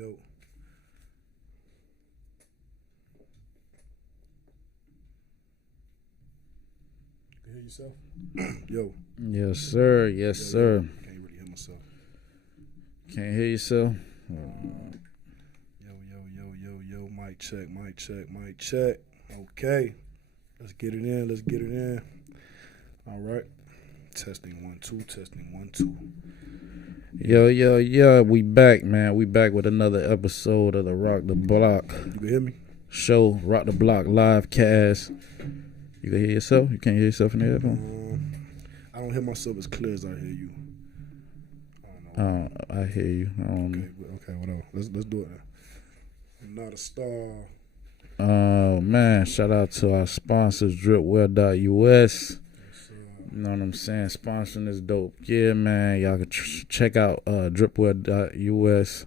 yo. You can hear yourself? Yo. Yes, sir. Yes, Yo, sir. yo. Can't really hear myself. Can't hear yourself? Yo. Mic check. Okay. Let's get it in. All right. Testing 1 2. Yo. We back, man. We back with another episode of the Rock the Block You can hear me? show. Rock the Block live cast. You can hear yourself? You can't hear yourself in the headphone? I don't hear myself as clear as I hear you. I don't know. I hear you. Okay, whatever. Let's do it now. I'm not a star. Oh, man. Shout out to our sponsors, dripwear.us. You know what I'm saying? Sponsoring this dope. Yeah, man. Y'all can check out dripwear.us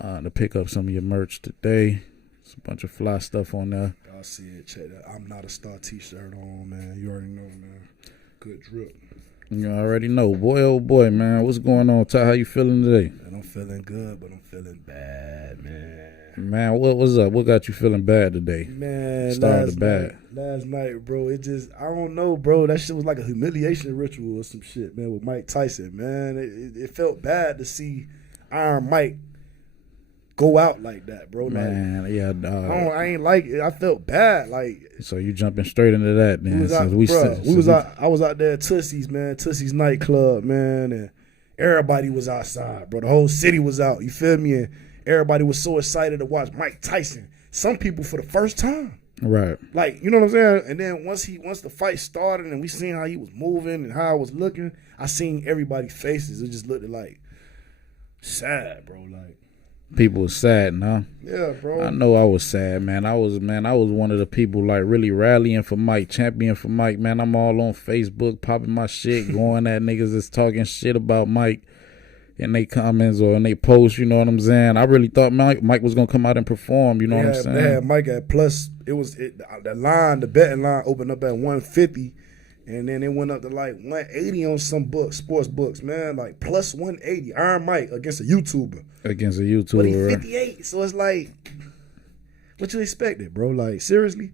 to pick up some of your merch today. It's a bunch of fly stuff on there. I see it. Check that. I'm not a star t-shirt on, man. You already know, man. Good drip. You already know. Boy, oh boy, man. What's going on, Ty? How you feeling today? Man, I'm feeling good, but I'm feeling bad, man. Man, what's up? What got you feeling bad today? Man, Started bad. Last night, bro, it just, I don't know, bro. That shit was like a humiliation ritual or some shit, man, with Mike Tyson, man. It felt bad to see Iron Mike go out like that, bro. Man, like, yeah, dog. I ain't like it. I felt bad, like. So you jumping straight into that, man? I was out there at Tootsie's, man. Tootsie's nightclub, man, and everybody was outside, bro. The whole city was out. You feel me? And everybody was so excited to watch Mike Tyson. Some people for the first time. Right. Like, you know what I'm saying? And then once the fight started and we seen how he was moving and how I was looking, I seen everybody's faces. It just looked like sad, bro. Like, people was sad, huh? yeah, bro. I know I was sad, man. I was one of the people like really rallying for Mike, championing for Mike, man. I'm all on Facebook popping my shit, going at niggas that's talking shit about Mike in they comments or in they posts, you know what I'm saying? I really thought Mike was gonna come out and perform, you know what I'm saying? They had Mike at plus. The betting line opened up at 150, and then it went up to like 180 on some sports books, man. Like plus 180. Iron Mike against a YouTuber. But he 58, so it's like, what you expected, bro? Like, seriously?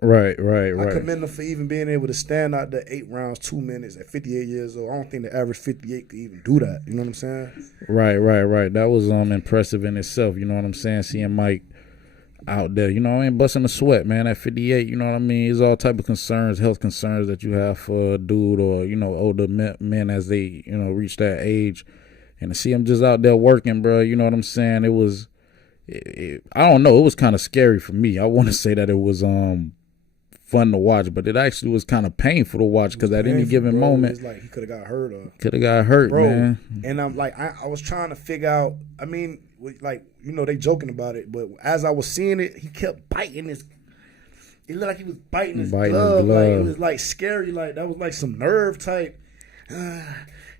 Right. I commend him for even being able to stand out there 8 rounds, 2 minutes at 58 years old. I don't think the average 58 could even do that. You know what I'm saying? Right. That was impressive in itself. You know what I'm saying? Seeing Mike out there, you know what I mean, busting a sweat, man. At 58, you know what I mean? There's all type of concerns, health concerns that you have for a dude or, you know, older men as they, you know, reach that age. And to see him just out there working, bro, you know what I'm saying? It was, I don't know, it was kind of scary for me. I want to say that it was fun to watch, but it actually was kind of painful to watch because at any given moment, it was like he could have got hurt. Bro, man. And I'm like, I was trying to figure out. I mean, like, you know, they joking about it, but as I was seeing it, he kept biting his. It looked like he was biting his glove. Like, it was like scary. Like that was like some nerve type.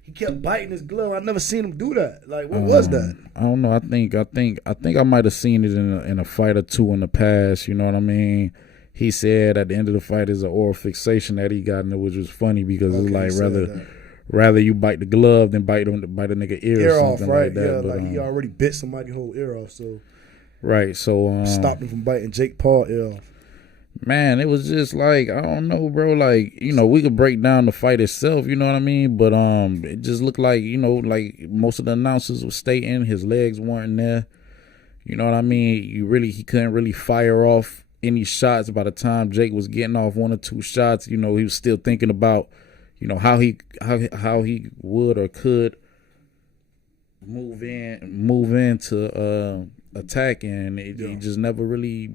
He kept biting his glove. I never seen him do that. Like, what was that? I don't know. I think I might have seen it in a fight or two in the past. You know what I mean? He said at the end of the fight is an oral fixation that he got, and it was just funny because it's like rather you bite the glove than bite a nigga ear or something off, right? like that. Yeah, but, like he already bit somebody's whole ear off, so right. So stopped him from biting Jake Paul ear off. Man, it was just like, I don't know, bro. Like, you know, we could break down the fight itself, you know what I mean? But it just looked like, you know, like most of the announcers were stating his legs weren't there. You know what I mean? He couldn't really fire off any shots. By the time Jake was getting off 1 or 2 shots, you know, he was still thinking about, you know, how he would or could move into attack, and he just never really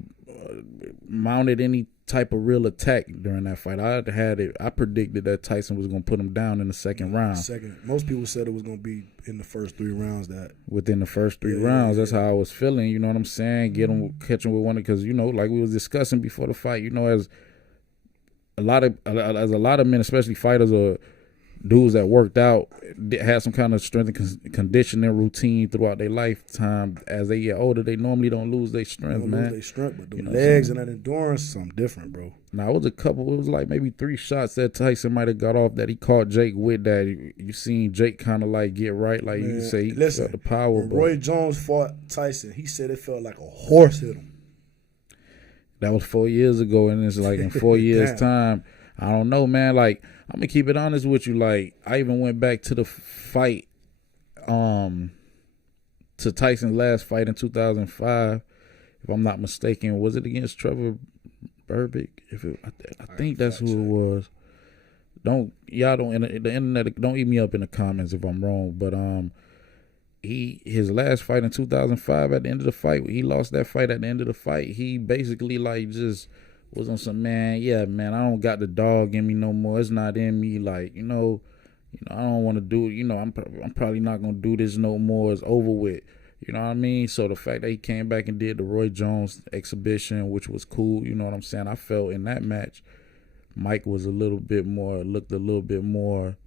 mounted any type of real attack during that fight. I predicted that Tyson was going to put him down in the second round. Most people said it was going to be in the first 3 rounds. Within the first 3 rounds, that's how I was feeling. You know what I'm saying? Catch him with one, because, you know, like we was discussing before the fight, you know, as a lot of men, especially fighters, are dudes that worked out, had some kind of strength and conditioning routine throughout their lifetime. As they get older, they normally don't lose their strength, man. Lose their strength, but the legs and that endurance is something different, bro. Now, it was like maybe 3 shots that Tyson might have got off that he caught Jake with that. You seen Jake kind of like get right, like you say he felt the power. When Roy Jones fought Tyson, he said it felt like a horse hit him. That was 4 years ago, and it's like in 4 years' time, I don't know, man. Like, I'm gonna keep it honest with you. Like, I even went back to the fight, to Tyson's last fight in 2005, if I'm not mistaken. Was it against Trevor Bricc? I think that's who it was. The internet, don't eat me up in the comments if I'm wrong. But his last fight in 2005, at the end of the fight, he lost that fight. At the end of the fight, he basically like just was on some, man, I don't got the dog in me no more. It's not in me. Like, I don't want to do it. I'm probably not going to do this no more. It's over with. You know what I mean? So the fact that he came back and did the Roy Jones exhibition, which was cool, you know what I'm saying? I felt in that match, Mike was looked a little bit more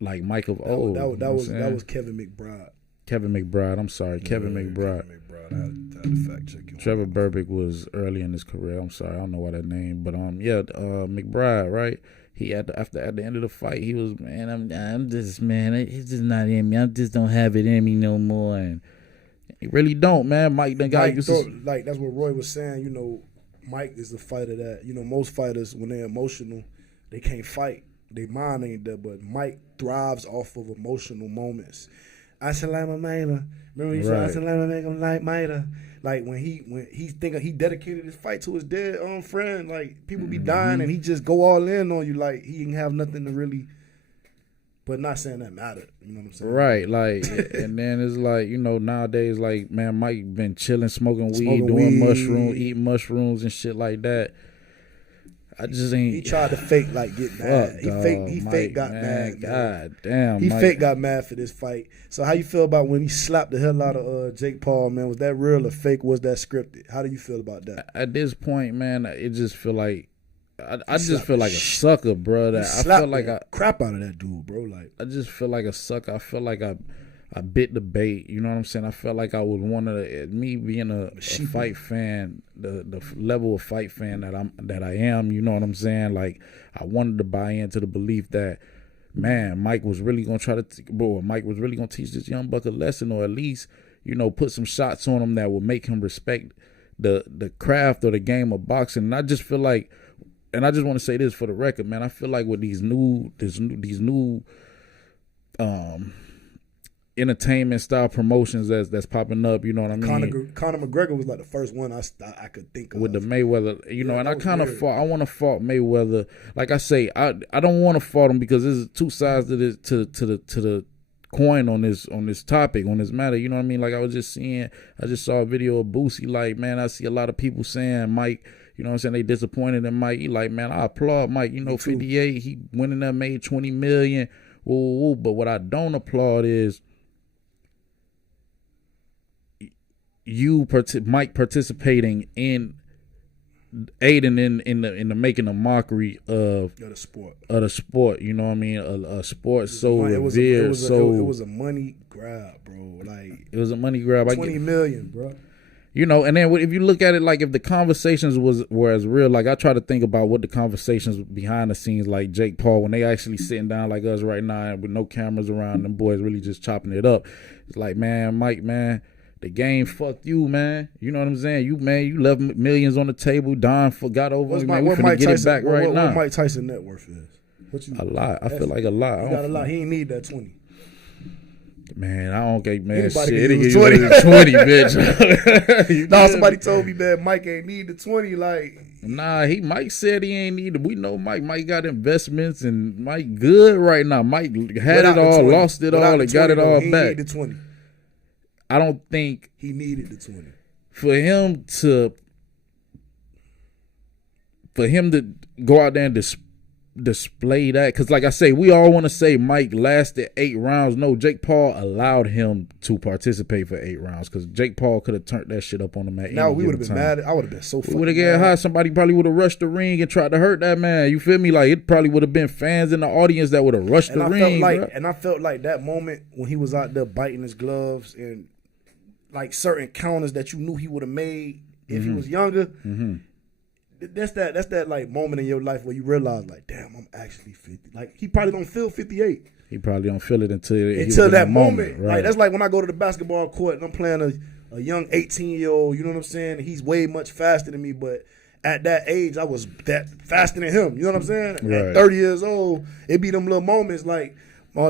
like Mike of old. That was Kevin McBride. Kevin McBride. I'm sorry, Kevin McBride. I had to fact check you. Trevor Bricc was early in his career. I'm sorry, I don't know why that name, but McBride, right? He at the end of the fight, he was, man, I'm just, man, it's just not in me. I just don't have it in me no more, and he really don't, man. Mike done got like that's what Roy was saying. Mike is the fighter that most fighters when they're emotional, they can't fight. Their mind ain't there, but Mike thrives off of emotional moments. I said like my mater. Remember he said I said like my make him like mater. Like when he dedicated his fight to his dead friend. Like people be dying and he just go all in on you. Like he didn't have nothing to really. But not saying that mattered. You know what I'm saying? Right. Like and then it's like nowadays like man Mike been chilling, smoking weed, doing mushrooms, eating mushrooms and shit like that. I just ain't. He tried to fake like get mad. He fake got mad. God damn. He fake got mad for this fight. So how you feel about when he slapped the hell out of Jake Paul, man? Was that real or fake? Was that scripted? How do you feel about that? At this point, man, it just feel like I just feel like a sucker, bro. I feel like crap out of that dude, bro. Like I just feel like a sucker. I feel like I bit the bait. You know what I'm saying? I felt like I was one of me being a fight fan, the level of fight fan that I am. You know what I'm saying? Like I wanted to buy into the belief that, man, Mike was really gonna Mike was really gonna teach this young buck a lesson, or at least put some shots on him that would make him respect the craft or the game of boxing. And I just feel like, and I just want to say this for the record, man. I feel like with these new entertainment style promotions that's popping up, you know what I mean? Conor McGregor was like the first one I could think of. With the Mayweather, and I want to fault Mayweather. Like I say, I don't want to fault him because there's two sides to this to the coin on this topic, on this matter. You know what I mean? Like I just saw a video of Boosie. Like, man, I see a lot of people saying Mike. You know what I'm saying? They disappointed in Mike. He like, man, I applaud Mike. 58. He went in there, made $20 million. Woo. But what I don't applaud is Mike participating in aiding in the making a mockery of the sport. You know what I mean? A sport so revered. It was a money grab, bro. Like it was a money grab. $20 million, bro. And then if you look at it, like if the conversations were as real, like I try to think about what the conversations behind the scenes, like Jake Paul, when they actually sitting down like us right now with no cameras around, them boys really just chopping it up. It's like, man, Mike, man, the game fucked you, man. You know what I'm saying? You left millions on the table. Don got over. Man, we finna get it back right now. What Mike Tyson net worth is? A lot. I feel like a lot. He got a lot. He ain't need that 20. Man, I don't get, man, anybody shit. It 20, bitch. No, somebody told me that Mike ain't need the 20. Like, nah, Mike said he ain't need it. We know Mike. Mike got investments, and Mike good right now. Mike had it all, lost it all, and got it all back. He needed the 20. I don't think he needed the 20 for him to go out there and display that, because like I say, we all want to say Mike lasted 8 rounds. No, Jake Paul allowed him to participate for 8 rounds, because Jake Paul could have turned that shit up on him at now we would have been mad. I would have been so fucking we would have get high. Somebody probably would have rushed the ring and tried to hurt that man. You feel me? Like, it probably would have been fans in the audience that would have rushed the ring. And I felt like that moment when he was out there biting his gloves and like certain counters that you knew he would have made if he was younger. That's that like moment in your life where you realize, like, damn, I'm actually 50. Like, he probably don't feel 58. He probably don't feel it until that moment. Right? Like, that's like when I go to the basketball court and I'm playing a young 18-year-old. You know what I'm saying? He's way much faster than me, but at that age, I was that faster than him. You know what I'm saying? Right. At 30 years old, it be them little moments like,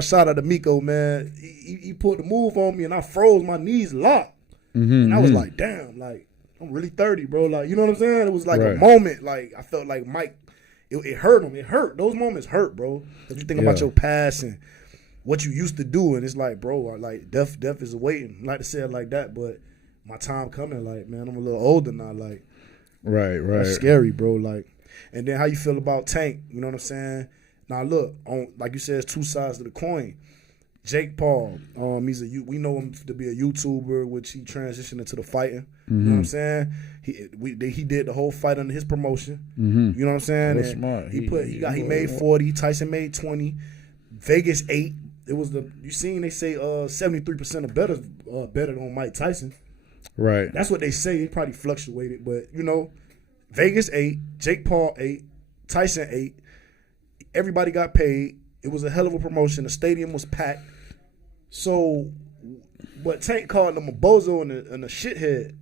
shout out to Miko, man. He put the move on me and I froze, my knees locked. And I was like, damn, like, I'm really 30, bro. Like, you know what I'm saying? It was like a moment. Like, I felt like Mike, it hurt him. It hurt. Those moments hurt, bro. If you think about your past and what you used to do, and it's like, bro, like death is awaiting. I like to say it like that, but my time coming. Like, man, I'm a little older now. Like, right. That's scary, bro. Like, and then how you feel about Tank? You know what I'm saying? Now look, like you said, it's two sides to the coin. Jake Paul, we know him to be a YouTuber, which he transitioned into the fighting. You know what I'm saying? He did the whole fight under his promotion. You know what I'm saying? That's smart. He made 40. Tyson made 20. Vegas 8. It was you seen they say 73% of better on Mike Tyson. Right. That's what they say. It probably fluctuated, but you know, Vegas 8, Jake Paul 8, Tyson 8. Everybody got paid. It was a hell of a promotion. The stadium was packed. So, but Tank called him a bozo and a shithead.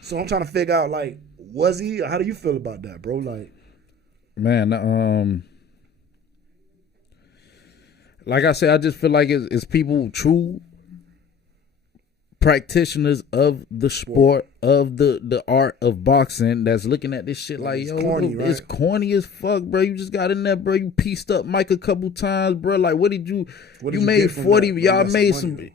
So I'm trying to figure out, like, was he? How do you feel about that, bro? Like, man, like I said, I just feel like it's people, true practitioners of the sport, of the art of boxing, that's looking at this shit like, yo, corny, right? It's corny as fuck, bro. You just got in there, bro. You pieced up Mike a couple times, bro. Like, what did you made 40, y'all made some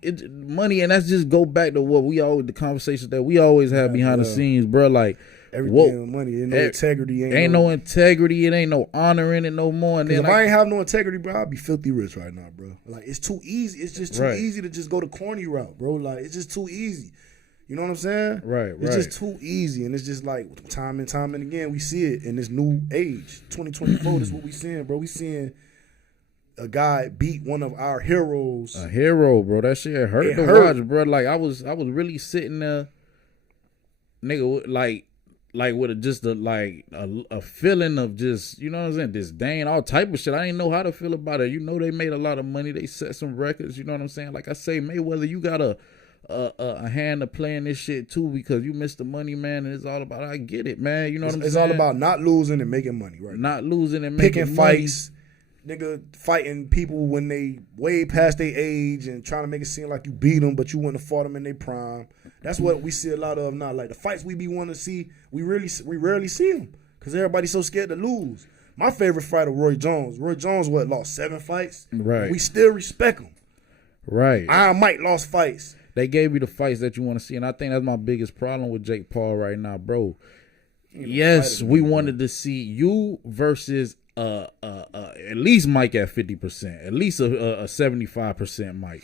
money, and that's just go back to what the conversations that we always have behind the scenes, bro. Like, everything money, ain't no integrity, ain't no integrity, it ain't no honor in it no more. And then if I ain't have no integrity, bro, I'd be filthy rich right now, bro. Like, it's too easy. It's just too easy to just go the corny route, bro. Like, it's just too easy. You know what I'm saying? Right. It's just too easy, and it's just like time and again we see it in this new age, 2024. That's what we seeing, bro. We seeing a guy beat one of our heroes. A hero, bro. That shit hurt to watch, bro. Like, I was really sitting there, nigga, like with a feeling of just, you know what I'm saying, disdain, all type of shit. I didn't know how to feel about it. You know, they made a lot of money. They set some records. You know what I'm saying? Like I say, Mayweather, you got a hand to play in this shit too, because you missed the money, man. And it's all about, I get it, man. You know what I'm saying? It's all about not losing and making money, right? Not losing and making picking fights. Nigga fighting people when they way past their age and trying to make it seem like you beat them, but you wouldn't have fought them in their prime. That's what we see a lot of now. Like, the fights we be wanting to see, we rarely see them because everybody's so scared to lose. My favorite fighter, Roy Jones. Roy Jones, lost 7 fights? Right. We still respect him. Right. Iron Mike lost fights. They gave you the fights that you want to see, and I think that's my biggest problem with Jake Paul right now, bro. Yes, we wanted to see you versus at least Mike at 50%, at least a 75% Mike.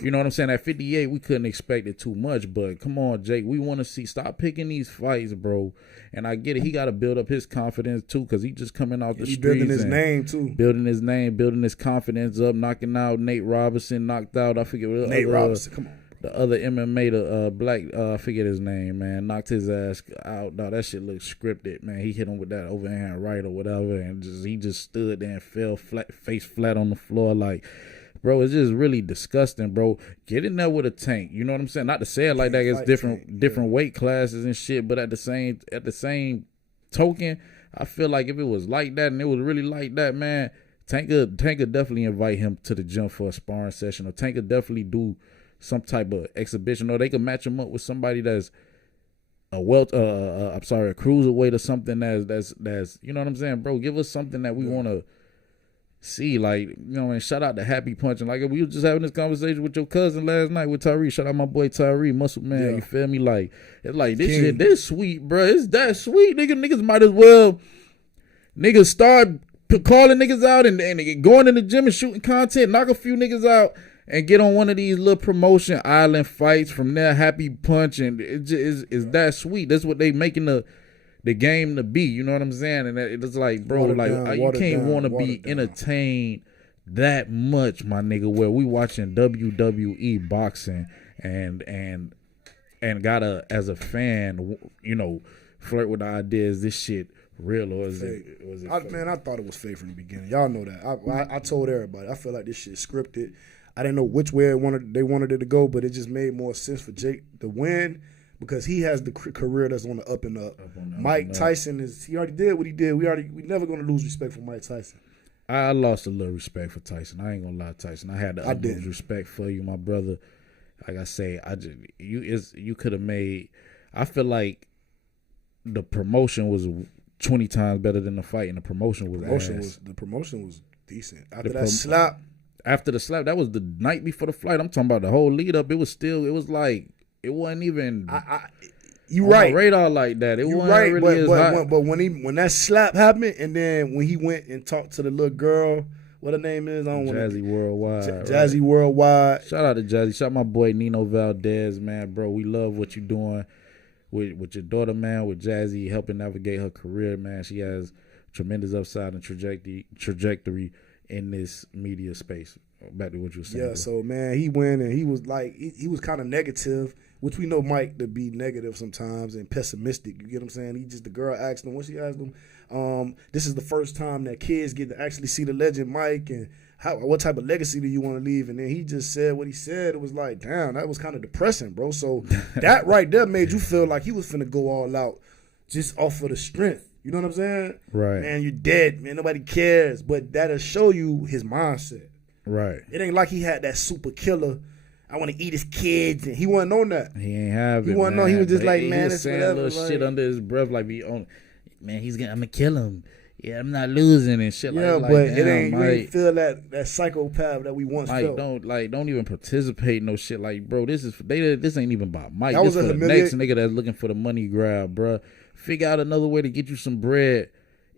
You know what I'm saying? At 58, we couldn't expect it too much, but come on, Jake, we want to see. Stop picking these fights, bro. And I get it. He got to build up his confidence too, because he just coming off the streets. Building his name too. Building his name, building his confidence up, knocking out Nate Robinson, knocked out, I forget what Nate Robinson, come on. The other MMA, the black, I forget his name, man, knocked his ass out. No, that shit looks scripted, man. He hit him with that overhand right or whatever, and he just stood there and fell face flat on the floor. Like, bro, it's just really disgusting, bro. Get in there with a Tank. You know what I'm saying? Not to say it like that. It's different weight classes and shit, but at the same token, I feel like if it was like that and it was really like that, man, Tank could definitely invite him to the gym for a sparring session, or Tank could definitely do some type of exhibition, or they could match him up with somebody that's a cruiserweight or something that's you know what I'm saying, bro. Give us something that we want to see, like, you know, and shout out to Happy Punching. Like, we were just having this conversation with your cousin last night with Tyree. Shout out my boy Tyree, Muscle Man. You feel me? Like, it's like this shit, this sweet, bro. It's that sweet, niggas might as well start calling niggas out and going in the gym and shooting content, knock a few niggas out, and get on one of these little promotion island fights from there, happy punch, and it just is that sweet. That's what they making the game to be. You know what I'm saying? And it's like, bro, you can't want to be entertained that much, my nigga, where we watching WWE boxing and gotta, as a fan, you know, flirt with the idea, is this shit real or is it man, I thought it was fake from the beginning. Y'all know that. I told everybody, I feel like this shit scripted. I didn't know which way they wanted it to go, but it just made more sense for Jake to win because he has the career that's on the up and up. Mike Tyson he already did what he did. We never gonna lose respect for Mike Tyson. I lost a little respect for Tyson. I ain't gonna lie, Tyson. I had the utmost respect for you, my brother. Like I say, you could have made. I feel like the promotion was 20 times better than the fight, and the promotion was decent. After the slap, that was the night before the flight. I'm talking about the whole lead up. It was like it wasn't even. You right. On the radar like that. It wasn't right, really as hot. But when that slap happened, and then when he went and talked to the little girl, what her name is? Jazzy Worldwide. Jazzy Worldwide. Shout out to Jazzy. Shout out my boy Nino Valdez, man, bro. We love what you're doing with your daughter, man. With Jazzy helping navigate her career, man. She has tremendous upside and trajectory in this media space. Back to what you were saying. Yeah, so man, he went and he was like he was kind of negative, which we know Mike to be negative sometimes and pessimistic. You get what I'm saying? The girl asked him, what she asked him, this is the first time that kids get to actually see the legend Mike, and what type of legacy do you want to leave? And then he just said what he said. It was like, damn, that was kind of depressing, bro. So that right there made you feel like he was finna go all out just off of the strength. You know what I'm saying? Right. Man, you're dead, man. Nobody cares. But that'll show you his mindset. Right. It ain't like he had that super killer, I want to eat his kids, and he wasn't on that. He ain't have it. He wasn't on. He was just like, man, it's whatever. Little shit under his breath, like be on. Man, I'm gonna kill him. Yeah, I'm not losing and shit. Yeah, like, but it ain't. You ain't feel that psychopath that we once Mike, felt. Don't even participate in no shit. Like, bro, this ain't even about Mike. That this was for the next nigga that's looking for the money grab, bro. Figure out another way to get you some bread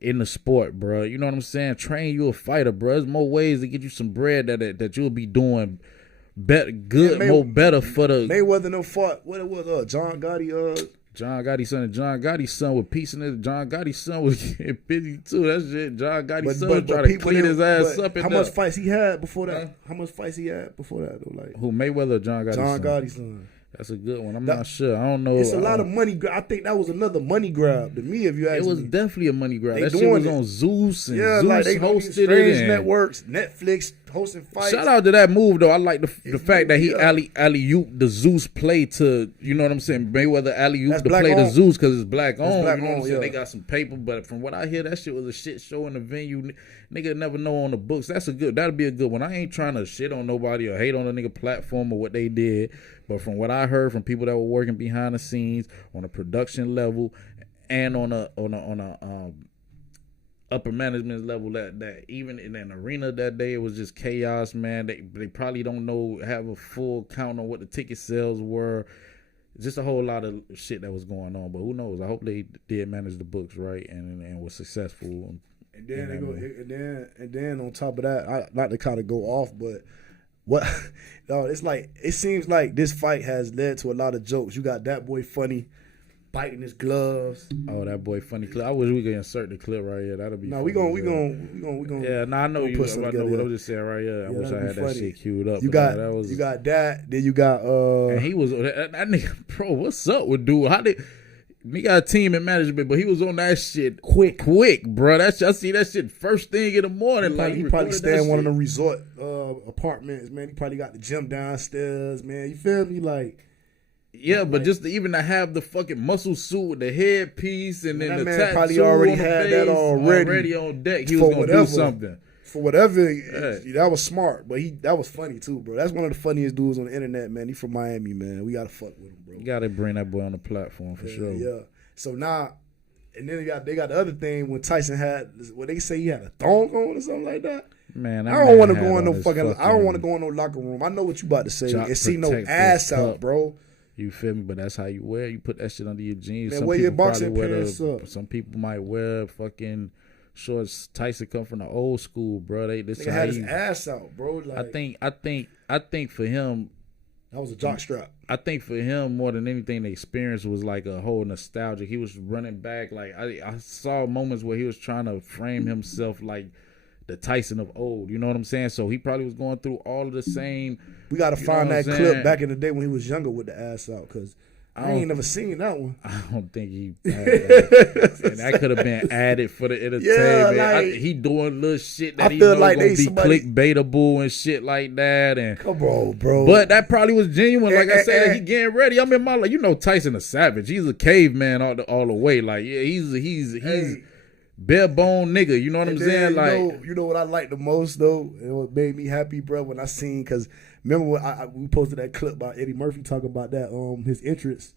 in the sport, bro. You know what I'm saying? Train you a fighter, bro. There's more ways to get you some bread that you'll be doing better for the Mayweather no fought. What it was? John Gotti. John Gotti's son. John Gotti's son was piecing it. John Gotti's son was getting busy too. That shit. John Gotti's son was trying to clean his ass up. How much fights he had before that? How much fights he had before that? Though, like who, Mayweather or John Gotti's son? John Gotti's son. That's a good one. I'm not sure. I don't know. It's a lot of money. I think that was another money grab to me. If you ask me, it was definitely a money grab. That shit was on Zeus and Zeus like they hosted it. Networks, Netflix hosting fights. Shout out to that move though. I like the fact that he alley-ooped the Zeus play to, you know what I'm saying, Mayweather alley-ooped the play to Zeus because it's black owned. You know what I'm saying? They got some paper, but from what I hear, that shit was a shit show in the venue. Nigga never know on the books. That'll be a good one. I ain't trying to shit on nobody or hate on a nigga platform or what they did. But from what I heard from people that were working behind the scenes on a production level and on a upper management level, that even in an arena that day, it was just chaos, man. They probably don't have a full count on what the ticket sales were. Just a whole lot of shit that was going on. But who knows? I hope they did manage the books right and was successful. And then on top of that, I not to kind of go off, but what? No, it seems like this fight has led to a lot of jokes. You got that boy Funny biting his gloves. Oh, that boy Funny clip. I wish we could insert the clip right here. That'll be. No, we gonna. Yeah, I know you. I know what I'm just saying right here. I wish I had that shit queued up. You got that. Then you got. And he was that nigga, bro. What's up with dude? He got a team in management, but he was on that shit quick, bro. I see that shit first thing in the morning. He probably stay in one of the resort apartments, man. He probably got the gym downstairs, man. You feel me? Like, yeah, but just to have the fucking muscle suit with the headpiece and then the tattoo probably already on the had face, that already on deck. He was gonna do something. For whatever, that was smart, but that was funny too, bro. That's one of the funniest dudes on the internet, man. He from Miami, man. We gotta fuck with him, bro. You gotta bring that boy on the platform for sure. Yeah. So now, and then they got the other thing when Tyson had what they say he had a thong on or something like that. Man, I don't want to go in no fucking. I don't want to go in no locker room. I know what you about to say and see no ass out, bro. You feel me? But that's how you wear. You put that shit under your jeans. Man, wear your boxing pants up. Some people might wear fucking Shorts Tyson come from the old school, bro. This nigga had his ass out, bro. Like, I think for him, that was a jock strap. I think for him more than anything, the experience was like a whole nostalgia. He was running back. Like I saw moments where he was trying to frame himself like the Tyson of old. You know what I'm saying? So he probably was going through all of the same. We got to find that clip back in the day when he was younger with the ass out, because I ain't never seen that one. I don't think he. That could have been added for the entertainment. Yeah, like, he doing little shit that he know like gonna be clickbaitable and shit like that. And come on, bro. But that probably was genuine. Like I said, he getting ready. I'm in my like, you know, Tyson a savage. He's a caveman all the way. Like yeah, he's bare bone nigga. You know what I'm saying? Like you know what I like the most though, and what made me happy, bro, when I seen, because remember when we posted that clip about Eddie Murphy talking about that his entrance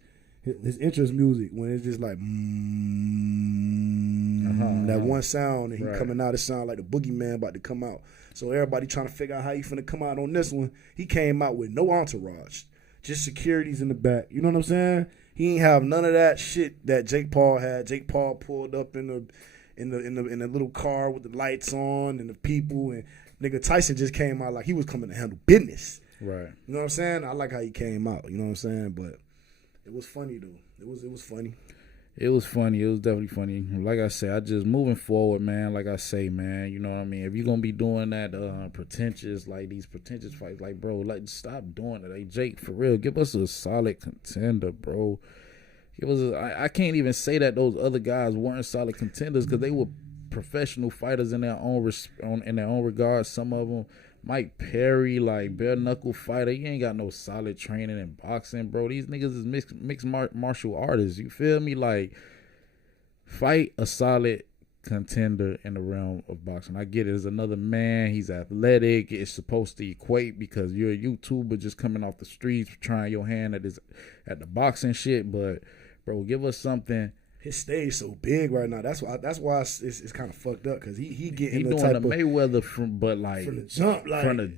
music, when it's just like that one sound, and he coming out, it sound like the boogeyman about to come out. So everybody trying to figure out how he finna come out on this one. He came out with no entourage, just securities in the back. You know what I'm saying? He ain't have none of that shit that Jake Paul had. Jake Paul pulled up in the little car with the lights on and the people, and nigga Tyson just came out like he was coming to handle business. Right. You know what I'm saying? I like how he came out. You know what I'm saying? But it was funny though. It was funny. It was funny. It was definitely funny. Like I said, I just moving forward, man. Like I say, man, you know what I mean? If you're going to be doing that pretentious, like these pretentious fights, like, bro, like, stop doing it. Like, Jake, for real, give us a solid contender, bro. I can't even say that those other guys weren't solid contenders, because they were professional fighters in their own regard. Some of them, Mike Perry, like bare knuckle fighter. You ain't got no solid training in boxing, bro. These niggas is mixed martial artists. You feel me? Like, fight a solid contender in the realm of boxing. I get it. There's another man. He's athletic. It's supposed to equate because you're a YouTuber just coming off the streets trying your hand at the boxing shit. But bro, give us something. His stage so big right now. That's why it's kind of fucked up, because he getting the doing type the of Mayweather from the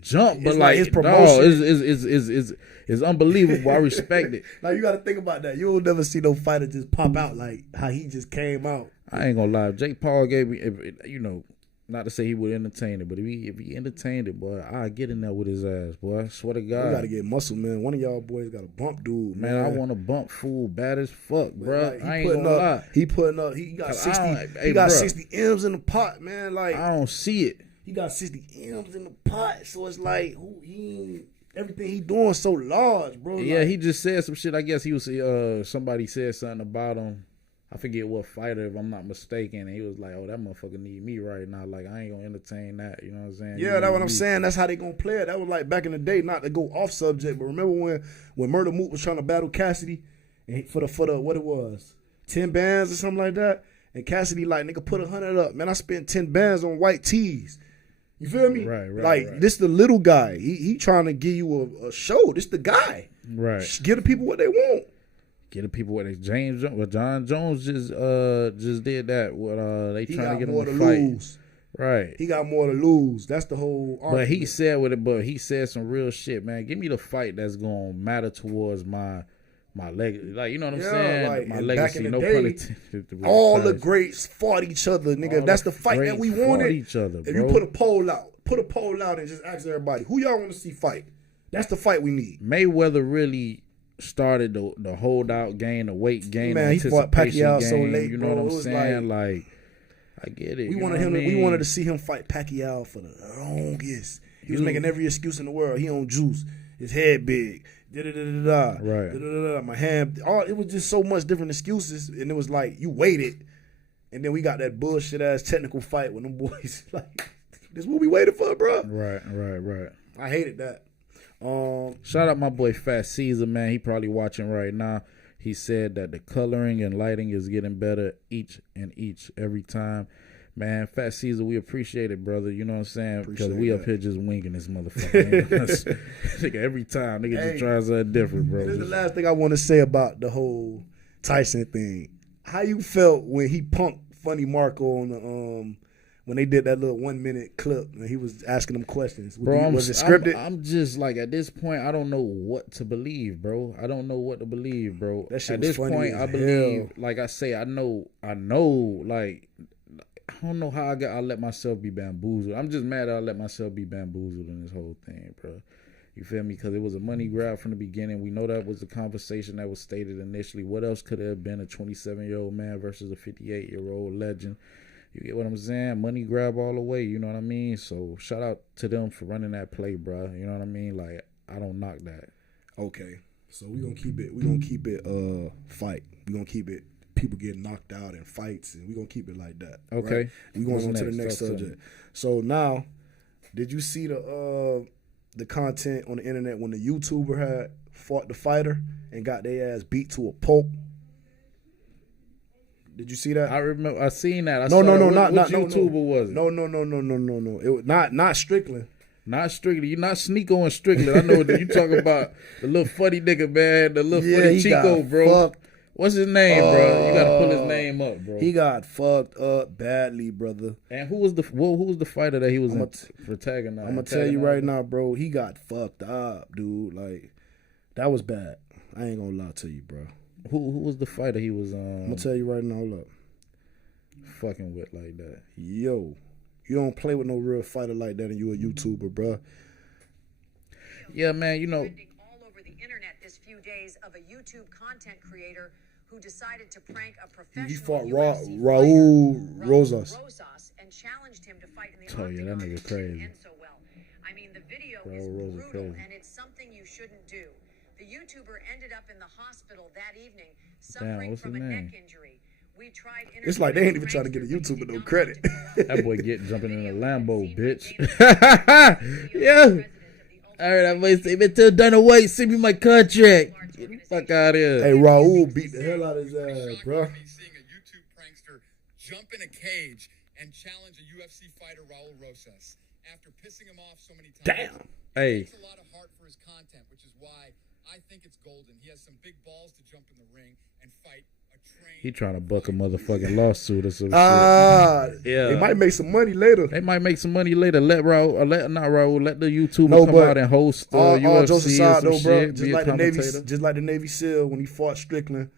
jump, but like his promotion is unbelievable. I respect it. Like, you got to think about that. You'll never see no fighter just pop out like how he just came out. I ain't gonna lie. If Jake Paul gave me, you know, not to say he would entertain it, but if he entertained it, boy, I get in there with his ass, boy. I swear to God. We gotta get muscle, man. One of y'all boys got to bump dude, man. I want to bump fool bad as fuck, bro. Like, I ain't gonna lie. He putting up. He got 60 M's in the pot, man. Like, I don't see it. He got 60 M's in the pot, so it's like everything he doing so large, bro. Yeah, like, he just said some shit. I guess he was somebody said something about him. I forget what fighter, if I'm not mistaken, and he was like, "Oh, that motherfucker need me right now. Like, I ain't gonna entertain that." You know what I'm saying? Yeah, that's what I'm saying. That's how they gonna play it. That was like back in the day, not to go off subject, but remember when Murder Mook was trying to battle Cassidy, and for the what it was, 10 bands or something like that, and Cassidy like, nigga, put 100 up. Man, I spent 10 bands on white tees. You feel me? Right. This the little guy. He trying to give you a show. This the guy. Right. Give the people what they want. Get the people what they John Jones just did that. What they trying to get him to fight. Lose. Right. He got more to lose. That's the whole argument. But he said some real shit, man. Give me the fight that's gonna matter towards my legacy. Like, you know what I'm saying? Like, my legacy, no pun intended. All the greats fought each other, nigga. That's the fight that we wanted. Each other, bro. If you put a poll out and just ask everybody, who y'all want to see fight? That's the fight we need. Mayweather really started the holdout game, the weight game, man. He fought Pacquiao game, so late, you know bro. what I'm saying? Like, I get it. We wanted to see him fight Pacquiao for the longest. He was making every excuse in the world. He on juice. His head big. Right. My hand. It was just so much different excuses, and it was like you waited, and then we got that bullshit ass technical fight with them boys. Like, this what we waited for, bro. Right. I hated that. Shout out my boy Fat Caesar, man. He probably watching right now. He said that the coloring and lighting is getting better each every time. Man, Fat Caesar, we appreciate it, brother. You know what I'm saying? Because we up here just winging this motherfucker. Nigga, every time. Nigga just tries something different, bro. This is the last thing I want to say about the whole Tyson thing. How you felt when he punked Funny Marco on the when they did that little 1 minute clip and he was asking them questions? Was it scripted? I'm just like, at this point, I don't know what to believe, bro. I don't know what to believe, bro. That shit at was this funny point, as I believe, like I say, I know, like, don't know how I let myself be bamboozled. I'm just mad that I let myself be bamboozled in this whole thing, bro. You feel me? Because it was a money grab from the beginning. We know that was the conversation that was stated initially. What else could it have been? A 27-year-old man versus a 58-year-old legend. You get what I'm saying? Money grab all the way. You know what I mean? So shout out to them for running that play, bro. You know what I mean? Like, I don't knock that. Okay. So we're going to keep it. We're going to keep it fight. We're going to keep it people getting knocked out in fights, and we're going to keep it like that. Okay. Right? We're going on to the next subject. So now, did you see the content on the internet when the YouTuber had fought the fighter and got their ass beat to a pulp? Did you see that? I remember. I seen that. No, not YouTuber was it? No. It was not Strickland. Not Strickland. You're not Sneeko and Strickland. I know what you talking about. The little funny nigga, man. The little funny Chico, bro. Fucked. What's his name, bro? You gotta pull his name up, bro. He got fucked up badly, brother. And who was the fighter that he was protagonizing? I'm gonna tell you right now, bro. He got fucked up, dude. Like, that was bad. I ain't gonna lie to you, bro. Who was the fighter he was I'm gonna tell you right now. Hold up. Fucking with like that. Yo, you don't play with no real fighter like that, and you a YouTuber, bro. Yeah, man. You know. All over the internet this few days of a YouTube content creator who decided to prank a professional. He fought UFC Raul Rosas and challenged him to fight in the Oh yeah, that nigga crazy. end so well. I mean, the video Raul is Rosas brutal, crazy. and it's something you shouldn't do. The YouTuber ended up in the hospital that evening Damn, suffering what's from a his neck name? injury. We tried It's like they ain't even trying to get a YouTuber no credit. That boy jumping in a Lambo, bitch. Yeah. All right, I might say, "Tell Dana White, send me my contract." Get the fuck out of here. Hey, Raul beat the hell out of his ass, bro. Seeing a YouTube prankster jump in a cage and challenge a UFC fighter, Raul Rosas, after pissing him off so many times. Damn. Hey. He takes a lot of heart for his content, which is why I think it's golden. He has some big balls to jump in the ring and fight a trained. He trying to buck a motherfucking lawsuit or some shit. Yeah. They might make some money later. They might make some money later. Let the YouTuber No, come but out and host all UFC jokes or aside, some though, bro. shit. Just like the Navy SEAL when he fought Strickland.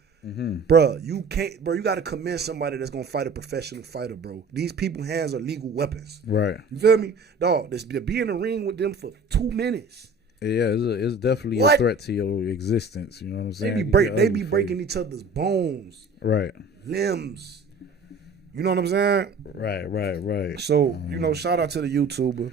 Bro, you can't, bro. You got to commend somebody that's gonna fight a professional fighter, bro. These people's hands are legal weapons. Right. You feel me, dog? To be in the ring with them for 2 minutes. Yeah, it's definitely a threat to your existence. You know what I'm saying? They be breaking each other's bones, right, limbs. You know what I'm saying? Right. So shout out to the YouTuber.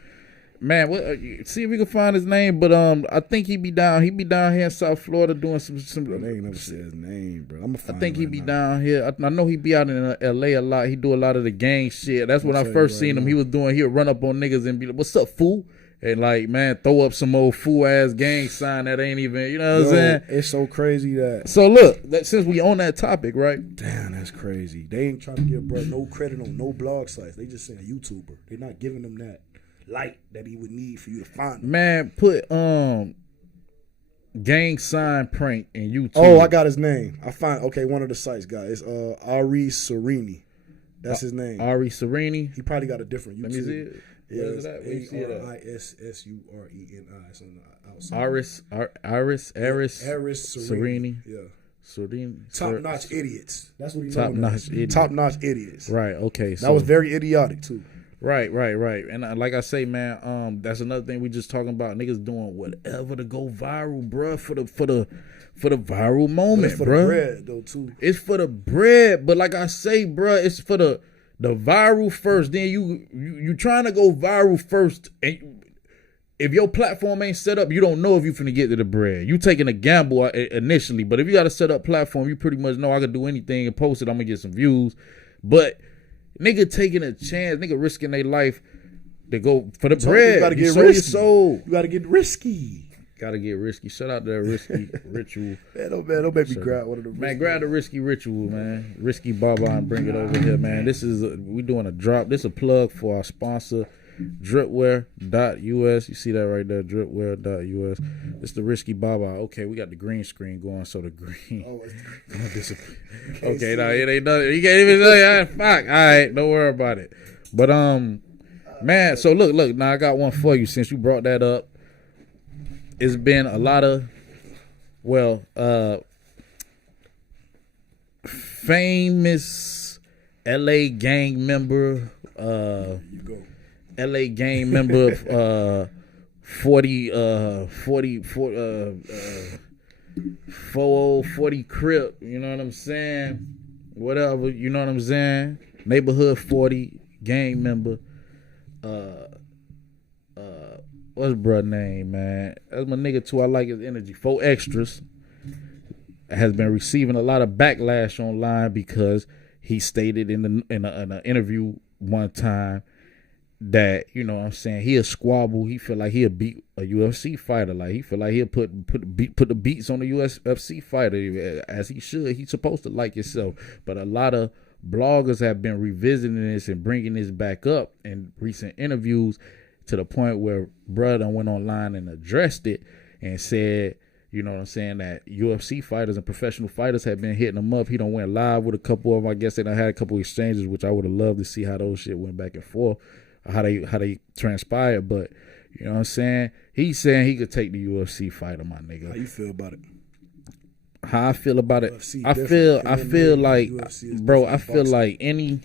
Man, see if we can find his name. But I think he be down. He be down here in South Florida doing some. Bro, they ain't never said his name, bro. I think he be down here. I know he be out in L.A. a lot. He do a lot of the gang shit. That's when I first seen him. He was doing. He'll run up on niggas and be like, "What's up, fool?" And like, man, throw up some old fool ass gang sign that ain't even. You know what I'm saying? It's so crazy that. So look, since we on that topic, right? Damn, that's crazy. They ain't trying to give bro no credit on no blog sites. They just saying a YouTuber. They're not giving them that light that he would need for you to find him. Man, put gang sign prank in YouTube. Oh, I got his name. One of the sites got it's Ari Serini. That's his name. Ari Serini. He probably got a different YouTube. Let me see it. Yeah, it's ARISSURENI. It's on the outside. Aris Serini. Yeah. Serini. Top notch idiots. That's what he's Top notch idiots. Top notch idiots. Right. Okay. That was very idiotic too. Right. And like I say, man, that's another thing we just talking about. Niggas doing whatever to go viral, bruh, for the viral moment, it's for bruh. the bread though too. It's for the bread, but like I say, bruh, it's for the viral first. Then you trying to go viral first, and if your platform ain't set up, you don't know if you finna get to the bread. You taking a gamble initially, but if you got a set up platform, you pretty much know I could do anything and post it. I'm gonna get some views, but nigga taking a chance, nigga risking their life to go for the bread. You gotta get risky. risky. You gotta get risky. Gotta get risky. Shout out to that risky ritual. Don't make me grab one of them. Man, grab the risky ritual, man. Risky Baba and bring it over here, man. This is we doing a drop. This is a plug for our sponsor, dripwear.us. You see that right there, dripwear.us. It's the Risky Baba. Okay, we got the green screen going, so the green. Okay, no, it ain't nothing. You can't even say, fuck. All right, don't worry about it. But man, so look. Now I got one for you since you brought that up. It's been a lot of, famous LA gang member You go. LA gang member 40 Crip, you know what I'm saying? Whatever, you know what I'm saying? Neighborhood 40 gang member. What's bruh name, man? That's my nigga too. I like his energy. 4 Extras has been receiving a lot of backlash online because he stated in an interview one time that, you know what I'm saying, he'll squabble. He feel like he'll beat a UFC fighter. Like, he feel like he'll put the beats on the UFC fighter, as he should. He's supposed to like himself. But a lot of bloggers have been revisiting this and bringing this back up in recent interviews, to the point where bruh done went online and addressed it and said, you know what I'm saying, that UFC fighters and professional fighters have been hitting him up. He done went live with a couple of them. I guess they done had a couple of exchanges, which I would have loved to see how those shit went back and forth, how they transpired. But, you know what I'm saying, he's saying he could take the UFC fighter, my nigga. How you feel about it? How I feel about it? UFC I feel like, bro, I feel like any,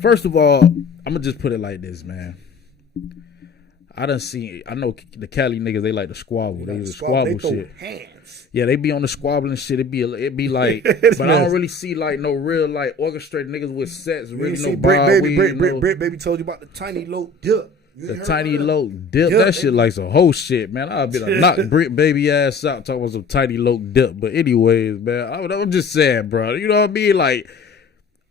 first of all, I'm gonna just put it like this, man. I know the Cali niggas, they like to squabble. They squabble shit. Hands. Yeah, they be on the squabbling shit. It be like, but I don't really see like no real like orchestrated niggas with sets. Really no Bricc baby told you about the tiny low dip. The tiny low dip. That shit like some whole shit, man. I'll be like, knock Bricc baby ass out talking about some tiny low dip. But anyways, man, I'm just saying, bro. You know what I mean? Like,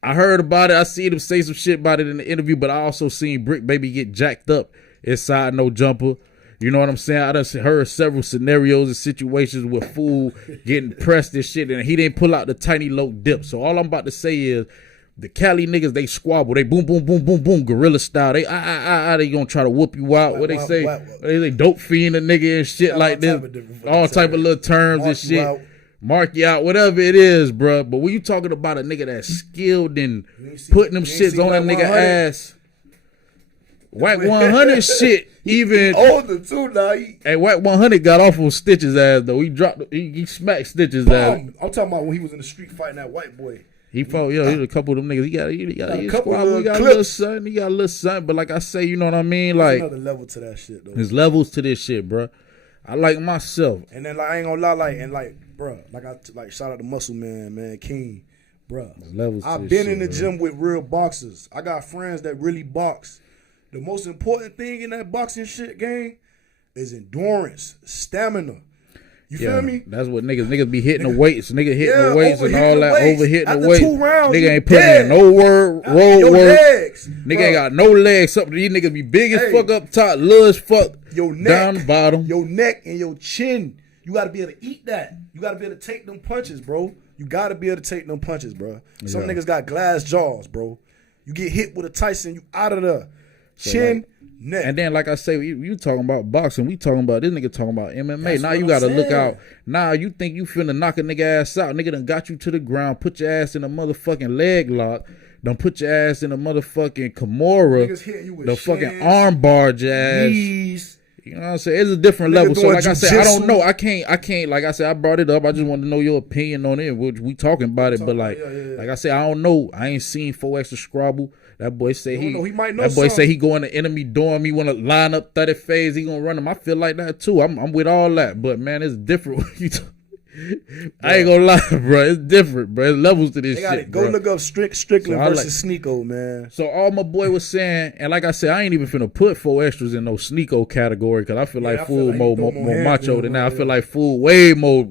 I heard about it. I seen him say some shit about it in the interview, but I also seen Bricc baby get jacked up inside no jumper. You know what I'm saying? I done heard several scenarios and situations with fool getting pressed and shit, and he didn't pull out the tiny low dip. So all I'm about to say is, the Cali niggas, they squabble. They boom, boom, boom, boom, boom, gorilla style. They they gonna try to whoop you out. What they say? They dope fiend a nigga and shit like this. All type of little terms and shit. Mark you out, whatever it is, bro. But when you talking about a nigga that's skilled in putting them shits on that nigga ass, Whack 100 shit, even older too now. Hey, Whack 100 got off on Stitch's ass though. He dropped, he smacked Stitch's ass. I'm talking about when he was in the street fighting that white boy. He fought, he was a couple of them niggas. He got a couple of little son. He got a little son. But like I say, you know what I mean? Like, there's another level to that shit though. There's levels to this shit, bro. I like myself. And then like, I ain't gonna lie, bro, shout out to Muscle Man, King, bro. I've been in the gym with real boxers. I got friends that really box. The most important thing in that boxing shit game is endurance, stamina. You feel me? That's what niggas be hitting the weights. Nigga hitting the weights and all that, overhitting the weights. Nigga ain't putting in no road work. Legs, nigga ain't got no legs. Something these niggas be big as fuck up top, little as fuck your neck, down the bottom. Your neck and your chin. You gotta be able to eat that. You gotta be able to take them punches, bro. You gotta be able to take them punches, bro. Some niggas got glass jaws, bro. You get hit with a Tyson, you out of there. Chin, neck. And then, like I say, you talking about boxing. We talking about this nigga talking about MMA. That's now you got to look out. Now you think you finna knock a nigga ass out. Nigga done got you to the ground, put your ass in a motherfucking leg lock. Done put your ass in a motherfucking Kimura. The fucking arm bar your ass. Knees. You know what I'm saying? It's a different level. So like I said, I don't know. I can't. Like I said, I brought it up. I just wanted to know your opinion on it. We talking about it. But like I said, I don't know. I ain't seen 4 Extra Scrabble. That boy say he might know. That boy say he go in the enemy dorm. He want to line up 30 phase. He gonna run him. I feel like that too. I'm with all that. But man, it's different. I ain't gonna lie, bro. It's different, bro. It's levels to this shit. Go look up Strickland versus Sneeko, man. So all my boy was saying, and like I said, I ain't even finna put 4 Extras in no Sneeko category because I feel like Fool more macho than that. I feel like Fool way more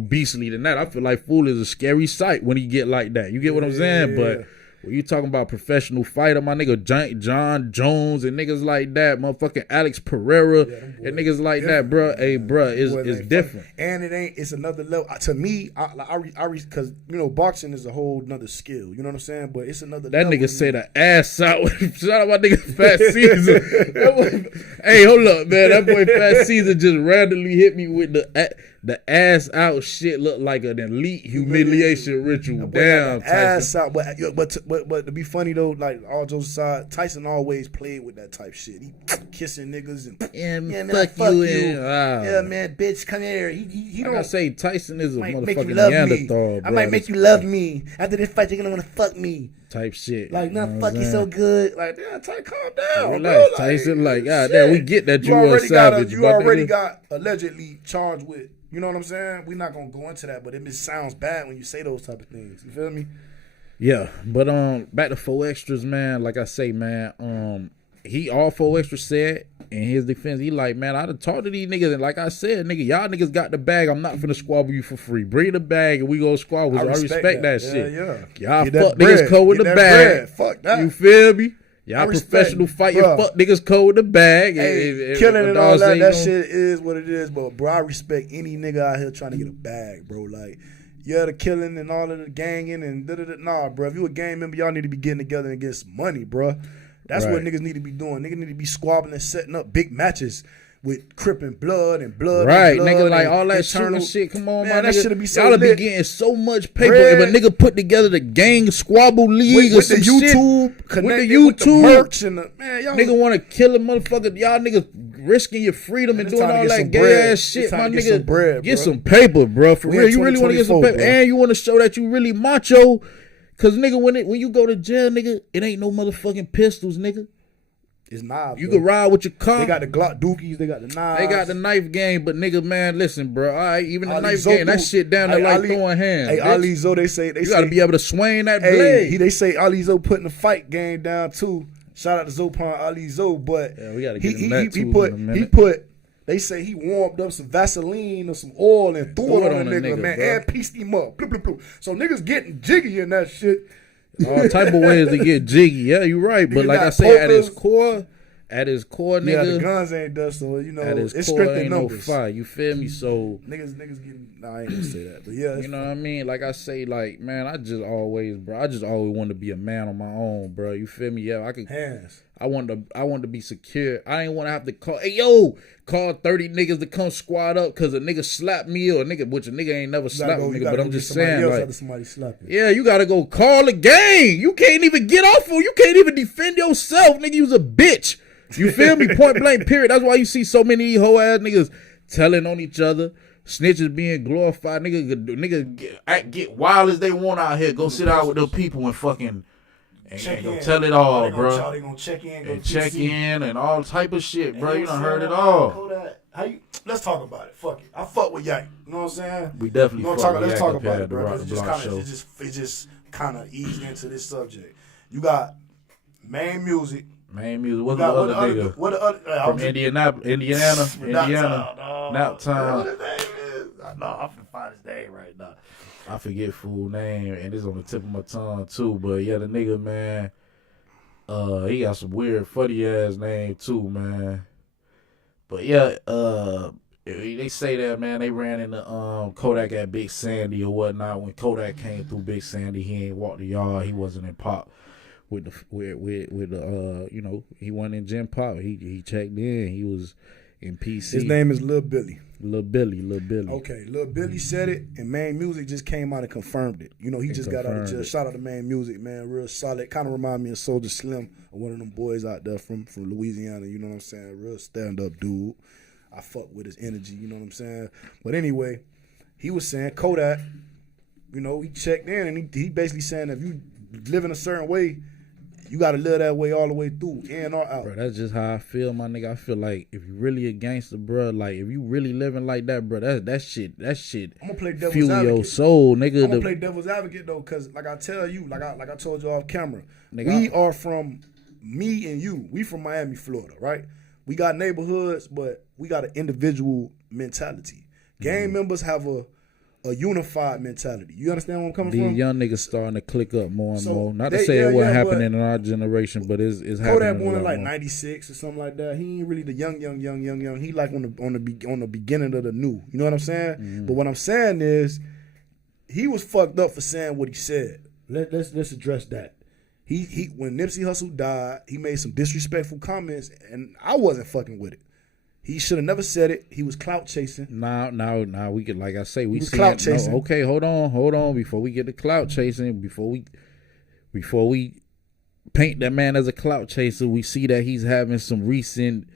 beastly than that. I feel like Fool is a scary sight when he get like that. You get what I'm saying? But when you talking about professional fighter, my nigga John Jones and niggas like that, motherfucking Alex Pereira and niggas like that, bro. Hey, bro, it's different. And it's another level. To me, because, boxing is a whole nother skill. You know what I'm saying? But it's another level. That nigga say the ass out. Shout out my nigga Fat Caesar. Hey, hold up, man. That boy Fat Caesar just randomly hit me with the ass out shit. Look like an elite humiliation ritual. Damn, ass out. But but to be funny though, like all jokes aside, Tyson always played with that type shit. He kissing niggas and man, fuck you. And, yeah, man, bitch, come here. He don't. I say Tyson is a Might motherfucking Neanderthal, bro. I might make you love me. After this fight, you're gonna wanna fuck me. Type shit. Like, not fuck you so good. Like, yeah, Tyson, calm down, relax, bro. Tyson. Like, God damn, we get that you are a savage. You already got allegedly charged with. You know what I'm saying? We're not gonna go into that, but it just sounds bad when you say those type of things. You feel me? Yeah, but back to 4 Extras, man. Like I say, man, he all 4 Extras said in his defense, he like, man, I done talked to these niggas, and like I said, nigga, y'all niggas got the bag. I'm not finna squabble you for free. Bring the bag and we go squabble. I respect that shit. Yeah. Y'all fuck niggas cold with the bag. Fuck that. You feel me? Y'all professional fighting, fuck niggas cold with the bag. Hey, killing and all that, that shit is what it is, but bro, I respect any nigga out here trying to get a bag, bro. Like, yeah, the killing and all of the ganging and da-da-da. Nah, bro, if you a gang member, y'all need to be getting together and get some money, bro. That's what niggas need to be doing. Niggas need to be squabbling and setting up big matches with Crip and blood and blood. Right, and blood nigga, like all that eternal shit. Come on, man, my that nigga. should be so y'all lit. be getting so much paper if a nigga put together the gang squabble league with or some the YouTube, shit. connected With the YouTube, merch and the, man, y'all nigga want to kill a motherfucker. Y'all niggas risking your freedom and doing all that gay ass shit, my nigga. Get some paper, bro. For real, you really want to get some paper, bro. And you want to show that you really macho. Cause nigga, when you go to jail, nigga, it ain't no motherfucking pistols, nigga. It's knives. You can ride with your car. They got the Glock dookies. They got the knives. They got the knife game, but nigga, man, listen, bro. All right, even the knife game, that shit down there like throwing hands. Hey, bitch. Ali Zo, they say you got to be able to swing that blade. They say Ali Zo putting the fight game down too. Shout out to Zopon Ali Zo, but yeah, we gotta get him that too he put. They say he warmed up some Vaseline or some oil and threw it on the nigga, man, bro. And pieced him up. Bloop, bloop, bloop. So niggas getting jiggy in that shit. All type of ways to get jiggy. Yeah, you're right. But like I say, at his core, nigga. Yeah, the guns ain't dust, so you know at his it's core strength in ain't numbers. No fire. You feel me? So niggas getting. Nah, I ain't gonna say that, but yeah, you know what I mean. Like I say, like man, I just always wanted to be a man on my own, bro. You feel me? Yeah, I could. Hands. I wanted to be secure. I ain't want to have to call. Hey call 30 niggas to come squad up because a nigga slapped me or a nigga, which a nigga ain't never slapped a nigga. But I'm just saying, like, somebody slap you. Yeah, you gotta go call the gang. You can't even get off on. You can't even defend yourself, nigga. You was a bitch. You feel me? Point blank, period. That's why you see so many hoe ass niggas telling on each other. Snitches being glorified. Nigga get wild as they want out here. Go sit out with them people and fucking and go tell it all, bro. They gonna check in, and check in and all type of shit, bro. You done heard it all. Let's talk about it. Fuck it. I fuck with Yak. You know what I'm saying? We definitely let's talk about it, bro. It just kind of eased into this subject. You got main music. What's the other nigga? What the other? From Indiana. Naptown. What his name is? No, I'm finna find his name right now. I forget full name, and it's on the tip of my tongue too. But yeah, the nigga, man, he got some weird, funny ass name too, man. But yeah, they say that, man, they ran into Kodak at Big Sandy or whatnot. When Kodak came through Big Sandy, he ain't walked the yard. He wasn't in pop with the you know, he wasn't in Gym Pop. He checked in. He was in PC. His name is Lil Billy. Lil Billy. Okay, Lil Billy said it, and Main Music just came out and confirmed it. You know, he just got out of jail. Shout out to Main Music, man, real solid. Kind of remind me of Soulja Slim, or one of them boys out there from Louisiana. You know what I'm saying? Real stand up dude. I fuck with his energy. You know what I'm saying? But anyway, he was saying Kodak. You know, he checked in, and he basically saying if you live in a certain way, you gotta live that way all the way through, in or out. Bro, that's just how I feel, my nigga. I feel like if you really a gangster, bro, like if you really living like that, bro, that shit. I'm gonna play devil's fuel advocate. Your soul, nigga. I'm gonna play devil's advocate though, cause like I tell you, like I told you off camera, we are from me and you. We from Miami, Florida, right? We got neighborhoods, but we got an individual mentality. Gang members have a unified mentality. You understand where I'm coming from? These young niggas starting to click up more and more. Not to say it wasn't happening in our generation, but it's happening. Kodak born in like 96 or something like that. He ain't really the young. He like on the beginning of the new. You know what I'm saying? Mm-hmm. But what I'm saying is, he was fucked up for saying what he said. Let's address that. He when Nipsey Hussle died, he made some disrespectful comments, and I wasn't fucking with it. He should have never said it. He was clout chasing. Now we could, like I say, we see clout chasing. No, okay, hold on. Before we get to clout chasing, before we paint that man as a clout chaser, we see that he's having some recent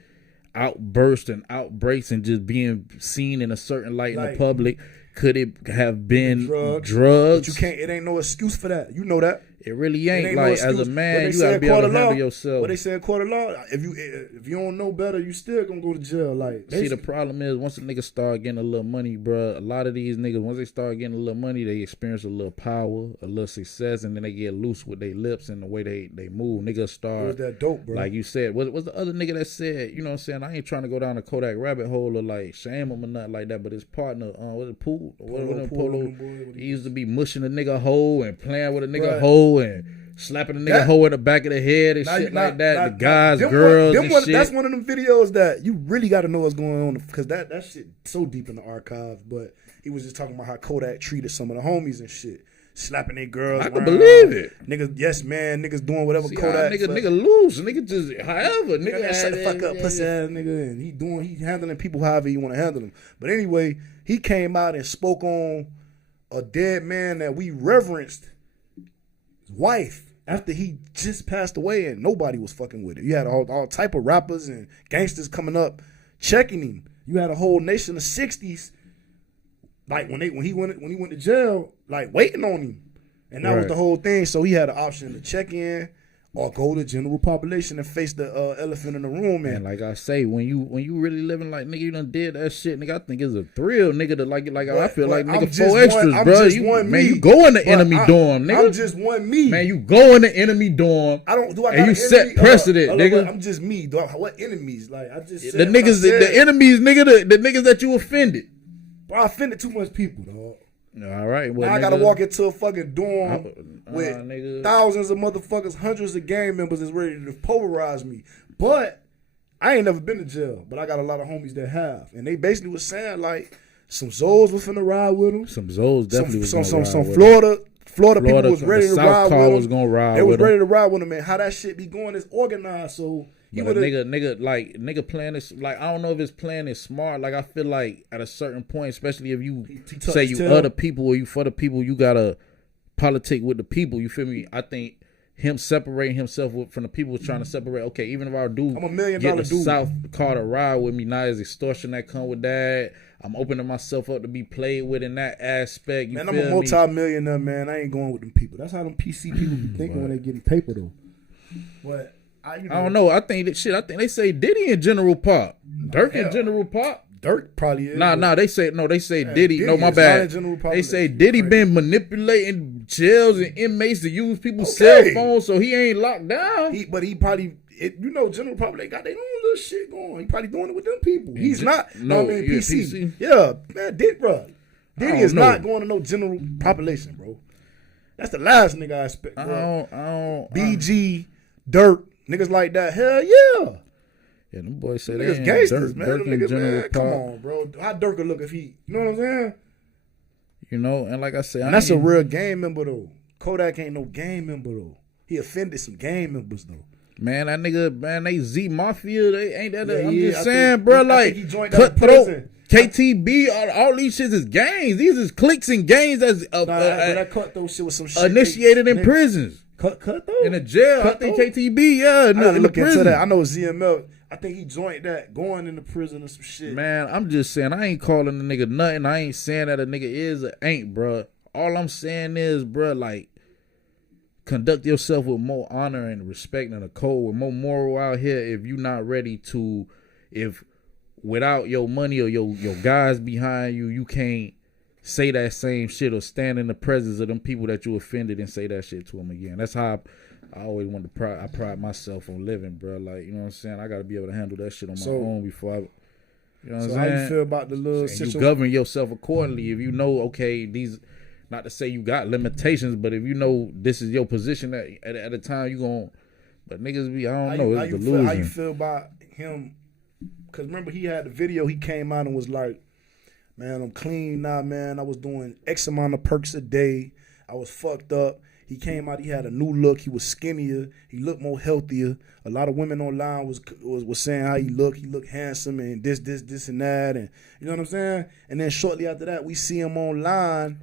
outbursts and outbreaks and just being seen in a certain light in the public. Could it have been drugs? But you can't. It ain't no excuse for that. You know that. It really ain't. Like, as a man, you gotta be able to handle yourself. What they say in court of law, if you don't know better, you still gonna go to jail. Like, see, the problem is once a nigga start getting a little money, bro. A lot of these niggas, once they start getting a little money, they experience a little power, a little success, and then they get loose with their lips and the way they move. Niggas start. Was that dope, bro? Like you said, was the other nigga that said, you know what I'm saying? I ain't trying to go down the Kodak rabbit hole or like shame him or nothing like that. But his partner, was it Polo? He used to be mushing a nigga hoe and playing with a nigga hoe and slapping a nigga hoe in the back of the head and shit like that. The guys, girls, and shit. That's one of them videos that you really got to know what's going on because that shit so deep in the archives. But he was just talking about how Kodak treated some of the homies and shit, slapping their girls. I can believe it. Niggas, yes man, niggas doing whatever see, Kodak. Nigga loose, nigga just however. Nigga shut the fuck up, pussy ass nigga, and he handling people however you want to handle them. But anyway, he came out and spoke on a dead man that we reverenced, his wife. After he just passed away and nobody was fucking with it. You had all type of rappers and gangsters coming up checking him. You had a whole nation of 60s, like when he went to jail, like waiting on him. And that was the whole thing. So he had an option to check in or go to general population and face the elephant in the room. And like I say, when you really living like nigga, you done did that shit, nigga. I think it's a thrill, nigga. To like I feel like nigga 4 extras, bro. You go in the enemy dorm, nigga. I'm just one me, man. You go in the enemy dorm. I got and you set precedent, nigga. I'm just me. What enemies? Like I just said, the niggas, the enemies, nigga. The niggas that you offended. Bro, I offended too much people, dog. All right. Well, now I gotta walk into a fucking dorm with thousands of motherfuckers, hundreds of gang members is ready to pulverize me. But I ain't never been to jail. But I got a lot of homies that have, and they basically was saying like some Zoes was finna ride with them. Some Zoes definitely was gonna ride some with Florida people was ready to ride with them. Was gonna ride they was with ready them. to ride with them, and how that shit be going is organized. So. But nigga playing this, like, I don't know if his plan is smart. Like, I feel like at a certain point, especially if you say you other people or you for the people, you gotta politic with the people. You feel me? I think him separating himself from the people was trying to separate. Okay, even if I do I'm $1 million get the dude. South car to ride with me, now is extortion that come with that. I'm opening myself up to be played with in that aspect. Man, I'm a multi-millionaire, man. I ain't going with them people. That's how them PC people be thinking when they getting paper though. But. I don't know. I think they say Diddy and General Pop. Dirk and General Pop. Dirk probably is. Nah. They say Diddy. No, my bad. They say Diddy been manipulating jails and inmates to use people's cell phones, so he ain't locked down. But he probably, General Pop, they got their own little shit going. He probably doing it with them people. He's not. No, PC. Yeah, man, Diddy is not going to no general population, bro. That's the last nigga I expect, bro. I don't. BG, Dirk. Niggas like that, hell yeah. Yeah, them boys say niggas gangsters, man. Dirk and niggas, man. Come on, bro. How Dirk would look if he, you know what I'm saying? You know, and like I said, that's a real gang member though. Kodak ain't no gang member though. He offended some gang members though. Man, that nigga, man, they Z Mafia, they ain't that. I'm just saying, bro, like cutthroat. KTB, all these shits is gangs. These is cliques and gangs that's that cutthroat shit was some shit initiated in prisons. Cutthroat? In a jail. I think KTB, yeah. I gotta look into that. I know ZML. I think he joined that going into prison or some shit. Man, I'm just saying, I ain't calling the nigga nothing. I ain't saying that a nigga is or ain't, bro. All I'm saying is, bro, like, conduct yourself with more honor and respect and a code, with more moral out here if you not ready to, if without your money or your guys behind you, you can't say that same shit or stand in the presence of them people that you offended and say that shit to them again. That's how I always want to I pride myself on living, bro. Like, you know what I'm saying? I got to be able to handle that shit on my own before I, you know what I'm saying? How you feel about the little situation? You govern yourself accordingly. If you know, okay, these, not to say you got limitations, but if you know this is your position at a time, you going, but niggas be, I don't know, it's delusion. How you feel about him? Because remember, he had the video, he came out and was like, man, I'm clean now, man. I was doing X amount of perks a day. I was fucked up. He came out, he had a new look. He was skinnier. He looked more healthier. A lot of women online was saying how he looked. He looked handsome and this and that. And you know what I'm saying? And then shortly after that, we see him online.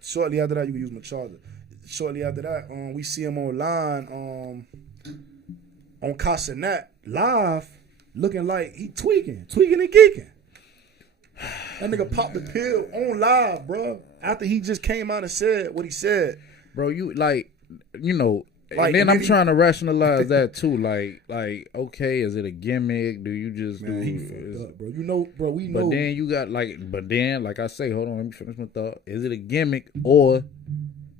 Shortly after that, you can use my charger. shortly after that, we see him online on Casanat live, looking like he tweaking and geeking. That nigga popped the pill on live, bro. After he just came out and said what he said, bro. You like, you know. Like, and then I'm trying to rationalize that too. Like, okay, is it a gimmick? Do you just man, he fucked up, bro. You know, bro. We know. But then you got like I say, hold on, let me finish my thought. Is it a gimmick or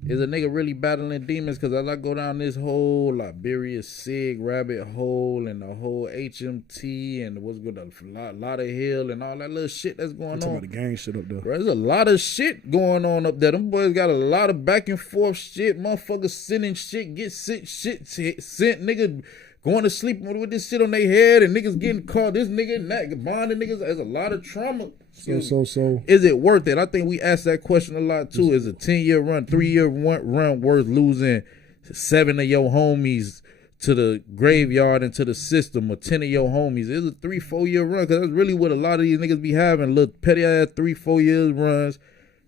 is a nigga really battling demons? Because as I go down this whole Liberia Sig rabbit hole and the whole HMT and what's good, a lot of Hill and all that little shit that's going on. The gang shit up there. Bro, there's a lot of shit going on up there. Them boys got a lot of back and forth shit. Motherfuckers sending shit, get sent, nigga going to sleep with this shit on their head and niggas getting caught. This nigga and that, bonding niggas. There's a lot of trauma. So. Is it worth it? I think we ask that question a lot too. Is a 10-year run, 3-year run worth losing 7 of your homies to the graveyard and to the system, or 10 of your homies? It's a 3-4 year run, because that's really what a lot of these niggas be having. Little petty ass 3-4 years runs.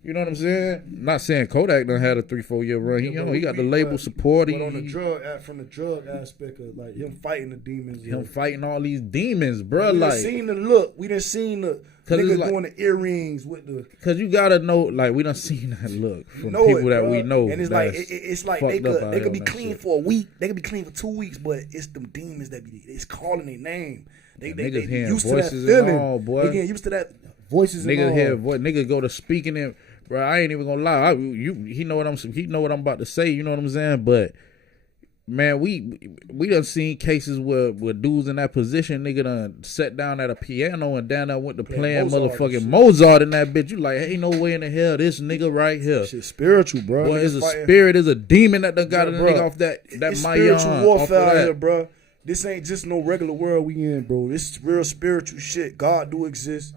You know what I'm saying? Not saying Kodak done had a 3-4 year run. He got the label support. But on the from the drug aspect of like him fighting the demons, him fighting all these demons, bro. We like done seen the look. We done seen the nigga doing the earrings with the. Cause you gotta know, like we done seen that look from people that we know. And it's like they could be clean for a week. They could be clean for 2 weeks, but it's them demons that it's calling their name. They used to that feeling. All, boy. They getting used to that voices. Niggas hear voice. Niggas go to speaking in. Bro, I ain't even gonna lie. He know what I'm about to say. You know what I'm saying? But man, we done seen cases where dudes in that position, nigga done sat down at a piano and down there went to playing motherfucking Mozart in that bitch. You like, ain't no way in the hell this nigga right here. Shit spiritual, bro. Boy, it's a spirit, it's a demon that done got a nigga off that it's spiritual warfare out here, bro. This ain't just no regular world we in, bro. This real spiritual shit. God do exist.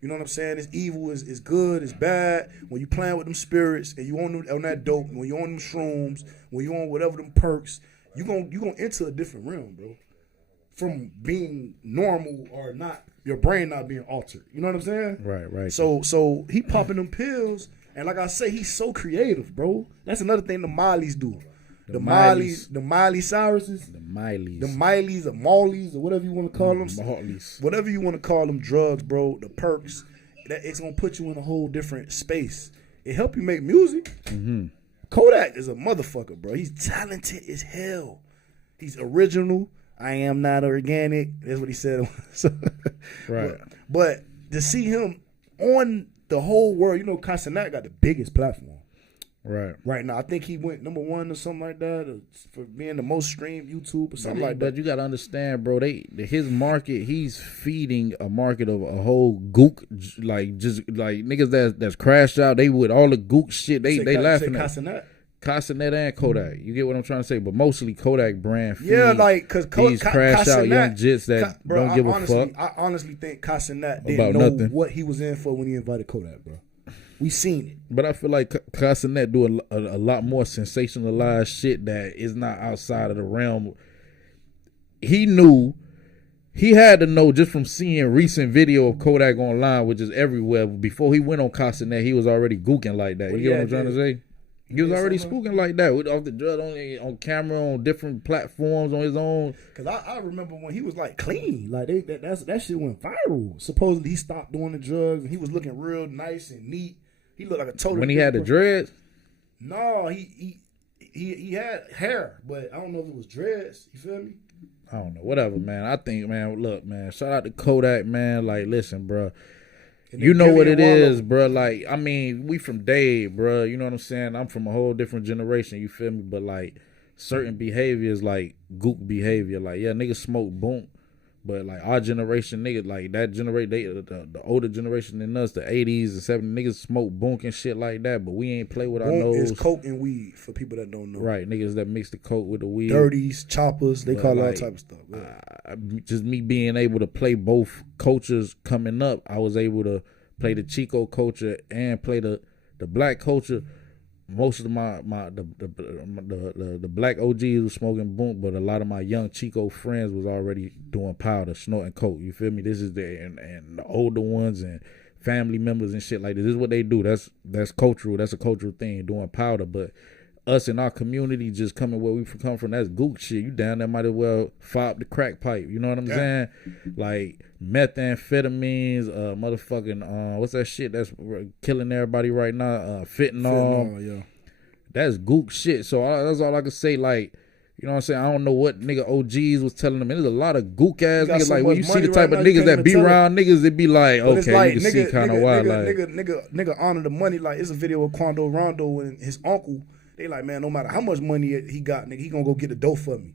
You know what I'm saying? It's evil, it's good, it's bad. When you playing with them spirits and you on that dope, when you on them shrooms, when you on whatever them perks, you gonna enter a different realm, bro. From being normal or not, your brain not being altered. You know what I'm saying? Right. So he popping them pills, and like I say, he's so creative, bro. That's another thing the Miley's do. The Miley Cyruses, the Mileys, or Marleys, or whatever you want to call them, whatever you want to call them, drugs, bro. The perks, that it's gonna put you in a whole different space. It help you make music. Mm-hmm. Kodak is a motherfucker, bro. He's talented as hell. He's original. I am not organic. That's what he said. Right. But to see him on the whole world, you know, Casanat got the biggest platform. Right now, I think he went #1 or something like that for being the most streamed YouTube or something like that. But you gotta understand, bro. His market, he's feeding a market of a whole gook, like just like niggas that's crashed out. They with all the gook shit. They laughing at Casanat and Kodak. You get what I'm trying to say? But mostly Kodak brand. Yeah, like because these crash out young jits that don't give a fuck. I honestly think Casanat didn't know what he was in for when he invited Kodak, bro. We seen it. But I feel like Casanat do a lot more sensationalized shit that is not outside of the realm. He knew, he had to know just from seeing recent video of Kodak online, which is everywhere. Before he went on Casanat, he was already gooking like that. You get what I'm trying to say? He was already spooking like that, off the drug, on camera, on different platforms, on his own. Cause I remember when he was like clean, like that shit went viral. Supposedly he stopped doing the drugs and he was looking real nice and neat. He looked like a total. When he had the dreads? No, he had hair, but I don't know if it was dreads. You feel me? I don't know. Whatever, man. I think, man. Look, man. Shout out to Kodak, man. Like, listen, bro. You know what it is, bro. Like, I mean, we from Dade, bro. You know what I'm saying? I'm from a whole different generation. You feel me? But like, certain behaviors, like gook behavior, like niggas smoke boom. But like our generation, niggas like that generation, the older generation than us, the 80s and 70s, niggas smoke bunk and shit like that. But we ain't play with our nose. Is coke and weed for people that don't know. Right, niggas that mix the coke with the weed. Dirties, choppers, they call all type of stuff. Yeah. Just me being able to play both cultures coming up, I was able to play the Chico culture and play the black culture. Most of the black OGs was smoking boom, but a lot of my young Chico friends was already doing powder, snorting coke. You feel me? This is and the older ones and family members and shit like this. This is what they do. That's cultural. That's a cultural thing, doing powder. But us in our community just coming where we come from, that's gook shit. You down there might as well fob the crack pipe. You know what I'm saying? Like methamphetamines, motherfucking what's that shit that's killing everybody right now? Fentanyl. Yeah. That's gook shit. So that's all I can say. Like, you know what I'm saying? I don't know what nigga OGs was telling them. And there's a lot of gook ass niggas. So like when you see the type right of now, niggas that be around niggas, it be like, okay, like, you can see kind of wild. Nigga honor the money. Like, it's a video of Quando Rondo and his uncle. They like, man, no matter how much money he got, nigga, he gonna go get the dough for me.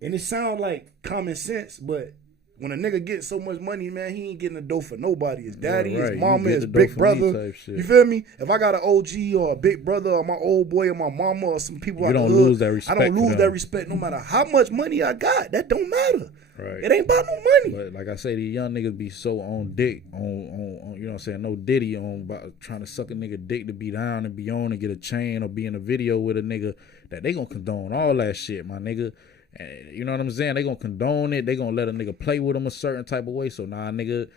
And it sounds like common sense, but when a nigga gets so much money, man, he ain't getting the dough for nobody. His daddy, his mama, his big brother. You feel me? If I got an OG or a big brother or my old boy or my mama or some people, I don't lose that respect no matter how much money I got. That don't matter. Right. It ain't about no money. But like I say, these young niggas be so on dick, on you know what I'm saying, no Diddy, on about trying to suck a nigga dick to be down and be on and get a chain or be in a video with a nigga, that they gonna condone all that shit, my nigga. And you know what I'm saying? They gonna condone it. They gonna let a nigga play with them a certain type of way. So now niggas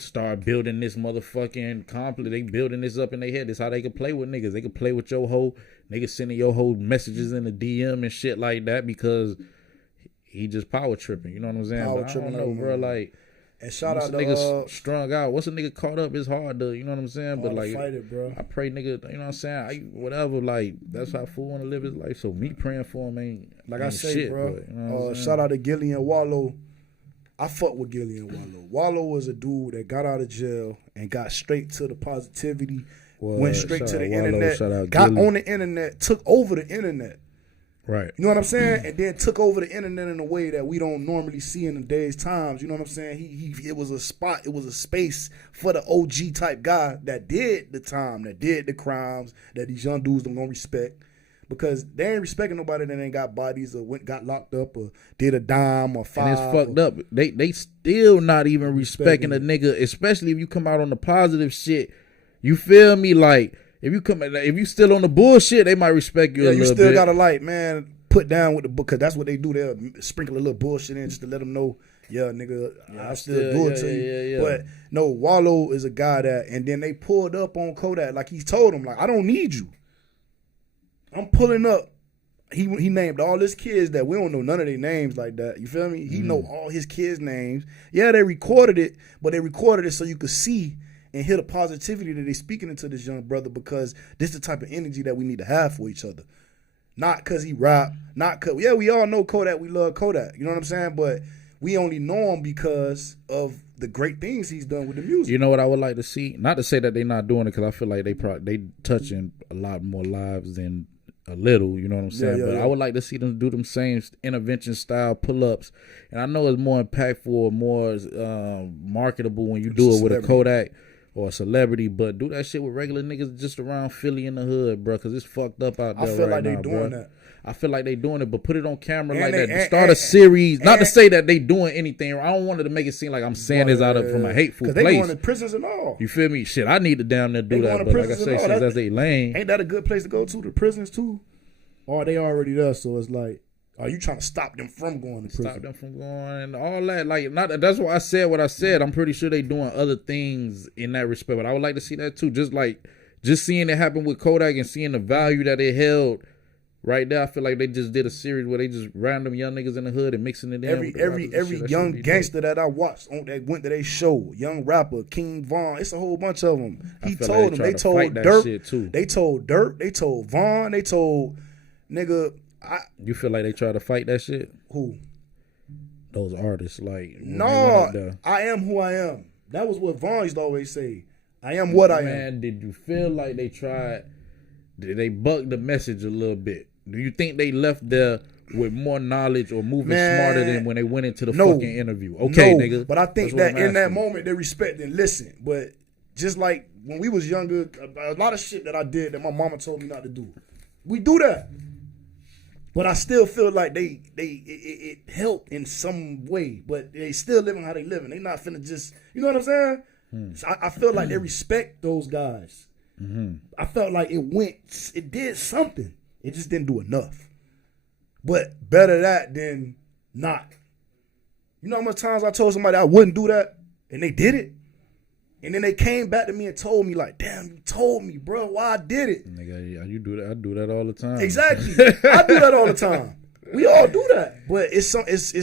start building this motherfucking complex. They building this up in their head. This how they can play with niggas. They can play with your hoe. Niggas sending your hoe messages in the DM and shit like that because he just power tripping. You know what I'm saying? But I don't know, bro. Like, and shout out to niggas strung out. Once a nigga caught up, it's hard to, you know what I'm saying? But like, fight it, bro. I pray nigga, you know what I'm saying? Whatever, like, that's how fool want to live his life. So me praying for him ain't like ain't I say, shit, bro. But, you know shout out to Gillian Wallow. I fuck with Gillian Wallow. Wallow was a dude that got out of jail and got straight to the positivity. Went straight to the internet. Got on the internet. Took over the internet. Right. You know what I'm saying? And then took over the internet in a way that we don't normally see in today's times. You know what I'm saying? It was a spot, it was a space for the OG type guy that did the time, that did the crimes that these young dudes don't gonna respect. Because they ain't respecting nobody that ain't got bodies or got locked up or did a dime or five. And it's fucked up. They still not even respecting a nigga, especially if you come out on the positive shit. You feel me? Like, if you still on the bullshit, they might respect you a little bit. You still gotta, like, man, put down with the book, because that's what they do. They'll sprinkle a little bullshit in just to let them know, nigga, I still do it to you. Yeah. But no, Wallow is a guy that, and then they pulled up on Kodak, like he told him, like, I don't need you. I'm pulling up. He named all his kids that we don't know none of their names like that. You feel me? He know all his kids' names. Yeah, they recorded it, but they recorded it so you could see and hear the positivity that they speaking into this young brother, because this is the type of energy that we need to have for each other. Not because he rap, not because, we all know Kodak, we love Kodak, you know what I'm saying? But we only know him because of the great things he's done with the music. You know what I would like to see? Not to say that they not doing it, because I feel like they touching a lot more lives than a little, you know what I'm saying? But I would like to see them do them same intervention style pull-ups. And I know it's more impactful or more marketable when you do it with a Kodak or a celebrity, but do that shit with regular niggas just around Philly in the hood, bro, because it's fucked up out there. I feel right like they now, doing bro. that. I feel like they doing it, but put it on camera and like that. Start a series. Not to say that they doing anything. I don't want it to make it seem like I'm saying this out of from a hateful place. Because they going to prisons and all. You feel me? Shit, I need to down there do that. But like I say, since that's their lane. Ain't that a good place to go to, the prisons too? Or are they already there? So it's like, are you trying to stop them from going to prison? Stop them from going and all that. Like, that's why I said what I said. I'm pretty sure they doing other things in that respect. But I would like to see that too. Just seeing it happen with Kodak and seeing the value that it held right there. I feel like they just did a series where they just random young niggas in the hood and mixing it in. Every young gangster that I watched that went to their show, young rapper, King Von, it's a whole bunch of them. He told them. They told Dirt. They told Dirt. They told Von. They told nigga. You feel like they try to fight that shit? Who? Those artists, like, no, I am who I am. That was what Von used to always say. I am what I am. Man, did you feel like they tried? Did they bug the message a little bit? Do you think they left there with more knowledge or moving smarter than when they went into the fucking interview? Okay, nigga. But I think that in that moment they respect and listen. But just like when we was younger, a lot of shit that I did that my mama told me not to do, we do that. But I still feel like it helped in some way. But they still living how they living. They not finna just, you know what I'm saying? So I feel like they respect those guys. Mm-hmm. I felt like it did something. It just didn't do enough. But better that than not. You know how much times I told somebody I wouldn't do that, and they did it? And then they came back to me and told me, like, damn, you told me, bro, why I did it. Nigga, yeah, you do that. I do that all the time. Exactly. I do that all the time. We all do that. But it's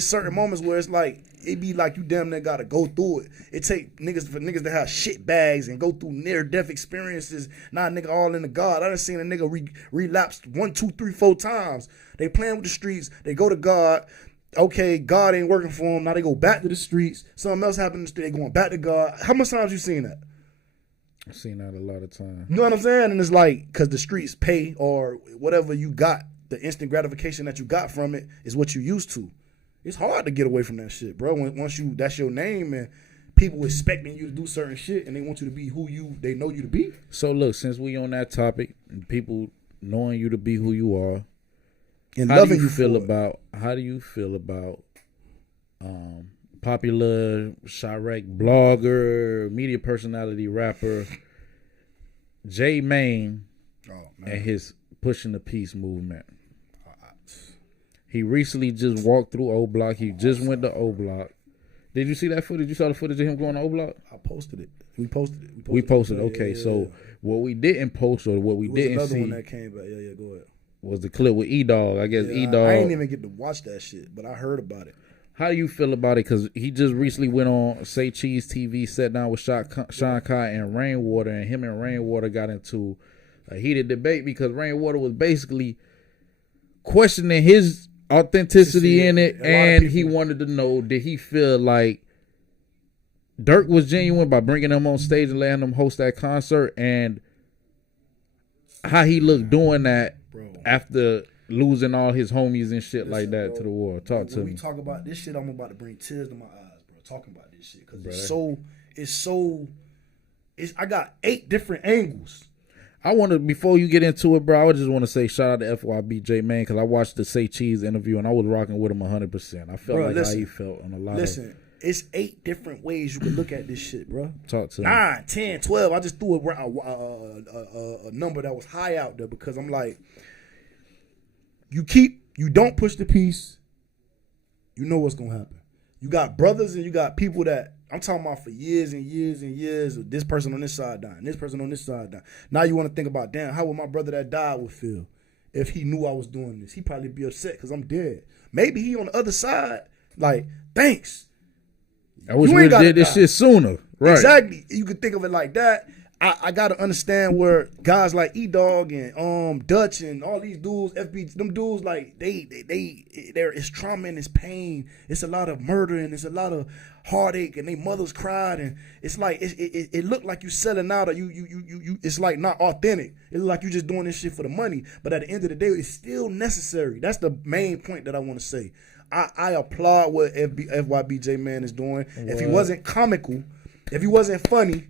certain moments where it's like, it be like you damn near gotta go through it. It take niggas to have shit bags and go through near death experiences. Nah, nigga, all in the God. I done seen a nigga relapse 1, 2, 3, 4 times. They playing with the streets. They go to God. Okay, God ain't working for them. Now they go back to the streets. Something else happened in the street. They going back to God. How much times you seen that? I've seen that a lot of times. You know what I'm saying? And it's like, because the streets pay or whatever you got, the instant gratification that you got from it is what you used to. It's hard to get away from that shit, bro. Once that's your name and people expecting you to do certain shit and they want you to be who they know you to be. So look, since we on that topic and people knowing you to be who you are, And how do loving you feel for it. about popular Chirac blogger, media personality, rapper J Mane and his pushing the peace movement? He recently just walked through O Block. He just went to O Block. Did you see that footage? You saw the footage of him going to O Block? I posted it. We posted it. We posted. Okay, so what we didn't post or what we didn't another see one that came back. Yeah, go ahead. was the clip with E-Dog. I guess Yeah, E-Dog. I ain't even get to watch that shit, but I heard about it. How do you feel about it? Because he just recently went on Say Cheese TV, sat down with Sean Kai and Rainwater, and him and Rainwater got into a heated debate because Rainwater was basically questioning his authenticity in it, and he wanted to know, did he feel like Dirk was genuine by bringing him on stage and letting him host that concert, and how he looked doing that after losing all his homies and shit like that to the war. Talk to me. When we talk about this shit, I'm about to bring tears to my eyes, bro. Talking about this shit because I got 8 different angles. I want to, before you get into it, bro, I just want to say shout out to FYB J Man because I watched the Say Cheese interview and I was rocking with him 100%. I felt how he felt on a lot of. It's 8 different ways you can look at this shit, bro. Talk to 9, 10, 12. I just threw a number that was high out there because I'm like, you don't push the peace, you know what's gonna happen. You got brothers and you got people that I'm talking about for years and years and years of this person on this side dying, this person on this side dying. Now you want to think about, damn, how would my brother that died would feel if he knew I was doing this? He'd probably be upset because I'm dead. Maybe he on the other side, like, thanks. I wish we did this shit sooner. Right. Exactly. You could think of it like that. I gotta understand where guys like E-Dog and Dutch and all these dudes, FB, them dudes, like there is trauma and it's pain. It's a lot of murder and it's a lot of heartache and they mothers cried and it's like it looked like you selling out or you it's like not authentic. It look like you just doing this shit for the money. But at the end of the day, it's still necessary. That's the main point that I want to say. I applaud what FYB J Man is doing. Wow. If he wasn't comical, if he wasn't funny,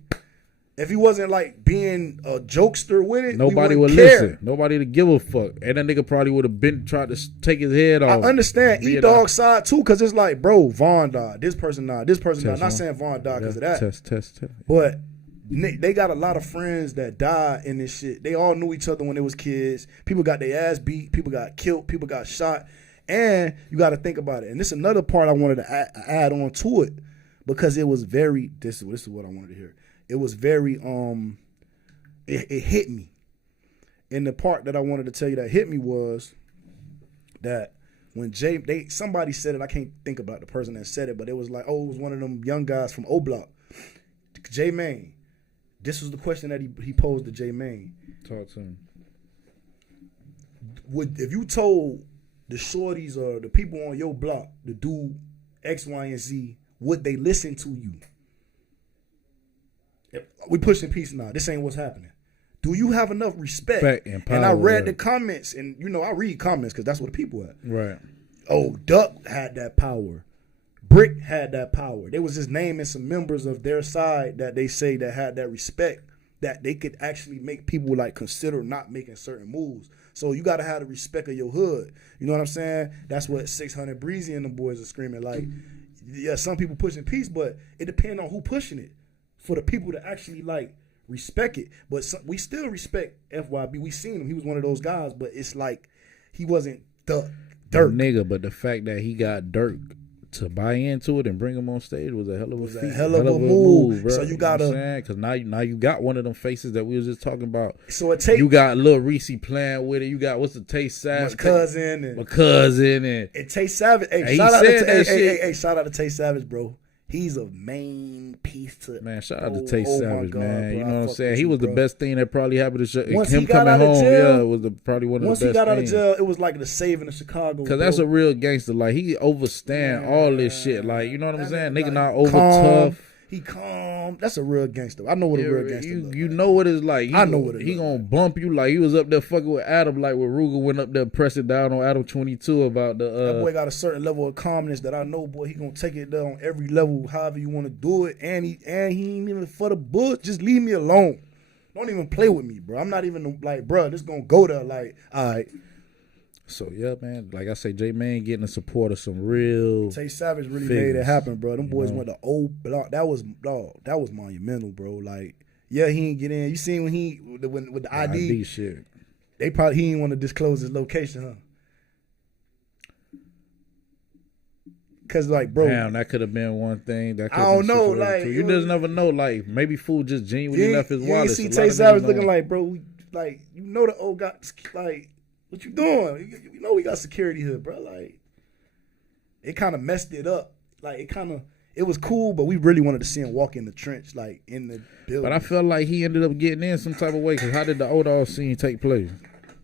if he wasn't like being a jokester with it, nobody would listen. Nobody to give a fuck. And that nigga probably would have been tried to take his head off. I understand E-Dog's side too, because it's like, bro, Vaughn died. This person died. This person died. Not saying Vaughn died because of that. Test. But they got a lot of friends that died in this shit. They all knew each other when they was kids. People got their ass beat. People got killed. People got shot. And you got to think about it. And this is another part I wanted to add on to it because it was very, this is what I wanted to hear. It was very, it hit me. And the part that I wanted to tell you that hit me was that when somebody said it, I can't think about the person that said it, but it was like, oh, it was one of them young guys from O Block, J Mane. This was the question that he posed to J Mane. Talk to him. If you told the shorties or the people on your block to do X, Y, and Z, would they listen to you? We pushing peace now. This ain't what's happening. Do you have enough respect? And I read the comments, and I read comments because that's what the people had. Right. Oh, Duck had that power. Bricc had that power. They was just naming some members of their side that they say that had that respect, that they could actually make people like consider not making certain moves. So you gotta have the respect of your hood. You know what I'm saying? That's what 600 Breezy and them boys are screaming. Like, yeah, some people pushing peace, but it depends on who pushing it. For the people to actually like respect it. But we still respect FYB. We seen him. He was one of those guys, but it's like he wasn't the Dirk. Nigga, but the fact that he got Dirk to buy into it and bring him on stage was a hell of a feat. Hell of a move, bro. So you gotta, because now you got one of them faces that we was just talking about. So it take you got Lil Reese playing with it. You got what's the Tay Savage, my cousin, and Tay Savage. Hey, shout out to Tay Savage, bro. He's a main piece to shout out to Tay Savage, God, man. Bro, you know what I'm saying? He was the best thing that probably happened to once him he got coming out of home. Jail, was probably one of the best things. Once he got out of jail, it was like the saving of Chicago. Because that's a real gangster. Like, he overstand all this shit. Like, you know what I'm saying? Nigga not over tough. He calm. That's a real gangster. I know what a real gangster is. You know what it's like. I know what it is. He gonna bump you like he was up there fucking with Adam, like when Ruger went up there pressing down on Adam 22 about the. That boy got a certain level of calmness that I know, boy. He gonna take it down on every level, however you want to do it. And he ain't even for the bush. Just leave me alone. Don't even play with me, bro. I'm not even like, bro. This gonna go there. Like, all right. So yeah, man. Like I say, J Man getting the support of some real. Tay Savage really made it happen, bro. Them boys went to old block. That was monumental, bro. Like, yeah, he didn't get in. You seen when with the ID shit. He didn't want to disclose his location, huh? Cause like, bro, damn, that could have been one thing. I don't know, like you just never know. Like maybe fool just genuinely left his wallet. You see Tay Savage looking like, bro, like you know the old guy, like. What you doing? You know we got security here, bro. Like, it kind of messed it up. Like, it was cool, but we really wanted to see him walk in the trench, like, in the building. But I felt like he ended up getting in some type of way, because how did the O-Dog scene take place?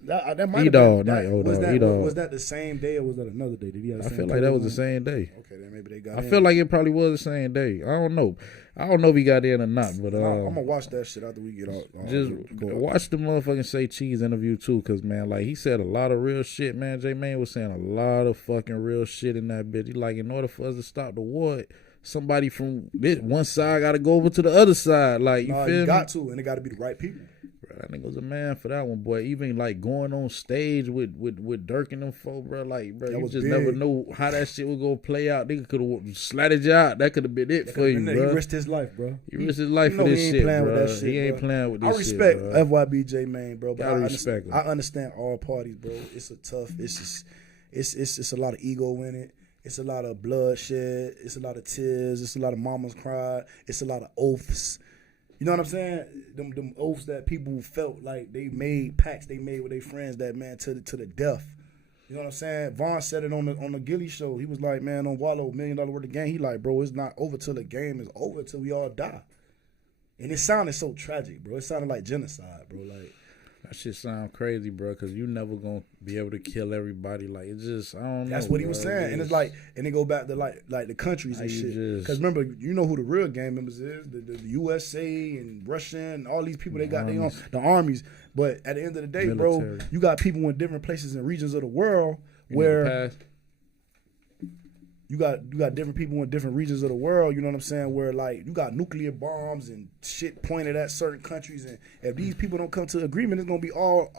That might have been. Was that the same day or was that another day? Did he have the same I feel like that was the same day. Okay, then maybe they got in. I feel like it probably was the same day. I don't know if he got in or not, but I'm gonna watch that shit after we get out. Just watch the motherfucking Say Cheese interview too, cause man, like he said a lot of real shit, man. J Man was saying a lot of fucking real shit in that bitch. He like, in order for us to stop the war, somebody from this one side got to go over to the other side. Like, you feel me? You got to, and it got to be the right people. Bro, that nigga was a man for that one, boy. Even like going on stage with Dirk and them folk, bro. Like, bro, you just never know how that shit was gonna play out. Nigga could have slatted you out. That could have been it for you, bro. He risked his life, bro. He risked his life for this shit, bro. He ain't playing with this shit, I respect FYBJ, man, bro. But I understand all parties, bro. It's a tough. It's a lot of ego in it. It's a lot of bloodshed. It's a lot of tears. It's a lot of mamas cry. It's a lot of oaths. You know what I'm saying? Them oaths that people felt like they made, pacts they made with their friends, that man to the death. You know what I'm saying? Vaughn said it on the Gilly show. He was like, man, on Wallow, $1 million worth of game. He like, bro, it's not over till the game is over, till we all die. And it sounded so tragic, bro. It sounded like genocide, bro. Like, that shit sound crazy, bro, because you never gonna be able to kill everybody. Like, it's just, I don't know. That's what he was saying. And it's like, and they go back to like the countries and shit. Because remember, you know who the real gang members is? The USA and Russia and all these people, they got their own, the armies. But at the end of the day, bro, you got people in different places and regions of the world where you got different people in different regions of the world, you know what I'm saying, where like you got nuclear bombs and shit pointed at certain countries, and if these people don't come to agreement, it's gonna be all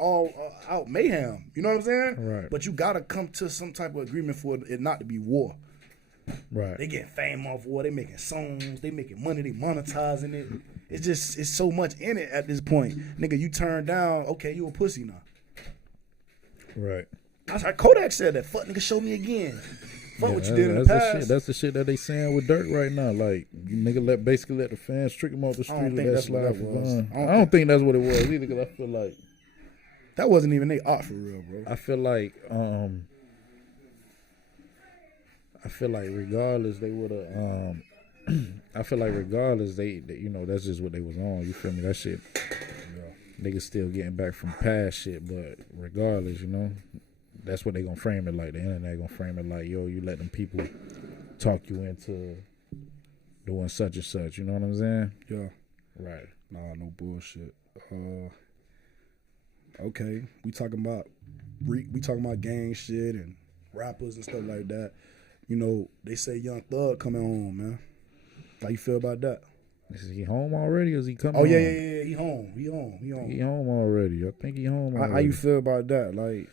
out mayhem. You know what I'm saying? Right. But you gotta come to some type of agreement for it not to be war. Right. They getting fame off war. They making songs. They making money. They monetizing it. It's so much in it at this point, nigga. You turn down, okay, you a pussy now. Right. That's how Kodak said that. Fuck nigga, show me again. Fuck what you did in the past. That's the shit that they saying with Dirk right now. Like, you nigga basically let the fans trick him off the street with that slide for fun. I don't think that's what it was either, because I feel like that wasn't even their art for real, bro. I feel like regardless they would have I feel like regardless they you know, that's just what they was on. You feel me? That shit, niggas still getting back from past shit, but regardless, you know, that's what they gonna frame it like. The internet gonna frame it like, yo, you let them people talk you into doing such and such. You know what I'm saying? Yeah. Right. Nah, no bullshit. Okay, we talking about gang shit and rappers and stuff like that. You know, they say Young Thug coming home, man. How you feel about that? Is he home already or is he coming home? Yeah, he home. He home. He home already. I think he home already. How you feel about that? Like,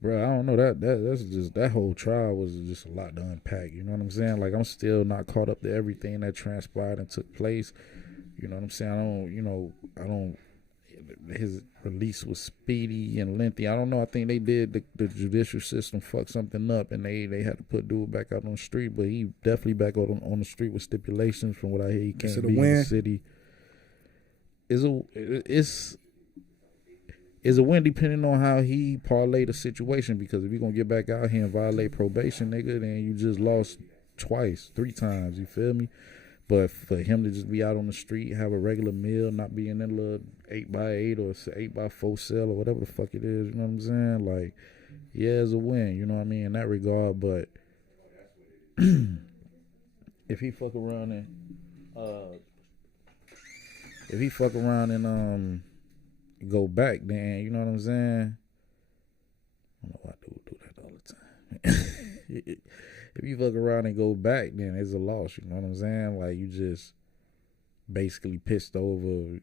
bro, I don't know. That's just, that whole trial was just a lot to unpack. You know what I'm saying? Like, I'm still not caught up to everything that transpired and took place. You know what I'm saying? I don't his release was speedy and lengthy. I don't know. I think they did the judicial system fuck something up, and they had to put dude back out on the street. But he definitely back out on the street with stipulations. From what I hear, he can't be in the city. It's a win depending on how he parlay the situation. Because if you're gonna get back out here and violate probation, nigga, then you just lost twice, 3 times. You feel me? But for him to just be out on the street, have a regular meal, not be in that little 8x8 or 8x4 cell or whatever the fuck it is, you know what I'm saying? Like, yeah, it's a win, you know what I mean, in that regard. But if he fuck around and go back, then you know what I'm saying? I don't know why dude do that all the time. If you fuck around and go back, then it's a loss. You know what I'm saying? Like, you just basically pissed over.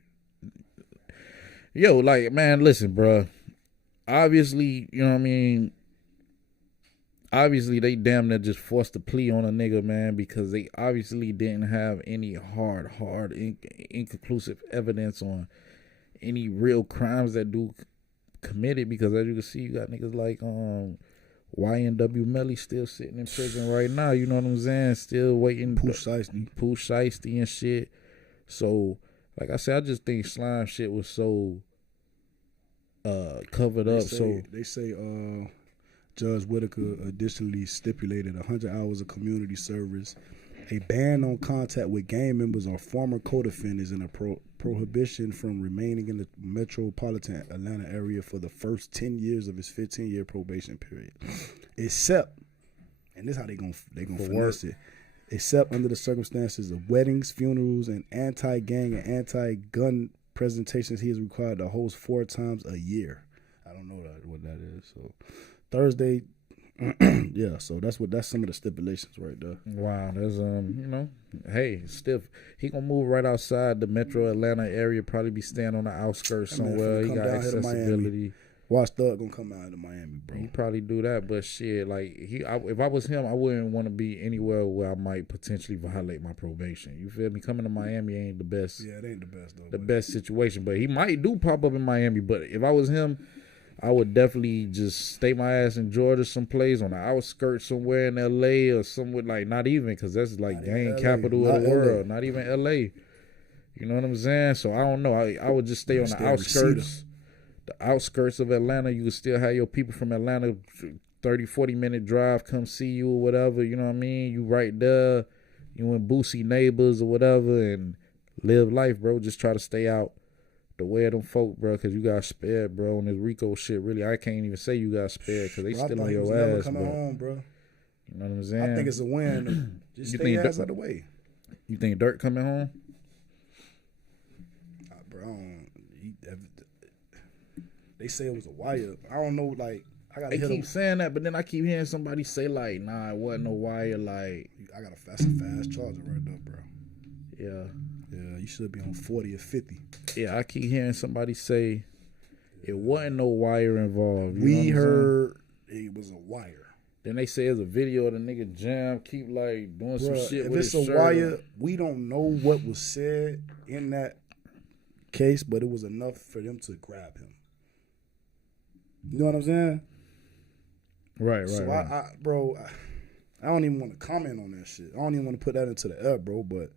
Yo, like, man, listen, bro. Obviously, you know what I mean? Obviously, they damn near just forced a plea on a nigga, man, because they obviously didn't have any hard, inconclusive evidence on any real crimes that dude committed. Because as you can see, you got niggas like, YNW Melly still sitting in prison right now, you know what I'm saying? Still waiting. Pooh Shiesty and shit. So, like I said, I just think slime shit was so covered up. They say Judge Whitaker additionally stipulated 100 hours of community service, a ban on contact with gang members or former co-defendants, and a prohibition from remaining in the metropolitan Atlanta area for the first 10 years of his 15-year probation period, except, and this is how they gonna finesse it, except under the circumstances of weddings, funerals, and anti-gang and anti-gun presentations he is required to host 4 times a year. I don't know what that is. So Thursday. Yeah, so that's some of the stipulations right there. Wow, there's you know, hey, stiff. He gonna move right outside the metro Atlanta area. Probably be staying on the outskirts somewhere. He got accessibility. Watch Thug gonna come out to Miami, bro. He probably do that, but shit, like if I was him, I wouldn't want to be anywhere where I might potentially violate my probation. You feel me? Coming to Miami ain't the best. Yeah, it ain't the best though. The best situation, but he might do pop up in Miami. But if I was him, I would definitely just stay my ass in Georgia someplace on the outskirts somewhere in L.A. or somewhere, like, not even, because that's like gang capital of the world. Not even L.A. You know what I'm saying? So I don't know. I would just stay on the outskirts. The outskirts of Atlanta. You could still have your people from Atlanta, 30, 40-minute drive, come see you or whatever. You know what I mean? You right there. You and Boosie neighbors or whatever, and live life, bro. Just try to stay out the way of them folk, bro, because you got spared, bro, on this Rico shit. Really, I can't even say you got spared because they still on your ass. Never coming home, bro. You know what I'm saying? I think it's a win. Just stay your ass out of the way. You think Dirt coming home? Bro, they say it was a wire. I don't know, like, I gotta hit keep saying that, but then I keep hearing somebody say, like, nah, it wasn't no wire. Like, I got a fast charger right there, bro. Yeah. Yeah, you should be on 40 or 50. Yeah, I keep hearing somebody say it wasn't no wire involved. We heard it was a wire. Then they say it's a video of the nigga Jam keep like doing some shit if with it's his a shirt wire, on. we don't know what was said in that case, but it was enough for them to grab him. You know what I'm saying? Right. So I don't even want to comment on that shit. I don't even want to put that into the air, bro. But,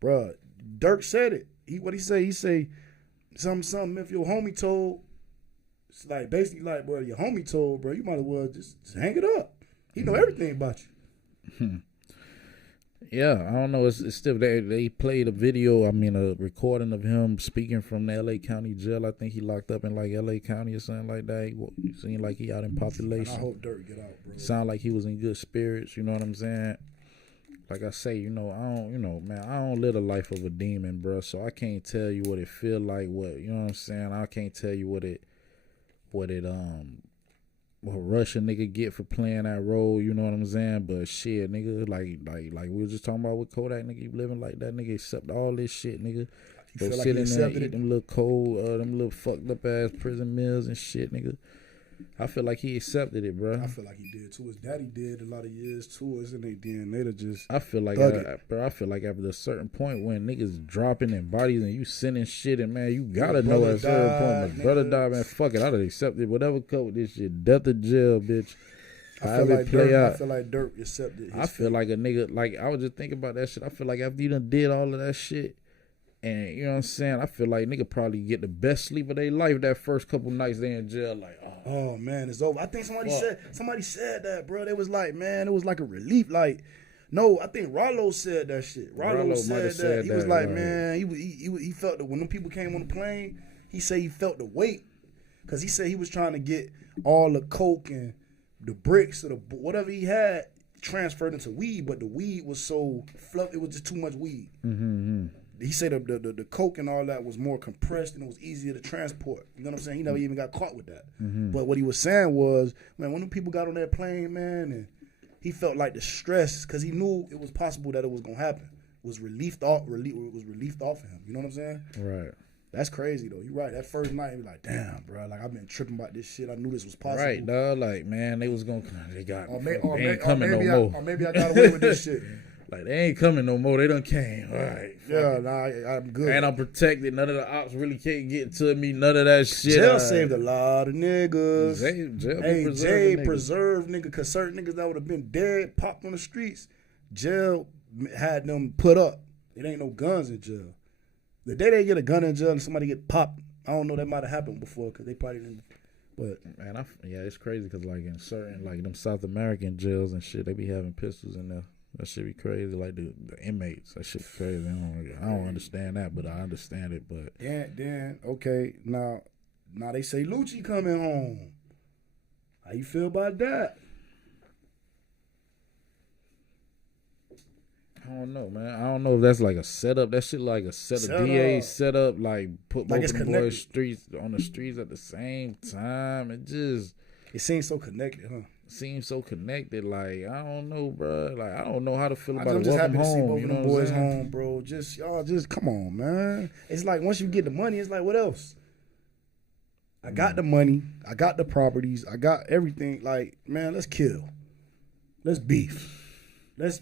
bro, Dirk said it. What he say? He say something. If your homie told, it's like basically like, bro, your homie told, bro, you might as well just hang it up. He know everything about you. Yeah, I don't know. It's still they played a video. I mean, a recording of him speaking from the L.A. County jail. I think he locked up in like L.A. County or something like that. He seemed like he out in population. And I hope Dirk get out, bro. Sound like he was in good spirits. You know what I'm saying? Like I say, I don't live the life of a demon, bro. So I can't tell you what it feel like. What I'm saying? I can't tell you what Russian nigga get for playing that role, you know what I'm saying? But shit, nigga, like we were just talking about with Kodak, nigga, you living like that, nigga, accept all this shit, nigga. Go sit in there, eat them little cold, them little fucked up ass prison meals and shit, nigga. I feel like he accepted it, bro. I feel like he did too. His daddy did a lot of years too. It's in their DNA to just. I feel like, bro. I feel like after a certain point when niggas dropping in bodies and you sending shit, and man, you gotta know at a certain point. My brother died, man. Fuck it, I'd have accepted whatever cut with this shit. Death or jail, bitch. I feel like Dirk accepted. I feel like a nigga. Like I was just thinking about that shit. I feel like after you done did all of that shit. And you know what I'm saying? I feel like nigga probably get the best sleep of their life that first couple nights they in jail. Like, oh man, it's over. I think somebody said that, bro. They was like, man, it was like a relief. Like, no, I think Rollo said that shit. Rollo said that. He was like, man, he felt that when them people came on the plane, he said he felt the weight. Cause he said he was trying to get all the coke and the bricks or the whatever he had transferred into weed, but the weed was so fluff, it was just too much weed. Mm-hmm. He said the coke and all that was more compressed and it was easier to transport. You know what I'm saying? He never even got caught with that. Mm-hmm. But what he was saying was, man, when the people got on that plane, man, and he felt like the stress because he knew it was possible that it was gonna happen. It was relieved off of him. You know what I'm saying? Right. That's crazy though. You're right. That first night, he was like, damn, bro. Like I've been tripping about this shit. I knew this was possible. Right, dog. Like, man, they was gonna. They ain't coming no more. Or maybe I got away with this shit. Like, they ain't coming no more. They done came. All right. Yeah, nah, I'm good. And I'm protected. None of the ops really can't get to me. None of that shit. Jail saved a lot of niggas. Jail preserved nigga, because certain niggas that would have been dead, popped on the streets, jail had them put up. It ain't no guns in jail. The day they get a gun in jail and somebody get popped, I don't know, that might have happened before because they probably didn't. But man, it's crazy because like in certain like them South American jails and shit, they be having pistols in there. That shit be crazy. Like the inmates, that shit crazy. I don't understand that, but I understand it. But then okay, now they say Lucci coming home. How you feel about that? I don't know, man. I don't know if that's like a setup. That shit like a DA setup. Like put both of the boys on the streets at the same time. It seems so connected, huh? Seems so connected. Like I don't know, bro. Like I don't know how to feel about it. I'm just happy to see both of them boys home, bro. Just come on, man. It's like once you get the money, it's like what else? I got the money. I got the properties. I got everything. Like man, let's kill. Let's beef. Let's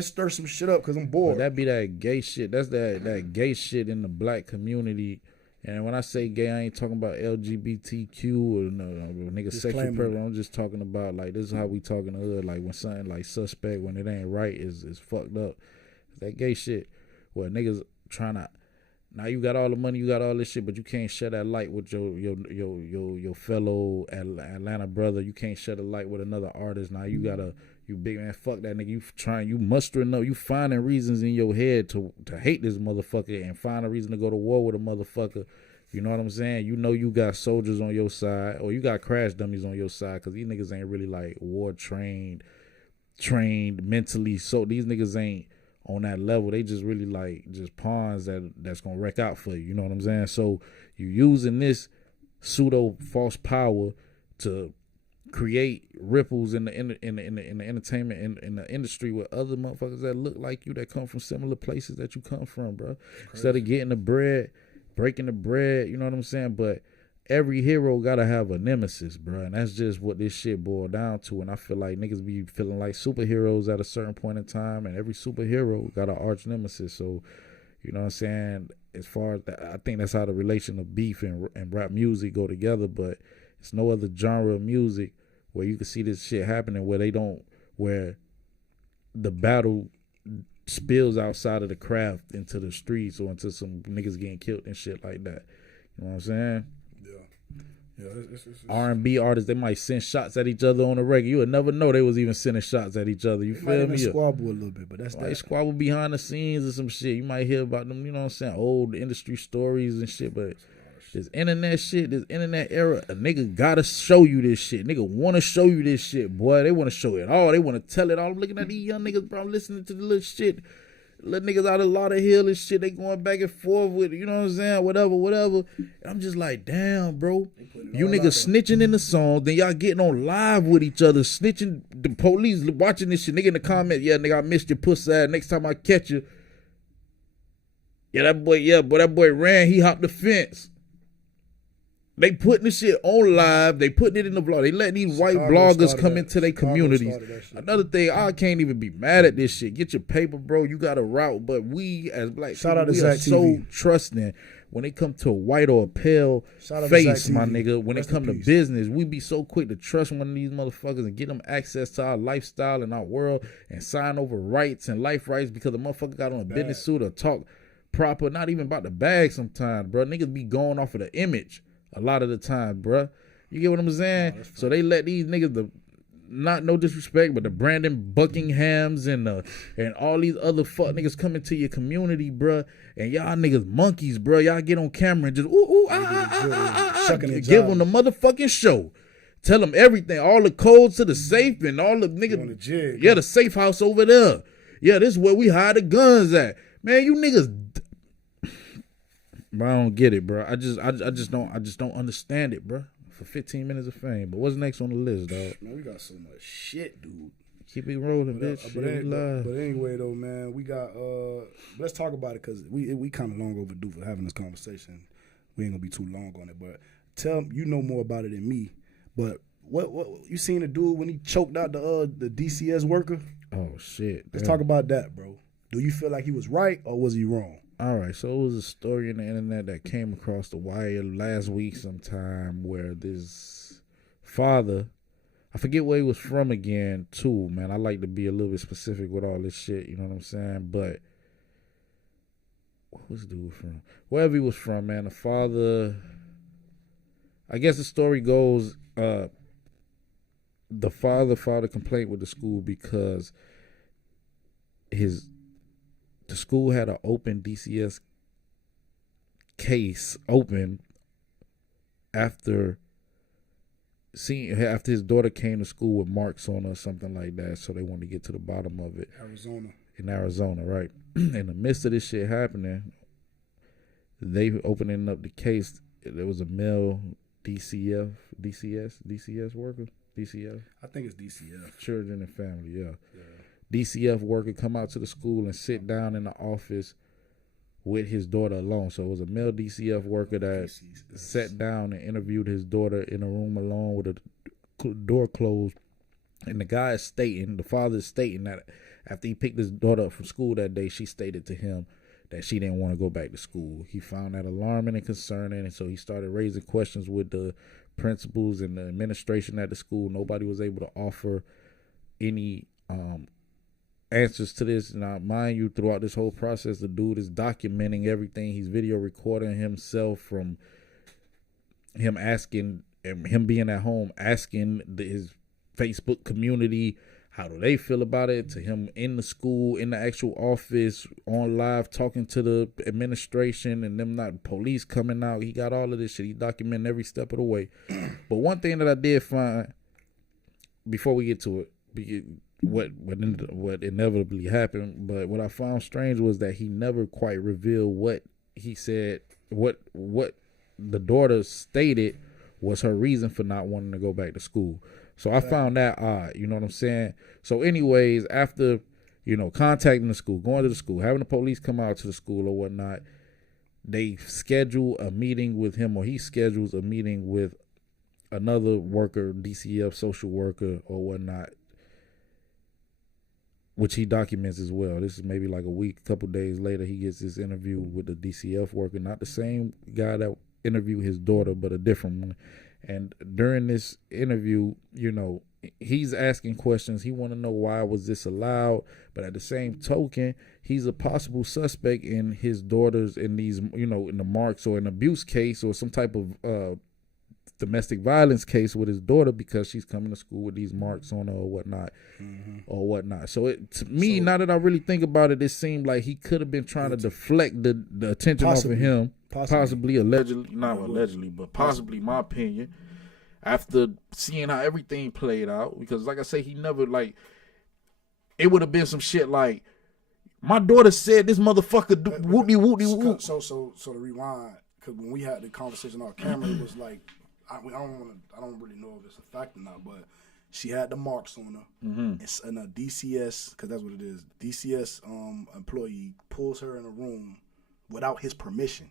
stir some shit up because I'm bored. But that be that gay shit. That's that gay shit in the black community. And when I say gay, I ain't talking about LGBTQ or no nigga sexual preference. I'm just talking about like this is how we talking in the hood. Like when something like suspect when it ain't right is fucked up. That gay shit where niggas trying to. Now you got all the money, you got all this shit, but you can't share that light with your fellow Atlanta brother. You can't share the light with another artist. Now you gotta. You big man, fuck that nigga. You mustering up, you finding reasons in your head to hate this motherfucker and find a reason to go to war with a motherfucker. You know what I'm saying? You know you got soldiers on your side or you got crash dummies on your side because these niggas ain't really like war trained mentally. So these niggas ain't on that level. They just really like just pawns that's gonna wreck out for you. You know what I'm saying? So you using this pseudo false power to create ripples in the entertainment in the industry with other motherfuckers that look like you that come from similar places that you come from, bro. Instead of getting the bread, breaking the bread, you know what I'm saying? But every hero gotta have a nemesis, bro, and that's just what this shit boiled down to. And I feel like niggas be feeling like superheroes at a certain point in time, and every superhero got an arch nemesis. So, you know what I'm saying? As far as that, I think that's how the relation of beef and rap music go together. But it's no other genre of music where you can see this shit happening where the battle spills outside of the craft into the streets or into some niggas getting killed and shit like that. You know what I'm saying? Yeah. R&B artists, they might send shots at each other on the regular. You would never know they was even sending shots at each other. You feel me? Squabble a little bit, but that's they squabble behind the scenes or some shit. You might hear about them, you know what I'm saying, old industry stories and shit, but this internet shit, this internet era, a nigga gotta show you this shit. Nigga wanna show you this shit, boy. They wanna show it all. They wanna tell it all. I'm looking at these young niggas, bro. I'm listening to the little shit. Little niggas out of Lauderhill and shit. They going back and forth with, you know what I'm saying, whatever. And I'm just like, damn, bro. You niggas snitching in the song, then y'all getting on live with each other, snitching. The police watching this shit. Nigga in the comment, yeah, nigga, I missed your pussy ass. Next time I catch you. That boy ran. He hopped the fence. They putting the shit on live. They putting it in the vlog. They letting these white bloggers come into their communities. Another thing, I can't even be mad at this shit. Get your paper, bro. You got a route. But we as black people, we are so trusting when it come to a white or a pale face, my nigga. When it come to business, we be so quick to trust one of these motherfuckers and get them access to our lifestyle and our world and sign over rights and life rights because the motherfucker got on a business suit or talk proper. Not even about the bag sometimes, bro. Niggas be going off of the image. A lot of the time, bruh. You get what I'm saying? No, so they let these niggas, not no disrespect, but the Brandon Buckinghams and all these other fuck niggas come into your community, bruh. And y'all niggas monkeys, bruh. Y'all get on camera and just give them the motherfucking show. Tell them everything, all the codes to the safe and all the niggas. Yeah, the safe house over there. Yeah, this is where we hide the guns at. Man, you niggas. Bro, I don't get it, bro. I just don't understand it, bro. For 15 minutes of fame. But what's next on the list, dog? Man, we got so much shit, dude. Keep it rolling, bitch. But anyway, though, man, we got. Let's talk about it because we kind of long overdue for having this conversation. We ain't gonna be too long on it, but you know more about it than me. But what you seen the dude when he choked out the DCS worker? Oh shit! Let's talk about that, bro. Do you feel like he was right or was he wrong? All right, so it was a story on the internet that came across the wire last week sometime where this father, I forget where he was from again, too, man. I like to be a little bit specific with all this shit, you know what I'm saying? But what was the dude from? Wherever he was from, man, the father, I guess the story goes, the father filed a complaint with the school because the school had an open DCS case open after his daughter came to school with marks on her or something like that, so they wanted to get to the bottom of it. In Arizona, right? In the midst of this shit happening, they opening up the case. There was a male DCS worker. DCF? I think it's DCF. Children and Family, yeah. DCF worker come out to the school and sit down in the office with his daughter alone. So it was a male DCF worker that sat down and interviewed his daughter in a room alone with the door closed. And the father is stating that after he picked his daughter up from school that day, she stated to him that she didn't want to go back to school. He found that alarming and concerning, and so he started raising questions with the principals and the administration at the school. Nobody was able to offer any answers to this. Now, mind you, throughout this whole process, the dude is documenting everything. He's video recording himself from him asking, and him being at home, asking his Facebook community how do they feel about it, to him in the school, in the actual office, on live, talking to the administration and them not police coming out. He got all of this shit. He documenting every step of the way. But one thing that I did find, before we get to it, what inevitably happened, but what I found strange was that he never quite revealed what he said, what the daughter stated was her reason for not wanting to go back to school. So I found that odd, you know what I'm saying? So anyways, after, contacting the school, going to the school, having the police come out to the school or whatnot, they schedule a meeting with him, or he schedules a meeting with another worker, DCF social worker or whatnot, which he documents as well. This is maybe like a couple days later, he gets this interview with the DCF worker, not the same guy that interviewed his daughter, but a different one. And during this interview, he's asking questions. He want to know why was this allowed, but at the same token, he's a possible suspect in his daughter's, in these, in the marks or an abuse case or some type of domestic violence case with his daughter, because she's coming to school with these marks on her or whatnot. So to me, now that I really think about it, it seemed like he could have been trying to deflect the attention off of him. Possibly, allegedly, not allegedly, but possibly, my opinion, after seeing how everything played out. Because like I say, he never, it would have been some shit like, my daughter said this motherfucker whoop. So to rewind, because when we had the conversation on camera, it was like, I don't really know if it's a fact or not, but she had the marks on her. Mm-hmm. And a DCS, because that's what it is, DCS employee pulls her in a room without his permission.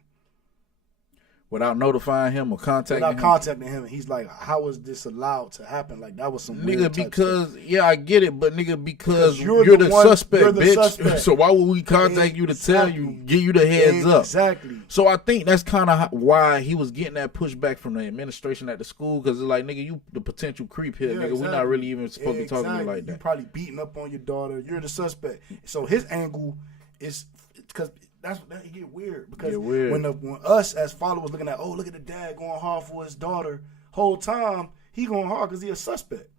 Without notifying him or contacting him? Without contacting him. And he's like, how was this allowed to happen? Like, that was some weird type because, stuff. yeah, I get it, but nigga, because you're the suspect, bitch. Suspect. So why would we contact you to tell you, give you the heads up? Exactly. So I think that's kind of why he was getting that pushback from the administration at the school, because it's like, nigga, you the potential creep here, nigga. Exactly. We're not really even supposed to be talking to you like that. You probably beating up on your daughter. You're the suspect. So his angle is, because that it get weird, because when us as followers looking at, oh, look at the dad going hard for his daughter, whole time he going hard because he a suspect.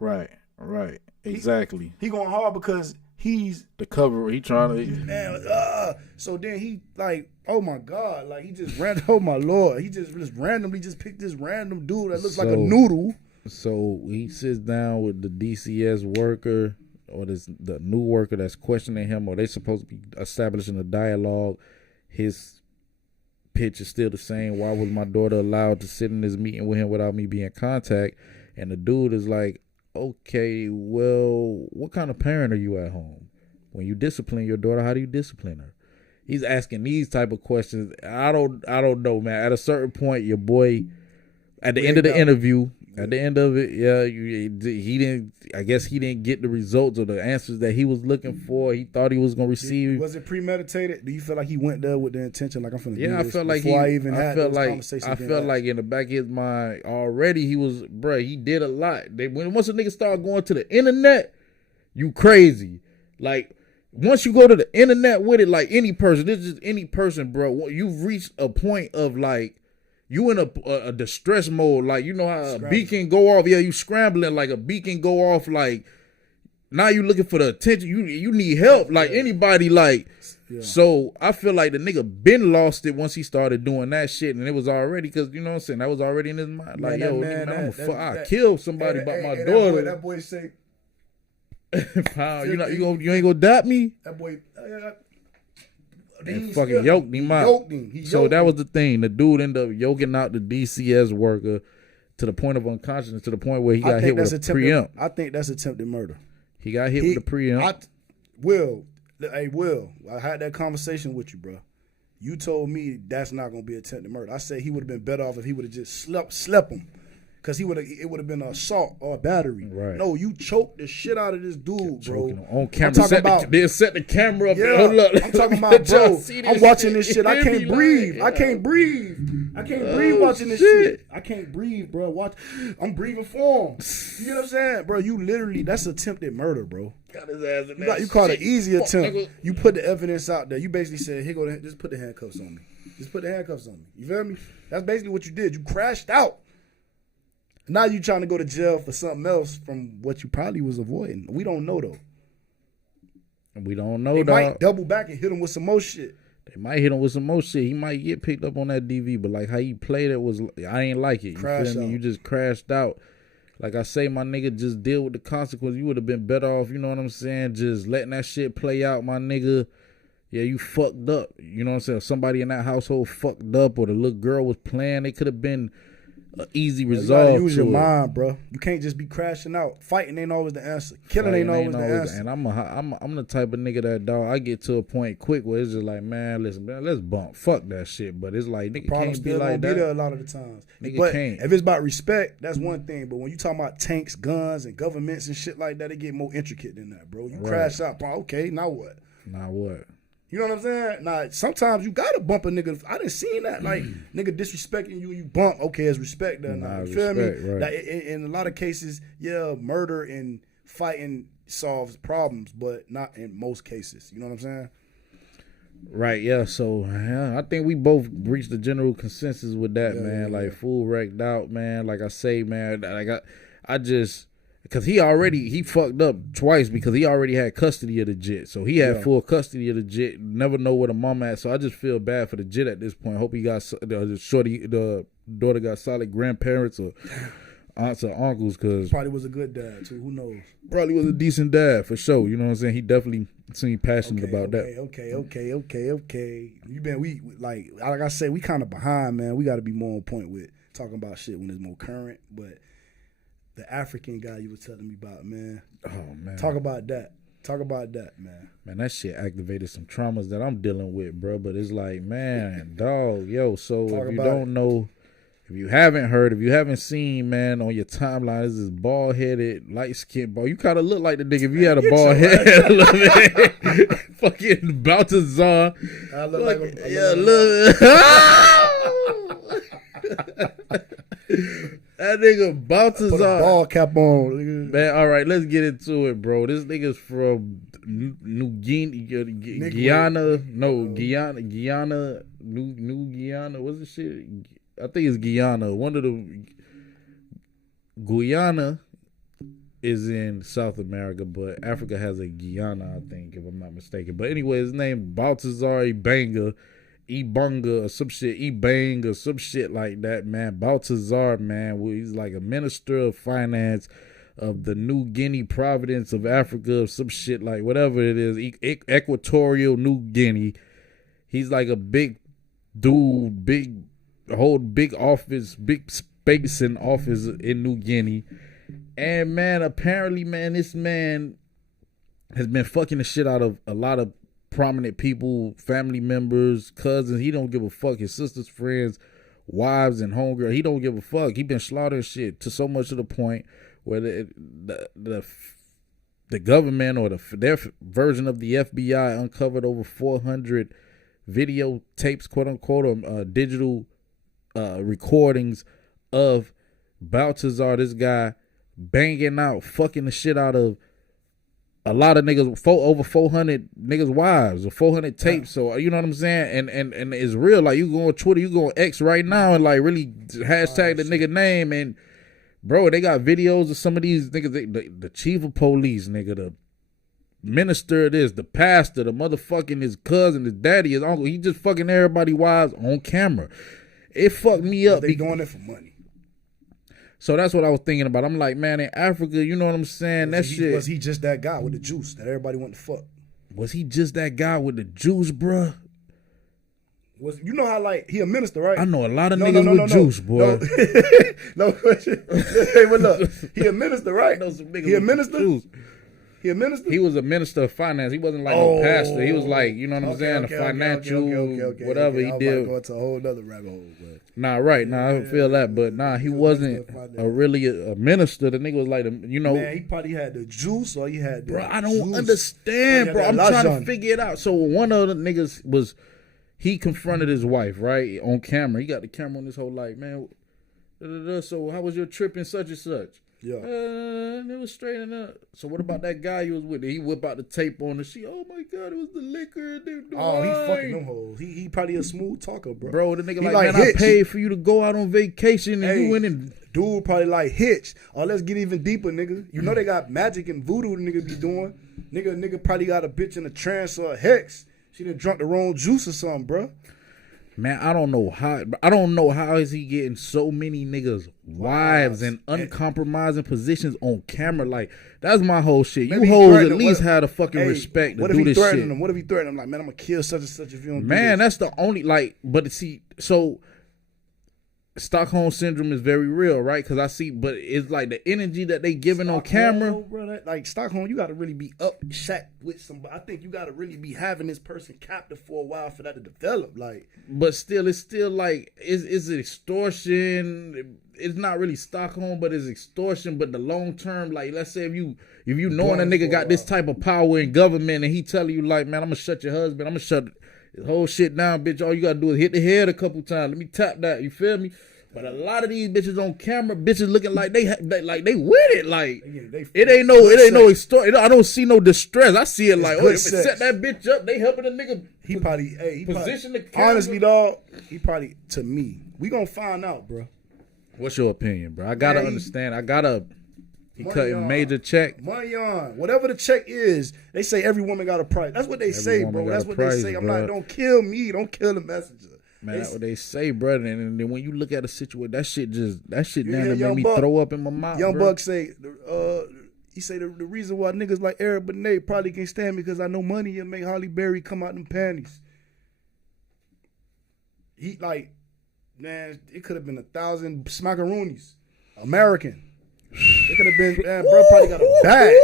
Right, exactly. He going hard because he's the cover. He trying to. So then he like, oh my God, like he just ran. Oh my Lord, he just randomly just picked this random dude that looks like a noodle. So he sits down with the DCS worker, or the new worker that's questioning him, or they supposed to be establishing a dialogue. His pitch is still the same. Why was my daughter allowed to sit in this meeting with him without me being in contact? And the dude is like, okay, well, what kind of parent are you at home? When you discipline your daughter, how do you discipline her? He's asking these type of questions. I don't know, man. At a certain point, your boy, at the end of the interview, at the end of it, he didn't. I guess he didn't get the results or the answers that he was looking for. He thought he was gonna receive. Was it premeditated? Do you feel like he went there with the intention, like I'm finna do this? I felt like I felt like in the back of his mind already he was, bruh, he did a lot. Once a nigga start going to the internet, you crazy. Like, once you go to the internet with it, like any person, this is any person, bro. You've reached a point of like, you in a distress mode, like, you know how a beacon go off. Yeah, you scrambling, like a beacon go off. Like, now you looking for the attention. You need help, like anybody. Like, so I feel like the nigga been lost it once he started doing that shit, and it was already, because you know what I'm saying, that was already in his mind. Like, I killed somebody about my daughter. That boy say, you ain't gonna doubt me. That boy. And fucking yoked him out. So that was the thing. The dude ended up yoking out the DCS worker to the point of unconsciousness, to the point where he got hit with a preempt. I think that's attempted murder. He got hit with a preempt. Will, I had that conversation with you, bro. You told me that's not going to be attempted murder. I said he would have been better off if he would have just slept him. Because it would have been an assault or a battery. Right. No, you choked the shit out of this dude, bro. On camera. They set the camera up. Yeah, I'm talking about, bro. I'm watching this shit. I can't breathe. I can't breathe. I can't breathe watching this shit. I can't breathe, bro. I'm breathing for him. You know what I'm saying? Bro, you literally, that's attempted murder, bro. Got his ass in that you called it easy attempt. Nigga. You put the evidence out there. You basically said, here go, just put the handcuffs on me. Just put the handcuffs on me. You feel me? That's basically what you did. You crashed out. Now you trying to go to jail for something else from what you probably was avoiding. We don't know, though. We don't know, They dog. might double back and hit him with some more shit. They might hit him with some more shit. He might get picked up on that DV, but like how you played it was, I ain't like it. You feel me? You just crashed out. Like I say, my nigga, just deal with the consequences. You would have been better off, you know what I'm saying? Just letting that shit play out, my nigga. Yeah, you fucked up. You know what I'm saying? If somebody in that household fucked up, or the little girl was playing, it could have been an easy resolve. You gotta use your mind, bro. You can't just be crashing out. Fighting ain't always the answer. Killing ain't always the answer. And I'm the type of nigga that, dog, I get to a point quick where it's just like, man, listen, man, let's bump. Fuck that shit. But it's like, nigga can't be like that. Be there a lot of the times. Nigga can't. If it's about respect, that's one thing. But when you talking about tanks, guns, and governments and shit like that, it get more intricate than that, bro. You crash out, bro. Okay, now what? Now what? You know what I'm saying? Now, sometimes you gotta bump a nigga. I done seen that, like, nigga disrespecting you, you bump. Okay, it's respect there now. You feel me? Right. Like, in a lot of cases, yeah, murder and fighting solves problems, but not in most cases. You know what I'm saying? Right, yeah. So, yeah, I think we both reached a general consensus with that, man. Like, full wrecked out, man. Like I say, man, like I just... Because he fucked up twice because he already had custody of the jit. So he had full custody of the jit. Never know where the mom at. So I just feel bad for the jit at this point. Hope he got the daughter got solid grandparents or aunts or uncles. Cause probably was a good dad too. Who knows? Probably was a decent dad for sure. You know what I'm saying? He definitely seemed passionate about that. Okay. Like I said, we kind of behind, man. We got to be more on point with talking about shit when it's more current, but. The African guy you were telling me about, man. Oh, man. Talk about that. Talk about that, man. Man, that shit activated some traumas that I'm dealing with, bro. But it's like, man, dog, yo. So if you don't know, if you haven't heard, if you haven't seen, man, on your timeline, this is bald headed, light skinned ball. You kind of look like the nigga if you had a bald head. Fucking Baltazar. I look like him. Yeah, look. That nigga Baltazar. Put a ball cap on. Man, all right, let's get into it, bro. This nigga's from New Guinea, Guyana. No, Guyana, New Guyana. What's the shit? I think it's Guyana. One of the Guyana is in South America, but Africa has a Guyana, I think, if I'm not mistaken. But anyway, his name Baltazar Ibanga or some shit, Ibang or some shit like that, man. Baltazar, man, he's like a minister of finance of the New Guinea province of Africa or some shit like whatever it is, Equatorial New Guinea. He's like a big dude, hold big office, big space in office in New Guinea. And man, apparently, man, this man has been fucking the shit out of a lot of prominent people, family members, cousins. He don't give a fuck. His sister's friends, wives, and homegirl. He don't give a fuck. He been slaughtering shit to so much to the point where the government or their version of the FBI uncovered over 400 videotapes, quote unquote, or digital recordings of Baltazar, this guy, banging out, fucking the shit out of a lot of niggas, over 400 niggas' wives or 400 tapes. So you know what I'm saying? And it's real. Like, you go on Twitter, you go on X right now and like really hashtag the nigga name. And bro, they got videos of some of these niggas, the chief of police, nigga, the minister of this, the pastor, the motherfucking his cousin, his daddy, his uncle. He just fucking everybody's wives on camera. It fucked me up. They going there for money. So that's what I was thinking about. I'm like, man, in Africa, you know what I'm saying? Was he just that guy with the juice that everybody wanted to fuck? Was he just that guy with the juice, bruh? You know how, like, he a minister, right? I know a lot of niggas with juice, boy. No question. Hey, but look, he a minister, right? He a minister? Juice. He a minister? He was a minister of finance. He wasn't like no pastor. He was like, you know what I'm saying, the financial, whatever he did. Go into a whole other rabbit hole, but. Nah, right. Nah, I feel that. But nah, he wasn't really a minister. The nigga was like, you know. Man, he probably had the juice or he had the bro, I don't understand, bro. I'm trying to figure it out. So one of the niggas was, he confronted his wife, right, on camera. He got the camera on his whole life, man. So how was your trip in such and such? Yeah. It was straight up. So what about that guy you was with? He whip out the tape on the shit. Oh my God, it was the liquor. Oh, he fucking them hoes. He probably a smooth talker, bro. Bro, the nigga like, man, I paid for you to go out on vacation and you went and. Dude probably like Hitch. Oh, let's get even deeper, nigga. You know they got magic and voodoo the nigga be doing. Nigga probably got a bitch in a trance or a hex. She done drunk the wrong juice or something, bro. Man, I don't know how is he getting so many niggas wives and uncompromising positions on camera. Like, that's my whole shit. You hoes at least had a fucking respect to do this shit. What if he threatened him? Like, man, I'm gonna kill such and such if you don't do this. Man, that's the only, like, but see, so Stockholm syndrome is very real, right? Because I see, but it's like the energy that they giving on camera. Bro, like Stockholm, you got to really be up shot with somebody. I think you got to really be having this person captive for a while for that to develop. Like, but still, it's still like, is it extortion? It's not really Stockholm, but it's extortion. But the long term, like, let's say if you knowing a nigga got this type of power in government and he telling you like, man, I'm gonna shut your husband, I'm gonna shut this whole shit down, bitch. All you gotta do is hit the head a couple times. Let me tap that. You feel me? But a lot of these bitches on camera, bitches looking like they with it. Like, it ain't no extortion. I don't see no distress. I see it like, oh, if it set that bitch up, they helping a nigga. He position the camera. Honestly, dog, he probably, to me, we gonna find out, bro. What's your opinion, bro? I gotta understand. He cutting major check. Money on. Whatever the check is, they say every woman got a price. That's what they say, bro. That's what they say. I'm not, don't kill me. Don't kill the messenger. Man, that's what they say, brother. And then when you look at a situation, that shit down there made me throw up in my mouth. Young Buck say, he say the reason why niggas like Eric Benet probably can't stand me because I know money and make Holly Berry come out them panties. He like, man, it could have been 1,000 smackaroonies. American. It could have been, man, bro probably got a bag.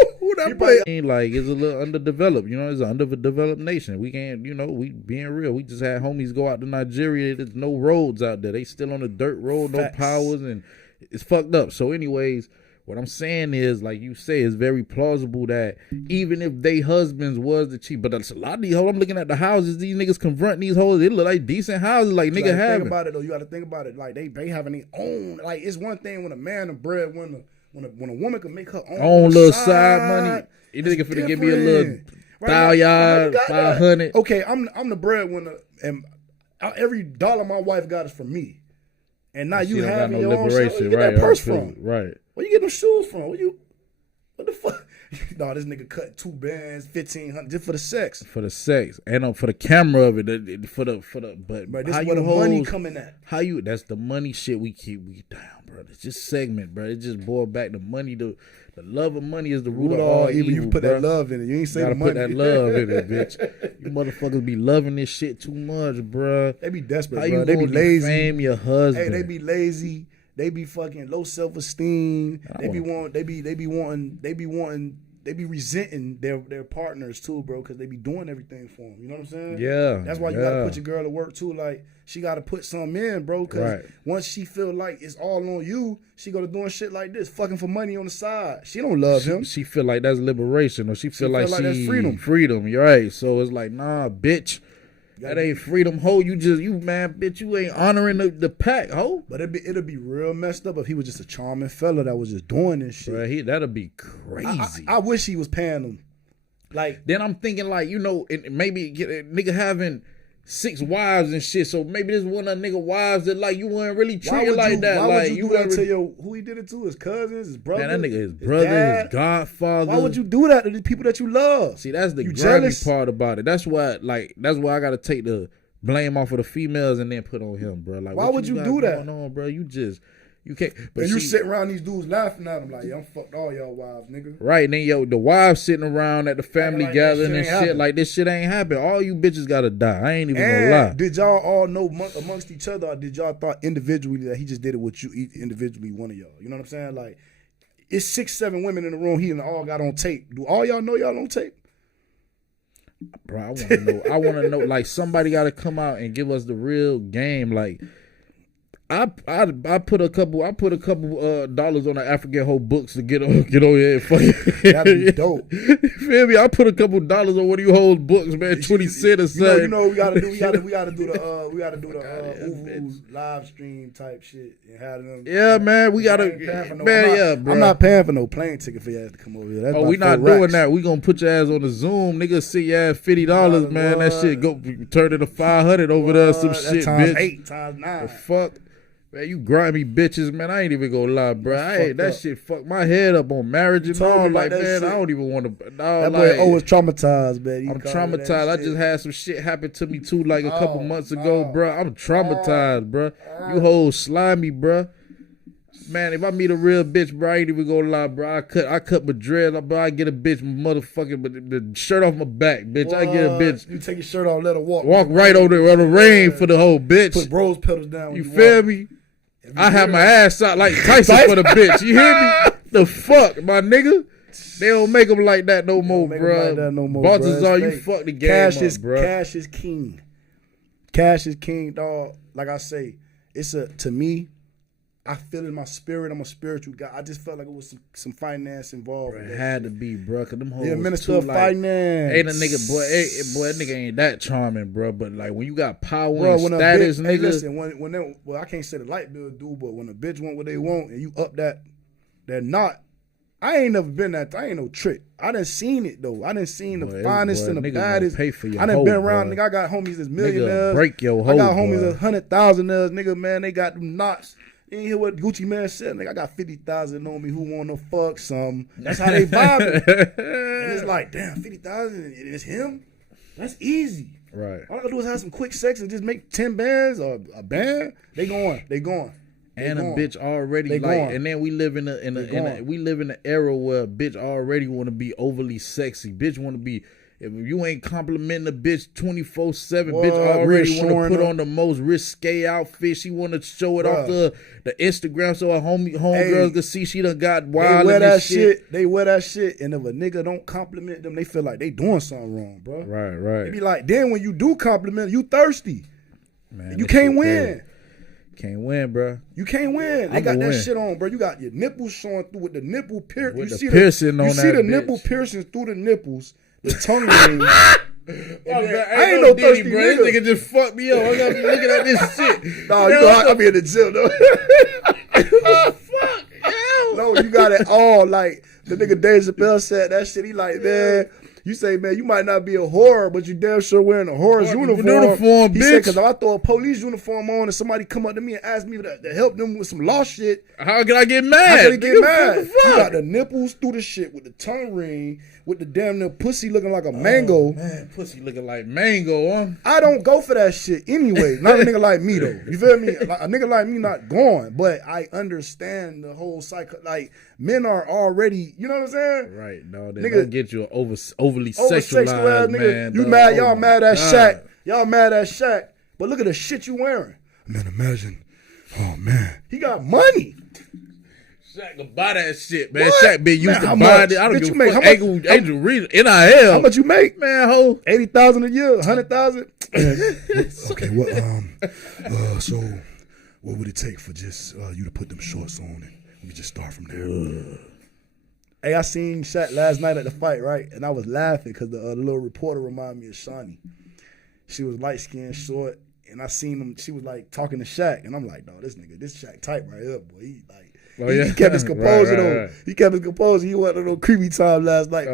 that boy. Like, it's a little underdeveloped. You know, it's an underdeveloped nation. We can't, you know, we being real. We just had homies go out to Nigeria. There's no roads out there. They still on the dirt road, no powers, and it's fucked up. So anyways, what I'm saying is, like you say, it's very plausible that even if they husbands was the cheat, but that's a lot of these hoes. I'm looking at the houses these niggas confronting these hoes. It look like decent houses, like nigga having. Think about it though. You got to think about it. Like they having their own. Like it's one thing when a man a breadwinner, when a woman can make her own little side money. You nigga finna give me a little $1,000, 500. Okay, I'm the breadwinner, and every dollar my wife got is from me. And now you having your own shit. Where you get that purse from? Right. Where you get them shoes from? What the fuck? No, this nigga cut 2 bands, 1,500 just for the sex. For the sex, and for the camera of it, for the. But this how is where you the money coming at? That's the money shit we down, bro. It's just segment, bro. It just boiled back the money. The love of money is the root of all evil. You put bro. that love in it. You ain't say gotta money. Put that love in it, bitch. You motherfuckers be loving this shit too much, bro. They be desperate, how bro. You they be lazy. Defame your husband. Hey, they be lazy. They be fucking low self-esteem. They be resenting their partners too, bro, because they be doing everything for them. You know what I'm saying? Yeah. That's why you gotta put your girl to work too. Like she gotta put something in, bro, because once she feel like it's all on you, she go to doing shit like this, fucking for money on the side. She don't love him. She feel like that's liberation, or she feel like that's freedom. Freedom, you're right. So it's like, nah, bitch. That ain't freedom, ho. You man, bitch, you ain't honoring the pack, ho. But it'll be real messed up if he was just a charming fella that was just doing this shit. Bruh, that'll be crazy. I wish he was paying them. Like, then I'm thinking, like, you know, maybe a nigga having 6 wives and shit. So maybe this one of the nigga wives that like you weren't really treated like that. Why would you do that to who he did it to? His cousins, his brother, man, that nigga, his brother, his godfather. Why would you do that to the people that you love? See, that's the grimy part about it. That's why I gotta take the blame off of the females and then put on him, bro. Like, why would you do that? Going on, bro? You can't. But and you sitting around these dudes laughing at them like, yeah, I'm fucked all y'all wives, nigga. Right, and then the wives sitting around at the family gathering and shit like this shit ain't happen. All you bitches gotta die. I ain't even gonna lie. Did y'all all know amongst each other, or did y'all thought individually that he just did it with you individually, one of y'all? You know what I'm saying? Like, it's 6, 7 women in the room. He and all got on tape. Do all y'all know y'all on tape? Bro, I wanna know. Like, somebody gotta come out and give us the real game. Like, I put a couple dollars on the African Hoe books to get on here and fucking. That'd be dope. You feel me? I put a couple dollars on one of you whole books, man. 20 cents or something. You know we gotta do the live stream type shit and have them. Yeah, man, we gotta. Bro. I'm not paying for no plane ticket for you to come over here. That's we not doing that. We gonna put your ass on the Zoom, nigga. See your ass $50, man. That shit go turn it to 500 over there. Some shit, times bitch. 8 times 9. The fuck. Man, you grimy bitches, man. I ain't even gonna lie, bro. That shit fucked my head up on marriage and all. Like, man, shit. I don't even want to. That boy always traumatized, man. I'm traumatized. I just had some shit happen to me too, like a couple months ago, bro. I'm traumatized, bro. You hoes slimy, bro. Man, if I meet a real bitch, bro, I ain't even gonna lie, bro. I cut my dread, bro. I get a bitch motherfucking the shirt off my back, bitch. I get a bitch. You take your shirt off, let her walk. Walk right on the rain for the whole bitch. Put rose petals down. You feel me? I have my ass out like Tyson for the bitch. You hear me? The fuck, my nigga? They don't make them like that no more, bro. Baltazar, you fuck the game up, bro. Cash is king. Cash is king, dog. Like I say, to me, I feel in my spirit. I'm a spiritual guy. I just felt like it was some finance involved. Bro, it had to be, bro. Cause them hoes. Yeah, minister of finance. Ain't a nigga, boy, that nigga ain't that charming, bro. But like when you got power and status, nigga. Hey, listen, when I can't say the light bill do, but when a bitch want what they want and you up that knot, I ain't never been that. I ain't no trick. I done seen it though. I done seen the finest and the baddest. Pay for your I done been around. Nigga, I got homies that's millionaires. Nigga, break your hoe. I got homies that's 100,000ers. Nigga, man, they got them knots. You ain't hear what Gucci Man said? Nigga, I got 50,000 on me who wanna fuck some. That's how they vibing. And it's like, damn, 50,000 and it's him? That's easy. Right. All I gotta do is have some quick sex and just make 10 bands or a band. They going. And a bitch already like, and then we live in an era where a bitch already want to be overly sexy. Bitch want to be If you ain't complimenting a bitch 24/7, bitch already want to put on the most risque outfit. She want to show it off the Instagram so her homegirls can see she done got wild. They wear that shit. They wear that shit, and if a nigga don't compliment them, they feel like they doing something wrong, bro. Right. They be like, then when you do compliment, you thirsty. Man, you can't win. Can't win, bro. You can't win. They got that shit on, bro. You got your nipples showing through with the nipple piercing. You see the nipple piercings through the nipples. The tongue ring. I ain't no Diddy, thirsty bro. Nigga. This nigga just fucked me up. I gotta be looking at this shit. No, you know I be in the gym though. Oh fuck, yo. No, you got it all. Like the nigga Dave Chappelle said that shit. He like, man, you say, man, you might not be a whore, but you damn sure wearing a whore's uniform. He said, because if I throw a police uniform on and somebody come up to me and ask me to help them with some law shit, how can I get mad? How can I get mad? You got the nipples through the shit with the tongue ring, with the damn near pussy looking like a mango. Man, pussy looking like mango, huh? I don't go for that shit anyway. Not a nigga like me though. You feel me? Like, a nigga like me not going, but I understand the whole cycle. Like men are already, you know what I'm saying? Right. No, they don't get you overly sexualized, man. You mad? Y'all mad at Shaq? Y'all mad at Shaq? But look at the shit you wearing. Man, imagine. Oh man, he got money. Shaq can buy that shit, man. What? Shaq been used to buy it. I don't give a fuck. Angel Reason, NIL. How much you make, man? Ho, $80,000 a year, $100,000. Okay, what? So, what would it take for just you to put them shorts on and we just start from there? Hey, I seen Shaq last night at the fight, right? And I was laughing because the little reporter reminded me of Shawnee. She was light skinned, short, and I seen him. She was like talking to Shaq, and I'm like, no, this Shaq type right here, boy. He like. He kept his composure though. Right. He kept his composure. He went a little creepy time last night.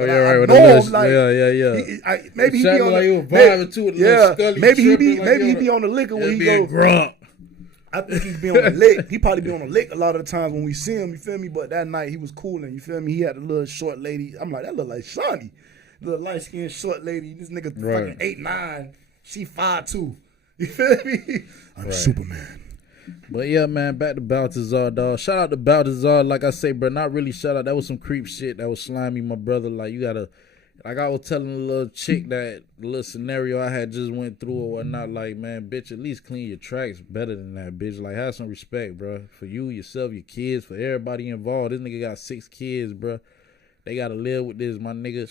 Maybe he be on the liquor when he go grump. I think he'd be on the lick. He probably be on the lick a lot of the times when we see him. You feel me? But that night he was cooling. You feel me? He had a little short lady. I'm like, that look like Shawnee, little light skinned short lady. This nigga fucking 8'9". She 5'2". You feel me? I'm Superman. But yeah, man, back to Baltazar, dog. Shout out to Baltazar. Like I say, bro, not really shout out. That was some creep shit. That was slimy, my brother. Like, you gotta, like I was telling a little chick that little scenario I had just went through or whatnot. Like, man, bitch, at least clean your tracks better than that, bitch. Like, have some respect, bro. For you, yourself, your kids, for everybody involved. This nigga got 6 kids, bro. They gotta live with this, my nigga.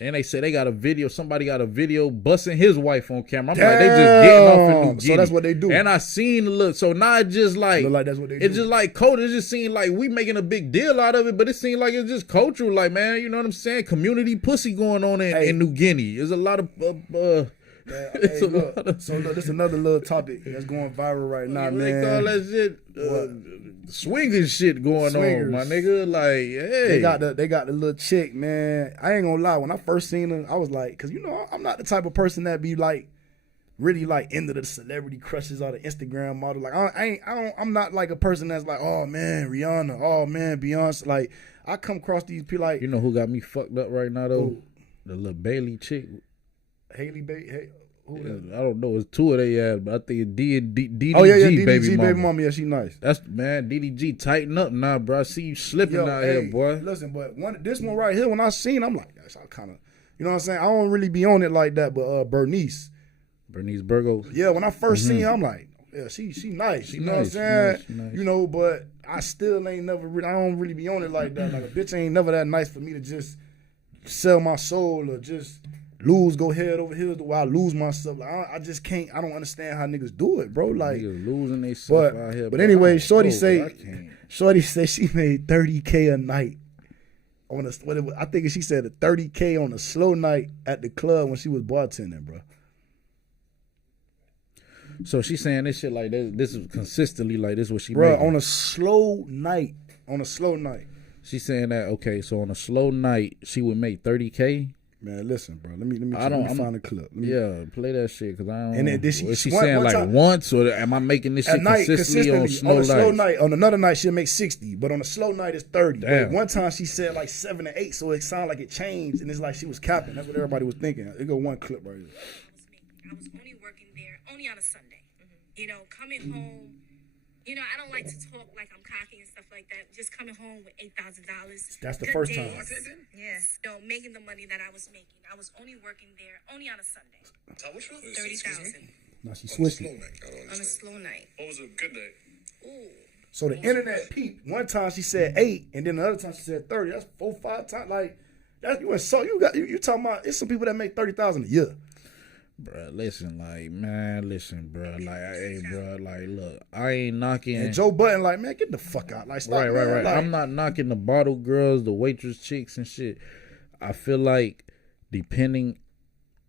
And they say they got a video. Somebody got a video busting his wife on camera. I'm like, they just getting off in New Guinea. So that's what they do. And I seen the look. So now it's just like, that's what they do. It's just like culture. It just seemed like we making a big deal out of it, but it seemed like it's just cultural. Like, man, you know what I'm saying? Community pussy going on in New Guinea. There's a lot of so look, this is another little topic that's going viral right now, man. They call that shit swinging shit going on, my nigga. Like, hey, they got the little chick, man. I ain't gonna lie. When I first seen her, I was like, cause you know I'm not the type of person that be like really like into the celebrity crushes or the Instagram model. Like I'm not like a person that's like, oh man, Rihanna, oh man, Beyonce. Like I come across these people like, you know who got me fucked up right now though? The little Bailey chick. Haley Bailey. I don't know. It's 2 of they ass, but I think it's DDG. Oh yeah, DDG baby mama. Yeah, she nice. That's man. DDG tighten up now, bro. I see you slipping out here, boy. Listen, but this one right here, when I seen, I'm like, gosh, I kind of, you know what I'm saying. I don't really be on it like that, but Bernice Burgos. Yeah, when I first seen her, I'm like, yeah, she nice. You know what I'm saying? Nice. You know, but I still ain't never. I don't really be on it like that. Like a bitch ain't never that nice for me to just sell my soul or just go head over heels while I lose myself. Like I just can't. I don't understand how niggas do it, bro. Like niggas losing they stuff out here. But anyway, Shorty say she made $30K a night on I think she said a $30K on a slow night at the club when she was bartending, bro. So she's saying this shit like this is consistently like this what she bro making. on a slow night. She's saying that okay. So on a slow night she would make $30K. Man, listen, bro. Let me find a clip. Play that shit because I don't. And then did she? Is she saying like time, once, or am I making this shit consistently on slow night? On another night she'll make 60, but on a slow night it's 30. Damn. One time she said like 7 or 8, so it sounded like it changed, and it's like she was capping. That's what everybody was thinking. It go one clip right here. I was only working there only on a Sunday. You know, coming home You know, I don't like to talk like I'm cocky and stuff like that. Just coming home with $8,000. That's the first time. Yes. So making the money that I was making. I was only working there only on a Sunday. How much? 30,000 Now she switched it. on a slow night. What was a good night? Ooh. So the internet peaked. One time she said 8, and then the other time she said 30. That's 4, 5 times. Like that. You talking about? It's some people that make 30,000 a year. Bruh, listen, bruh, like, hey, bruh, like, look, I ain't knocking. And Joe Budden, like, man, get the fuck out, like, stop, right. Like, I'm not knocking the bottle girls, the waitress chicks and shit. I feel like depending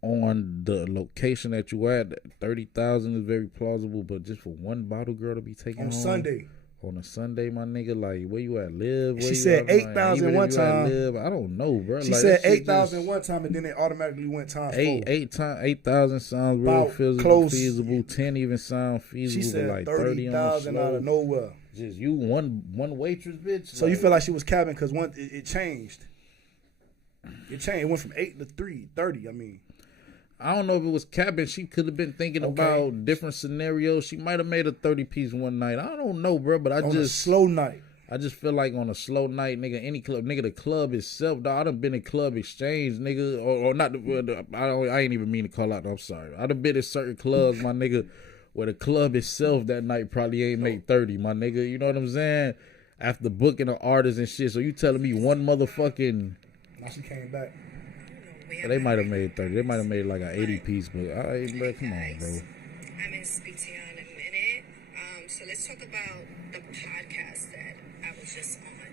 on the location that you at, 30,000 is very plausible. But just for one bottle girl to be taken on home Sunday. On a Sunday, my nigga, like, where you at, live? Where she you said 8,000 one time. Live, I don't know, bro. She like, said 8,000 one time, and then it automatically went times 4. 8,000 sounds real feasible. 10 even sound feasible. She said like 30,000 out of nowhere. Just you one waitress, bitch. So you feel like she was capping because it changed. It changed. It went from 8 to 30. I mean. I don't know if it was capping. She could have been thinking about different scenarios. She might have made a 30-piece one night. I don't know, bro. But on a slow night. I just feel like on a slow night, nigga, any club, nigga, the club itself, dog. I done been in Club Exchange, nigga, or not. I ain't even mean to call out. I'm sorry. I done been in certain clubs, my nigga, where the club itself that night probably ain't make 30, my nigga. You know what I'm saying? After booking an artist and shit. So you telling me one motherfucking? Now she came back. They might have made 30. They might have made like an 80-piece, but bro, come on, bro. I'm going to speak to you in a minute. So let's talk about the podcast that I was just on.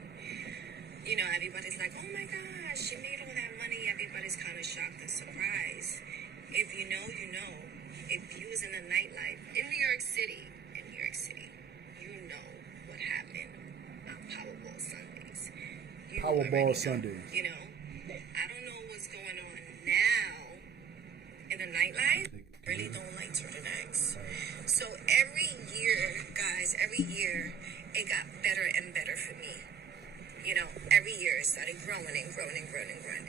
You know, everybody's like, oh my gosh, she made all that money. Everybody's kind of shocked and surprised. If you know, you know. If you was in the nightlife in New York City, you know what happened on Powerball Sundays. Powerball Sundays. You know, I don't know what's going on now in the nightlife. Really don't like turning eggs. So every year, guys, it got better and better for me. You know, every year it started growing and growing.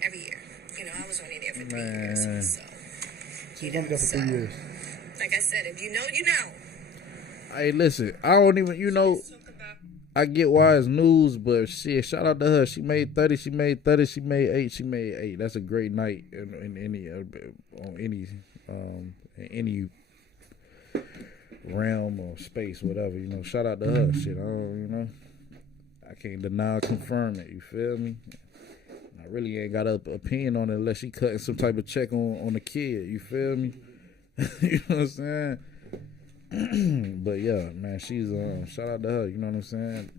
Every year. You know, I was only there for 3 years. So, She's only there for 3 years. Like I said, if you know, you know. Hey, listen, I don't even, you know, I get why it's news, but shit, shout out to her. She made 30, she made 8, she made 8. That's a great night in any realm or space, whatever, you know. Shout out to her. Shit, I can't deny or confirm it. You feel me? I really ain't got an opinion on it unless she cutting some type of check on the kid. You feel me? You know what I'm saying? But yeah, man, she's shout out to her. You know what I'm saying?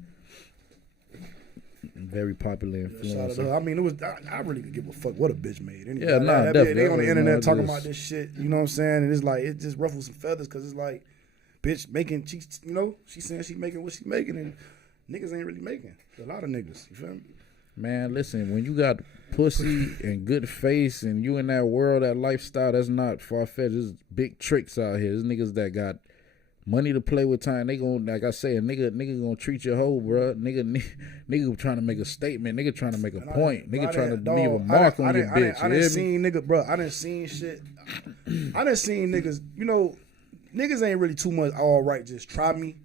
Very popular influencer. I mean, it was. I really could give a fuck what a bitch made. Anyway, yeah, nah, definitely. They on the internet talking about this shit. You know what I'm saying? And it's like it just ruffles some feathers because it's like, bitch making. She saying she making what she making, and niggas ain't really making. A lot of niggas. You feel me? Man, listen, when you got pussy and good face and you in that world, that lifestyle, that's not far-fetched. There's big tricks out here. There's niggas that got money to play with time. They gon', like I say, a nigga gonna treat you whole, bro. Nigga trying to make a statement. Nigga trying to make a point. Nigga trying to leave a mark on your bitch. I done seen nigga, bro. I done seen shit. I done seen niggas, you know, niggas ain't really too much all right, just try me.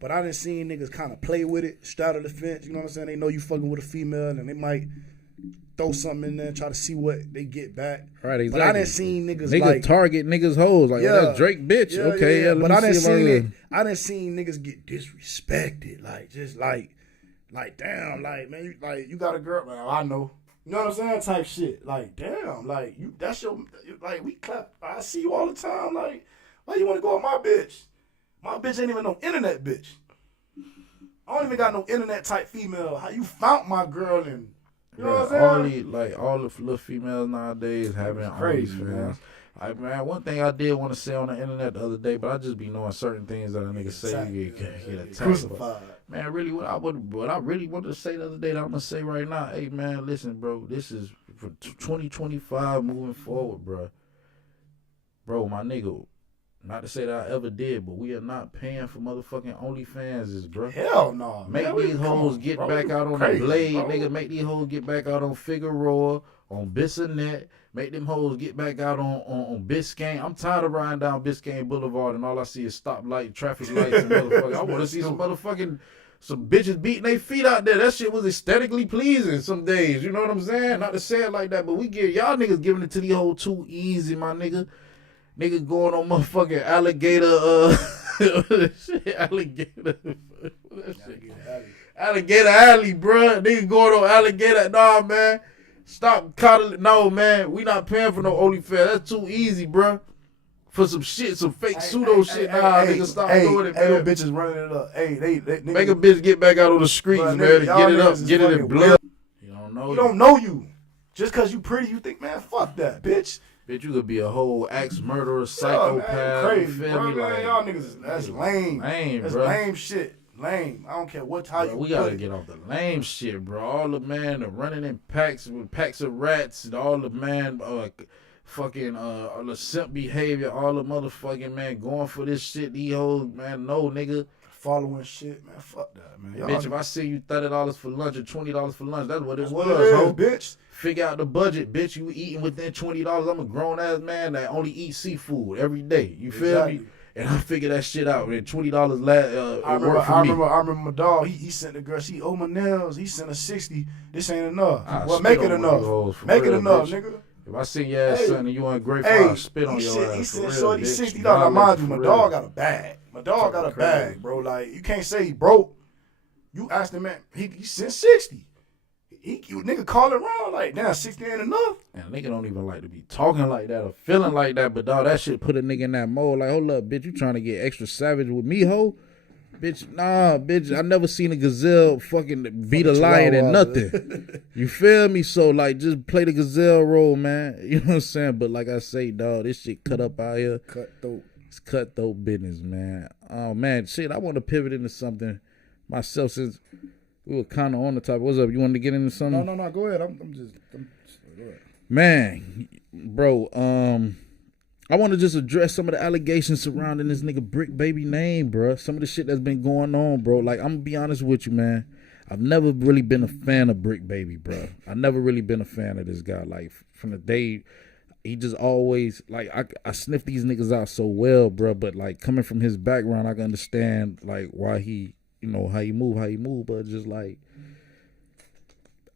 But I done seen niggas kind of play with it, straddle the fence. You know what I'm saying? They know you fucking with a female, and they might throw something in there and try to see what they get back. Right, exactly. But I done seen niggas like target niggas hoes like that's Drake bitch. Yeah, okay, yeah. But I done seen it. I done seen niggas get disrespected, like just like damn, like man, you got a girl, man. I know. You know what I'm saying? Type shit. Like damn, like you. That's your like we clap. I see you all the time. Like why you want to go with my bitch? My bitch ain't even no internet bitch. I don't even got no internet type female. How you found my girl and you know what I'm saying? All the little females nowadays having crazy, man. Man, one thing I did want to say on the internet the other day, but I just be knowing certain things that a nigga say you get attacked. Crucified. Man, really, what I really wanted to say the other day that I'm gonna say right now, hey man, listen, bro, this is for 2025 moving forward, bro. Bro, my nigga. Not to say that I ever did, but we are not paying for motherfucking OnlyFans, bro. Hell no. Make these hoes get back out on the blade, nigga. Make these hoes get back out on Figueroa on Bissonnette. Make them hoes get back out on Biscayne. I'm tired of riding down Biscayne Boulevard and all I see is stoplight, traffic lights, and motherfuckers. I want to see some bitches beating their feet out there. That shit was aesthetically pleasing some days. You know what I'm saying? Not to say it like that, but y'all niggas giving it to the whole too easy, my nigga. Nigga going on motherfucking alligator, alligator alley, bruh. Nigga going on alligator. Nah, man. Stop coddling. No, man. We not paying for no OnlyFans. That's too easy, bruh. For some shit, some fake pseudo shit. Nigga, stop doing it, man. Hey, bitches running it up. Hey, they make a bitch get back out on the streets, man. To get it up, get it in blood. You don't know. You don't know you. Just because you pretty, you think, man, fuck that, bitch. Bitch, you could be a whole axe murderer, psychopath. Man, crazy, you feel bro, me? Man, like, y'all niggas, that's lame. That's lame shit. Lame. I don't care how you we gotta get off the lame shit, bro. All the man are running in packs with packs of rats, and all the man fucking all the simp behavior, all the motherfucking man going for this shit. These hoes, man, no nigga. Following shit, man. Fuck that, man. Bitch, if I see you $30 for lunch or $20 for lunch, that's what it was, ho. Bitch. Figure out the budget, bitch. You eating within $20. I'm a grown ass man that only eats seafood every day. You feel me? And I figured that shit out. And $20 I remember my dog. He sent the girl. She my nails. He sent her 60. This ain't enough. Well, make it enough. Make it enough, nigga. If I see your ass son and you ungrateful, I'll spit on your ass. He sent shorty $60. Now, mind you, my dog got a bag. My dog got a bag, bro. Like, you can't say he broke. You asked him, man, he sent 60. You nigga call around like, damn, 60 ain't enough. And nigga don't even like to be talking like that or feeling like that, but dog, that shit put a nigga in that mode. Like, hold up, bitch, you trying to get extra savage with me, ho? Bitch, nah, bitch, I never seen a gazelle fucking beat a lion and nothing. You feel me? So, like, just play the gazelle role, man. You know what I'm saying? But like I say, dog, this shit cut up out here. Cutthroat. It's cutthroat business, man. Oh, man, shit, I want to pivot into something myself since we were kind of on the topic. What's up? You wanted to get into something? No. Go ahead. I'm just go ahead. Man, bro, I want to just address some of the allegations surrounding this nigga Bricc baby name, bro. Some of the shit that's been going on, bro. Like, I'm going to be honest with you, man. I've never really been a fan of Bricc baby, bro. I never really been a fan of this guy. Like, from the day, he just always, like, I sniff these niggas out so well, bro. But, like, coming from his background, I can understand, like, why he, you know, how you move, but just, like,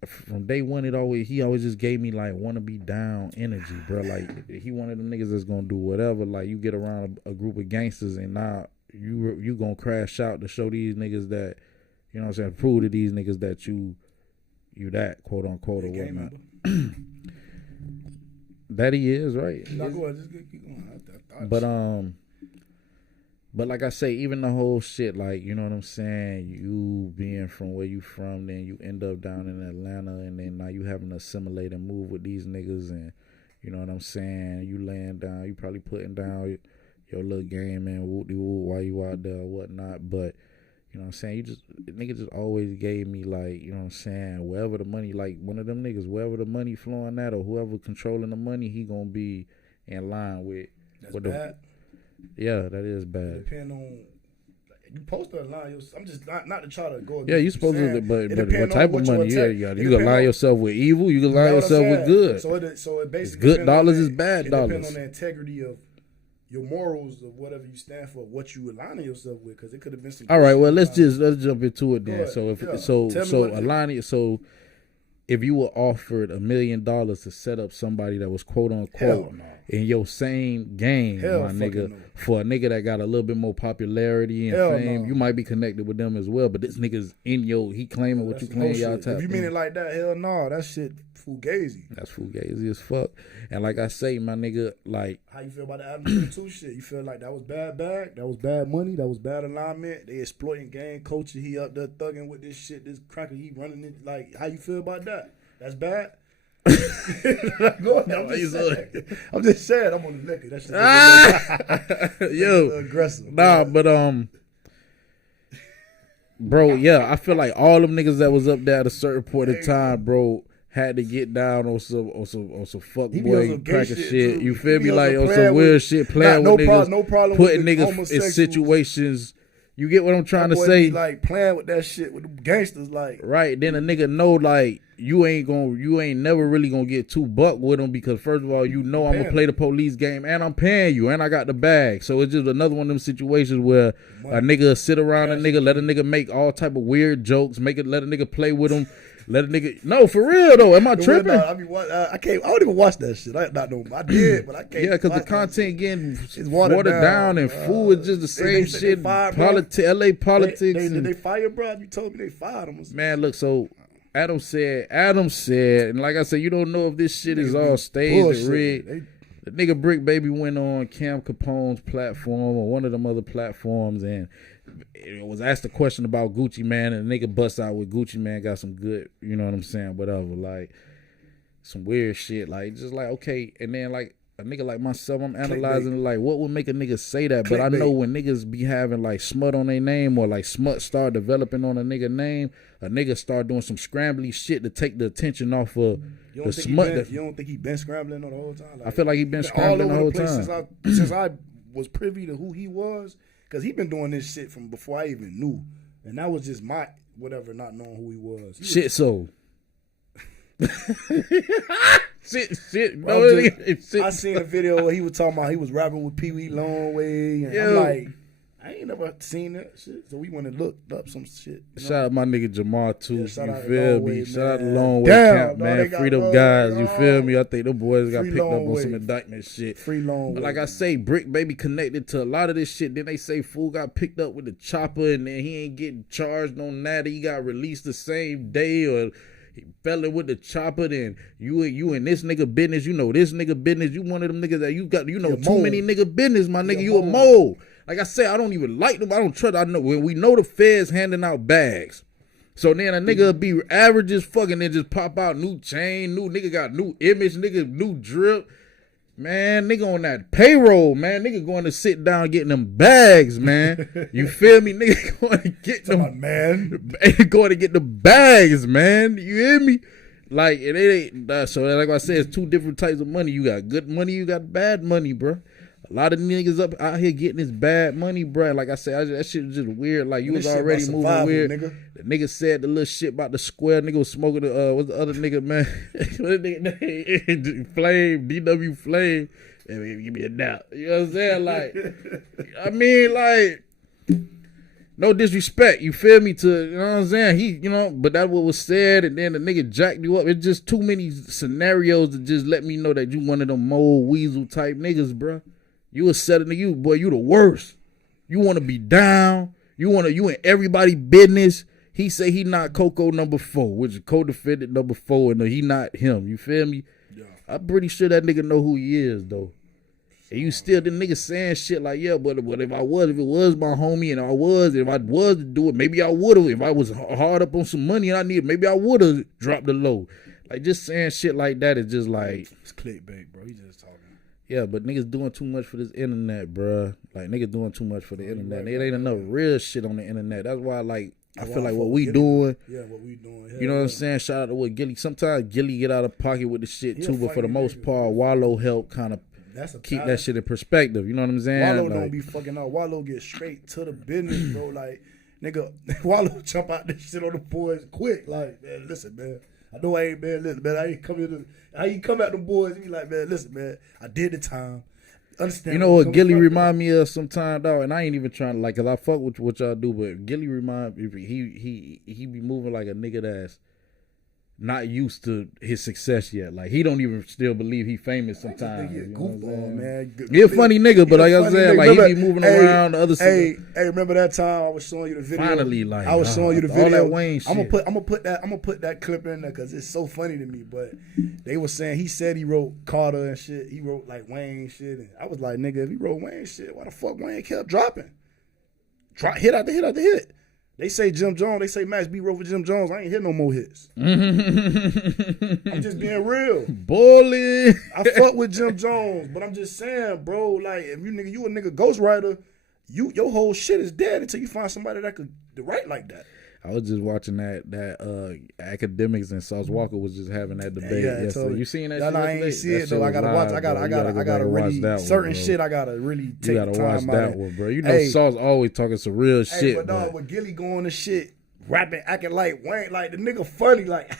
from day one, he always just gave me like wanna be down energy, bro. Like, he one of them niggas that's gonna do whatever. Like, you get around a group of gangsters and now you gonna crash out to show these niggas that, you know what I'm saying, prove to these niggas that you that, quote unquote, or whatnot. That he is, right? No, go ahead, just keep going. But like I say, even the whole shit, like, you know what I'm saying, you being from where you from, then you end up down in Atlanta, and then now you having to assimilate and move with these niggas, and you know what I'm saying, you laying down, you probably putting down your little game and whoop-de-whoop while you out there or whatnot, but you know what I'm saying, nigga just always gave me, like, you know what I'm saying, wherever the money, like one of them niggas, wherever the money flowing at or whoever controlling the money, he gonna be in line with. That's bad. Yeah, that is bad. Depend on, you supposed to lie yourself. I'm just not to try to go. Yeah, you supposed to, but what type of money? You can lie yourself with evil. You can lie yourself with good. So it basically, it's good dollars is bad dollars. It depends on the integrity of your morals of whatever you stand for, what you aligning yourself with, because it could have been some. All right, well let's jump into it then. So if you were offered $1 million to set up somebody that was quote unquote in your same game, my nigga, for a nigga that got a little bit more popularity and fame, you might be connected with them as well. But this nigga's in he claiming what you claim, y'all type. If you mean it like that, hell no, that shit fugazi. That's fugazi as fuck. And like I say, my nigga, like, how you feel about the Adam 2 shit? You feel like that was bad bag, that was bad money, that was bad alignment. They exploiting gang culture. He up there thugging with this shit. This cracker, he running it. Like, how you feel about that? That's bad. I'm just saying. I'm on the liquor. That shit. Yo, aggressive. Nah, but bro, yeah, I feel like all them niggas that was up there at a certain point in time, bro, had to get down on some fuck boy cracker shit. You feel me? Like on some weird shit, playing with niggas, putting niggas in situations You get what I'm trying to boy say? be, like playing with that shit with the gangsters, like Right, then a nigga know like you ain't never really gonna get too buck with him because first of all you know I'm gonna play the police game and I'm paying you and I got the bag, so it's just another one of them situations where a nigga sit around a nigga, let a nigga make all type of weird jokes, let a nigga play with him, let a nigga no for real though. Am I tripping? I can't. I don't even watch that shit. I did, but I can't. Yeah, because the content getting watered down and food is just the same shit. LA politics. Did they fire, bro? You told me they fired him. Man, look, so Adam said, and like I said, you don't know if this shit is all staged and rigged. The nigga Bricc Baby went on Cam Capone's platform or one of them other platforms and it was asked a question about Gucci Man and the nigga bust out with Gucci Man got some good, you know what I'm saying, whatever, like some weird shit, like just like okay, and then like a nigga like myself, I'm analyzing like what would make a nigga say that, but I know when niggas be having like smut on their name or like smut start developing on a nigga name, a nigga start doing some scrambly shit to take the attention off of the smut. You don't think he been scrambling on the whole time? Like, I feel like he been scrambling the whole time since I was privy to who he was, because he been doing this shit from before I even knew, and that was just my whatever, not knowing who he was. So. Shit. I seen a video where he was talking about he was rapping with Pee Wee Longway, and I'm like, I ain't never seen that shit. So we went and looked up some shit. Shout out my nigga Jamal too. You feel me? Shout out to Longway Camp, man. Free them guys. You feel me? I think them boys got picked up on some indictment shit. Free Longway. But like I say, Bricc Baby connected to a lot of this shit. Then they say fool got picked up with the chopper, and then he ain't getting charged on that. He got released the same day, or he fell in with the chopper. Then you in this nigga business. You know this nigga business. You one of them niggas that you got. You know too many nigga business, my nigga. You a mole. Like I said, I don't even like them. I don't trust. I know when we know the feds handing out bags. So then a nigga be average as fucking, then just pop out new chain, new nigga got new image, nigga new drip. Man, nigga on that payroll, man. Nigga going to sit down getting them bags, man. You feel me? Nigga going to get them, man. Going to get the bags, man. You hear me? Like, it ain't, so like I said, it's two different types of money. You got good money, you got bad money, bro. A lot of niggas up out here getting this bad money, bro. Like I said, that shit was just weird. Like, you was already moving weird. Nigga. The nigga said the little shit about the square. Nigga was smoking what's the other nigga, man? What the nigga name? Flame, DW Flame. Give me a doubt. You know what I'm saying? Like, I mean, like, no disrespect, you feel me, to, you know what I'm saying? He, you know, but that's what was said, and then the nigga jacked you up. It's just too many scenarios to just let me know that you one of them mole weasel type niggas, bro. You a set of you, boy, you the worst. You want to be down. You in everybody business. He say he not Coco number 4, which is co-defendant number 4, and he not him. You feel me? Yeah. I'm pretty sure that nigga know who he is, though. And you still, the nigga saying shit like, yeah, but if it was my homie, and if I was to do it, maybe I would have. If I was hard up on some money and I needed, maybe I would have dropped the low. Like, just saying shit like that is just like, it's clickbait, bro. He just talking. Yeah, but niggas doing too much for this internet, bruh. Like, niggas doing too much for the internet. It ain't enough real shit on the internet. That's why, like, I feel like what we doing. Yeah, what we doing. You know what I'm saying? Shout out to what Gilly. Sometimes Gilly get out of pocket with the shit too, but for the most part, Wallow help kind of keep that shit in perspective. You know what I'm saying? Wallow don't be fucking out. Wallow get straight to the business, bro. Like, nigga, Wallow jump out this shit on the boys quick. Like, man, listen, man. I know I ain't, man. Listen, man. I ain't come at them boys and be like, man, listen, man. I did the time. Understand? You know what Gilly remind me of sometimes, dog, and I ain't even trying to, like, cause I fuck with what y'all do, but Gilly remind me, he be moving like a nigga that's not used to his success yet. Like, he don't even still believe he famous sometimes. You know goofball, man. He a funny nigga, but like I said, like, he be moving around the other side. Hey, remember that time I was showing you the video? Finally, like, I was showing you the video. All that Wayne shit. I'm gonna put that clip in there because it's so funny to me. But they were saying he said he wrote Carter and shit. He wrote like Wayne shit, and I was like, nigga, if he wrote Wayne shit, why the fuck Wayne kept dropping? Hit after hit after hit. They say Jim Jones. They say Max B wrote for Jim Jones. I ain't hit no more hits. I'm just being real. Bully. I fuck with Jim Jones, but I'm just saying, bro, like, if you a nigga ghostwriter, your whole shit is dead until you find somebody that could write like that. I was just watching that Academics and Sauce Walker was just having that debate. Yeah, yesterday. totally. You seen that? No, shit I yesterday? ain't see That it shit though. I was gotta live, watch. bro. I gotta go back and really watch that certain one, shit. I gotta really take you gotta time watch out that of. one, bro. You know, Hey. Sauce always talking some real Hey, shit, but but dog, with Gilly going to shit, rapping, acting like Wayne, like the nigga funny, like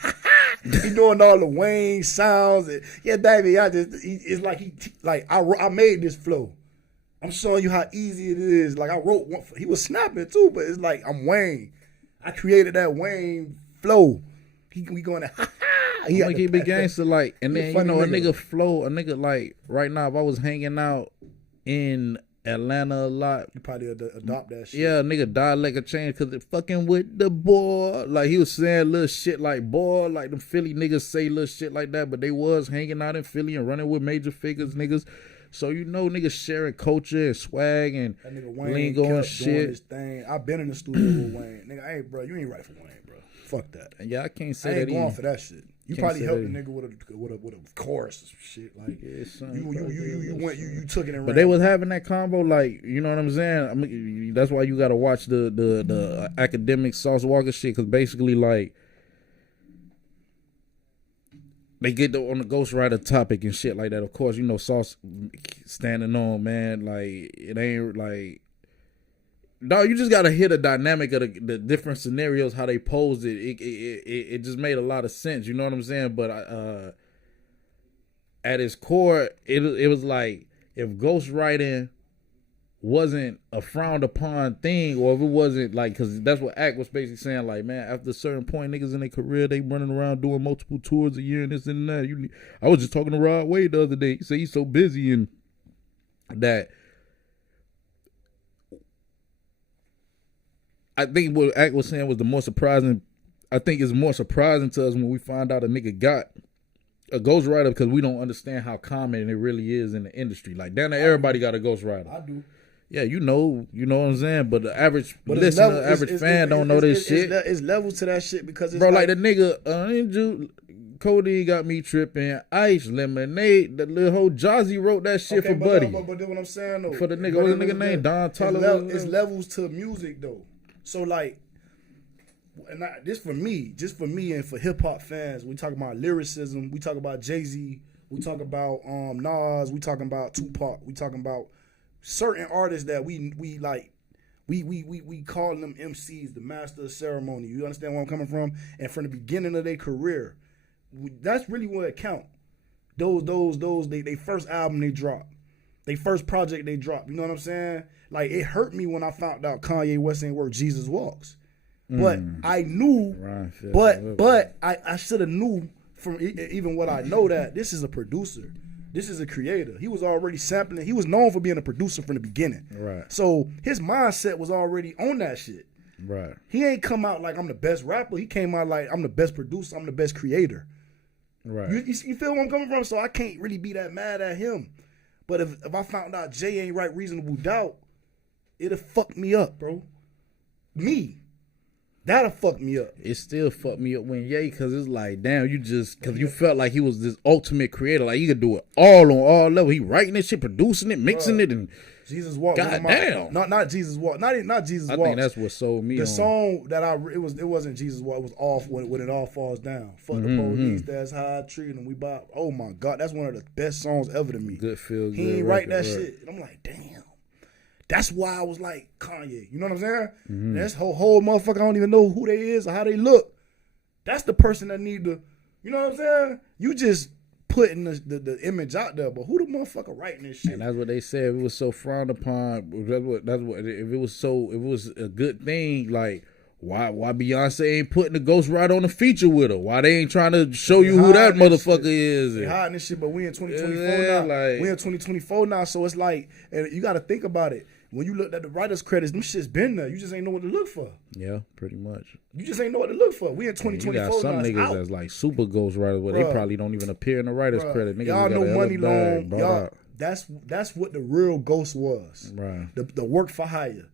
he doing all the Wayne sounds. And, yeah, baby, it's like I made this flow. I'm showing you how easy it is. Like I wrote one. He was snapping too, but it's like I'm Wayne. I created that Wayne flow. We going to I'm gonna keep it gangster, like, and then you know a nigga. nigga flow, a nigga like right now. If I was hanging out in Atlanta a lot, You probably adopt that shit. yeah, nigga dialect a change because it fucking with the boy. Like he was saying little shit like boy, like them Philly niggas say little shit like that, but they was hanging out in Philly and running with major figures, niggas. So you know niggas sharing culture and swag and That nigga Wayne lingo kept and doing shit. his thing. I've been in the studio with Wayne. Nigga, hey, bro, you ain't right for Wayne, bro. Fuck that. Yeah, I can't say I ain't that going he, for that shit. You Can't probably say helped that a he- nigga with a chorus or some shit. Like Yeah, son, you took it and But ran. they was having that combo, like, you know what I'm saying? I mean, that's why you got to watch the Academic Sauce Walker shit, because basically, like, they get on the ghostwriter topic and shit like that. Of course, you know, Sauce standing on, man, like, it ain't like, dog, you just got to hear the dynamic of the different scenarios, how they posed it. It just made a lot of sense, you know what I'm saying? But at its core, it was like, if ghostwriting wasn't a frowned upon thing, or if it wasn't like, because that's what Act was basically saying, like, man, after a certain point, niggas in their career, they running around doing multiple tours a year and this and that. I was just talking to Rod Wade the other day. He said he's so busy and that. I think what Act was saying was the more surprising. I think it's more surprising to us when we find out a nigga got a ghostwriter, because we don't understand how common it really is in the industry. Like, down there, everybody got a ghostwriter. I do. Yeah, you know what I'm saying? But the average But listener, average fan don't know this shit. It's levels to that shit because it's Bro, like the nigga, Cody got me tripping. Ice, Lemonade, the little whole Jazzy wrote that shit for Buddy. But then what I'm saying though, For the nigga, what's the nigga name? Don Toliver. It's levels to music though. So like, and this for me, just for me and for hip hop fans, we talk about lyricism, we talk about Jay-Z, we talk about Nas, we talking about Tupac, we talking about certain artists that we like. We call them MCs, the master of ceremony. You understand where I'm coming from? And from the beginning of their career, that's really what it count. They first album they dropped. They first project they dropped. You know what I'm saying? Like, it hurt me when I found out Kanye West ain't worth Jesus Walks. But I knew, but I should have knew from even what I know that this is a producer. This is a creator. He was already sampling. He was known for being a producer from the beginning. Right. So his mindset was already on that shit. Right. He ain't come out like I'm the best rapper. He came out like I'm the best producer. I'm the best creator. Right. You feel where I'm coming from? So I can't really be that mad at him. But if I found out Jay ain't write Reasonable Doubt, it'll fuck me up, bro. Me. That'll fuck me up. It still fucked me up when Ye, because it's like, damn, because you felt like he was this ultimate creator. Like, he could do it all on all levels. He writing this shit, producing it, mixing it, and Jesus Walk. God damn. Not Jesus Walk. Not Jesus Walk. I think that's what sold me The on. song that it wasn't Jesus Walk. It was Off when it all falls down. Fuck the police. That's how I treat them. We bought. Oh my God, that's one of the best songs ever to me. Good feel good. He ain't write that record, right. shit. And I'm like, damn. That's why I was like Kanye. You know what I'm saying? That's whole motherfucker. I don't even know who they is or how they look. That's the person that need to. You know what I'm saying? You just putting the image out there, but who the motherfucker writing this shit? And that's what they said. If it was so frowned upon, that's what. If it was a good thing, like why Beyonce ain't putting the ghostwriter on the feature with her? Why they ain't trying to show you who that motherfucker is? They hiding this shit, but we in 2024 Yeah, now. like- We in 2024 now, so it's like, and you got to think about it. When you looked at the writers' credits, them shit's been there. You just ain't know what to look for. Yeah, pretty much. You just ain't know what to look for. We in You 2024 got some now. It's niggas out. that's like super ghostwriters where they probably don't even appear in the writer's Bruh, credit. Niggas y'all got know a hella Money bag Long. brought Y'all, out. that's what the real ghost was. Right. The work for hire.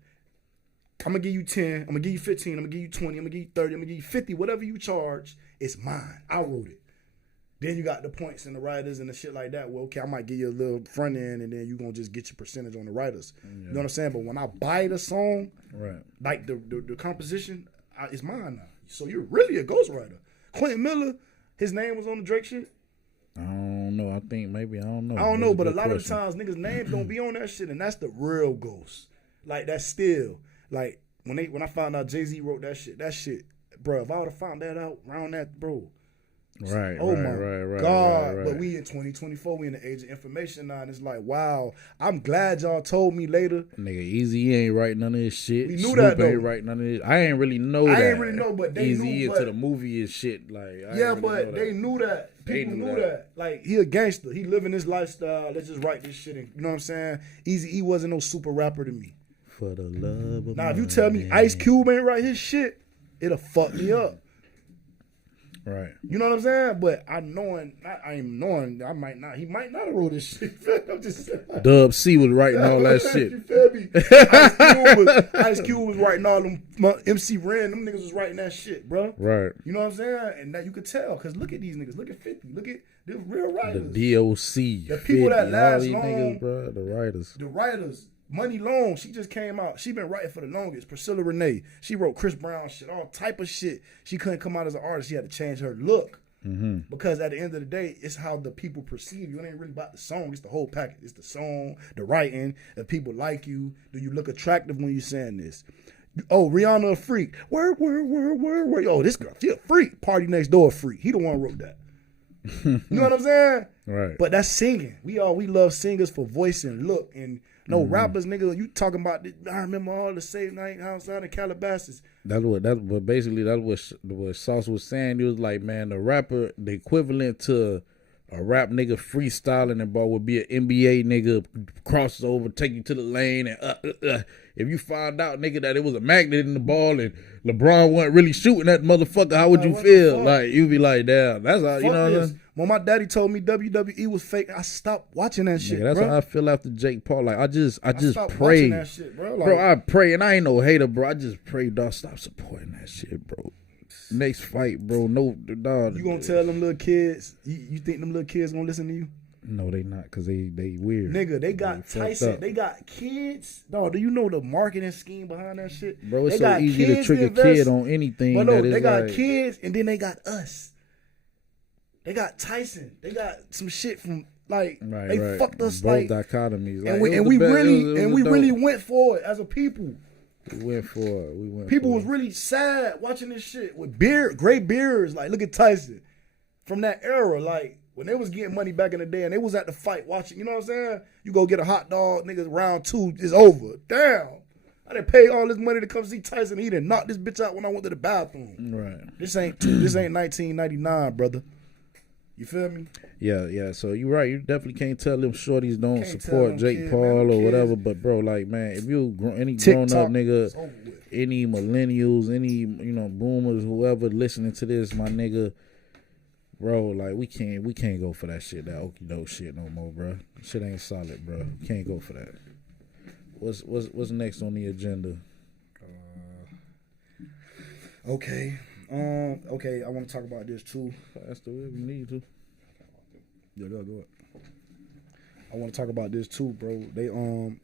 I'm gonna give you 10. I'm gonna give you 15. I'm gonna give you 20. I'm gonna give you 30. I'm gonna give you 50. Whatever you charge, it's mine. I wrote it. Then you got the points and the writers and the shit like that. Well, okay, I might give you a little front end, and then you gonna just get your percentage on the writers. You know what I'm saying? But when I buy the song, Right. like the composition, it's mine now. So you're really a ghostwriter. Quentin Miller, his name was on the Drake shit. I don't know. I think maybe I don't know. I don't know, but a lot of the times niggas' names don't be on that shit, and that's the real ghost. Like that's still like when I found out Jay-Z wrote that shit, bro. If I would have found that out around that, bro. Right. Oh my God! Right. But we in 2024, we in the age of information now, and it's like, wow. I'm glad y'all told me later. Nigga, Easy ain't writing none of this shit. We knew Snoop that though. Ain't writing none of this. I ain't really know that. I ain't really know, but they Easy knew. into the movie and shit. Like They knew that. People knew that. Like he a gangster. He living his lifestyle. Let's just write this shit. You know what I'm saying? Easy E wasn't no super rapper to me. For the love of now, if you tell me Ice Cube ain't write his shit, it'll fuck me up. Right. You know what I'm saying? But I ain't knowing I might not. He might not have wrote this shit. I'm just saying. Dub C was writing all that shit. You feel me? Ice Cube was writing all them MC Ren. Them niggas was writing that shit, bro. Right. You know what I'm saying? And that you could tell because look at these niggas. Look at 50. Look at the real writers. The DOC. The people 50, that last all long. Niggas, bro, the writers. The writers. Money Long, she just came out. She been writing for the longest. Priscilla Renee, she wrote Chris Brown shit, all type of shit. She couldn't come out as an artist. She had to change her look. Mm-hmm. Because at the end of the day, it's how the people perceive you. It ain't really about the song. It's the whole package. It's the song, the writing. If people like you, do you look attractive when you saying this? Oh, Rihanna a freak. Word. Oh, this girl, she a freak. Party Next Door a freak. He the one who wrote that. You know what I'm saying? Right. But that's singing. We love singers for voice and look and no rappers, nigga. You talking about? I remember all the same night outside of Calabasas. That's what Sauce was saying. He was like, man, the rapper, the equivalent to a rap nigga freestyling and ball would be an NBA nigga cross over, take you to the lane, and if you find out, nigga, that it was a magnet in the ball and LeBron wasn't really shooting that motherfucker, how would you feel? Like you'd be like, damn, that's how you know what I'm saying? When my daddy told me WWE was fake, I stopped watching that shit. That's bro. how I feel after Jake Paul. Like I just stopped pray, watching that shit, bro. Like, I pray, and I ain't no hater, bro. I just pray, dog, stop supporting that shit, bro. Next fight, bro. No, dog. You gonna tell them little kids? You think them little kids gonna listen to you? No, they not, cause they weird. Nigga, they got Tyson. They got kids. Dog, do you know the marketing scheme behind that shit? Bro, it's so easy to trick a kid on anything. But no, they got kids, and then they got us. They got Tyson. They got some shit from like they fucked us both like dichotomies. And we really went for it as a people. We went for it. People was really sad watching this shit with great beers. Like, look at Tyson from that era. Like, when they was getting money back in the day and they was at the fight watching, you know what I'm saying? You go get a hot dog, niggas, round 2 is over. Damn. I didn't pay all this money to come see Tyson. He done knocked this bitch out when I went to the bathroom. Right. This ain't 1999, brother. You feel me? Yeah. So you're right. You definitely can't tell them shorties don't support Jake Paul or whatever. But bro, like, man, if you any grown up nigga, any millennials, any boomers, whoever listening to this, my nigga, bro, like we can't go for that shit, that okie doke shit no more, bro. Shit ain't solid, bro. Can't go for that. What's next on the agenda? Okay. Okay, I want to talk about this too. That's the way we need to. Yeah, go it. I want to talk about this too, bro. They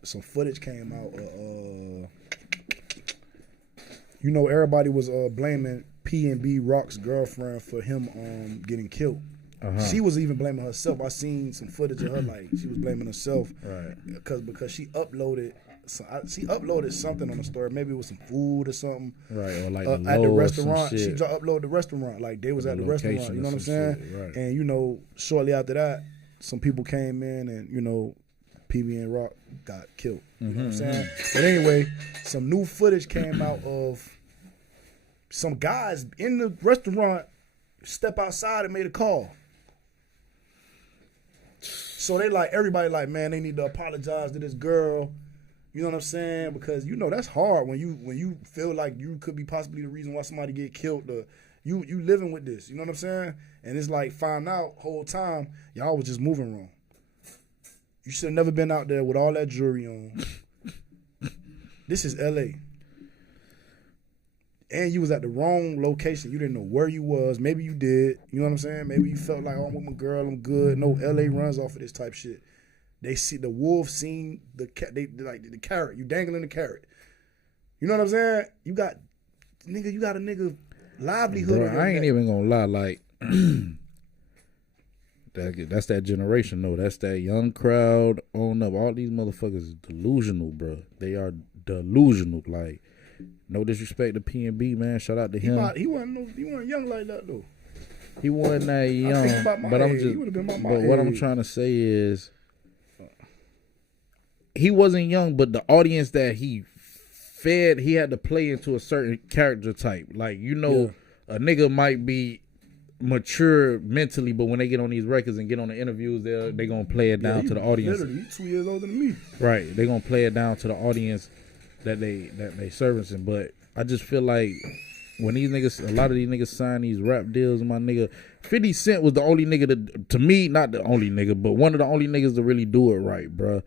some footage came out. Everybody was blaming P&B Rock's girlfriend for him getting killed. She was even blaming herself. I seen some footage of her, like she was blaming herself, right? Because she uploaded. She uploaded something on the story. Maybe it was some food or something. Right, or like at the restaurant. She uploaded the restaurant. Like they was at the restaurant. You know what I'm saying? Shit, right. And shortly after that, some people came in and PB and Rock got killed. You know what I'm saying? But anyway, some new footage came out of some guys in the restaurant step outside and made a call. So everybody man, they need to apologize to this girl. You know what I'm saying? Because that's hard when you feel like you could be possibly the reason why somebody get killed. You living with this. You know what I'm saying? And it's like find out whole time y'all was just moving wrong. You should have never been out there with all that jewelry on. This is LA. And you was at the wrong location. You didn't know where you was. Maybe you did. You know what I'm saying? Maybe you felt like, oh, I'm with my girl, I'm good. No, LA runs off of this type shit. They see the wolf seen the carrot. You dangling the carrot. You know what I'm saying? You got nigga, you got a nigga livelihood. Bro, I ain't even gonna lie, like that's that generation, though. That's that young crowd on up. All these motherfuckers is delusional, bro. They are delusional. Like, no disrespect to P&B, man. Shout out to him. He wasn't young like that though. He wasn't that young. But I'm just. But what I'm trying to say is, he wasn't young, but the audience that he fed, he had to play into a certain character type. Like, you know, a nigga might be mature mentally, but when they get on these records and get on the interviews, they gonna play it down to the audience. Literally, he's 2 years older than me. Right, they gonna play it down to the audience that they servicing. But I just feel like when these niggas, a lot of these niggas sign these rap deals, my nigga, 50 Cent was the only nigga to me, not the only nigga, but one of the only niggas to really do it right, bruh.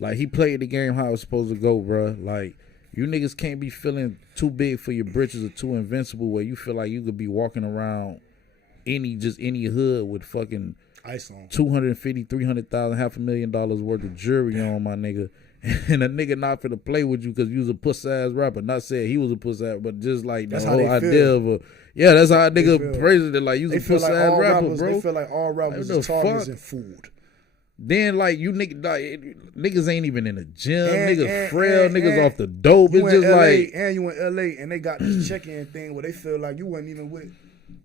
Like, he played the game how it was supposed to go, bruh. Like, you niggas can't be feeling too big for your britches or too invincible where you feel like you could be walking around any hood with fucking ice on $250,000, $300,000, $500,000 worth of jewelry on, my nigga. And a nigga not finna play with you because you was a puss ass rapper. Not saying he was a puss ass, but just like the whole idea of a that's how a nigga praised it. Like, you was a puss ass rapper, bro. They feel like all rappers is targets and food. Then, like, you niggas ain't even in the gym. Niggas frail. Niggas off the dope. It's just LA, like, and you in LA, and they got this check-in thing where they feel like you wasn't even with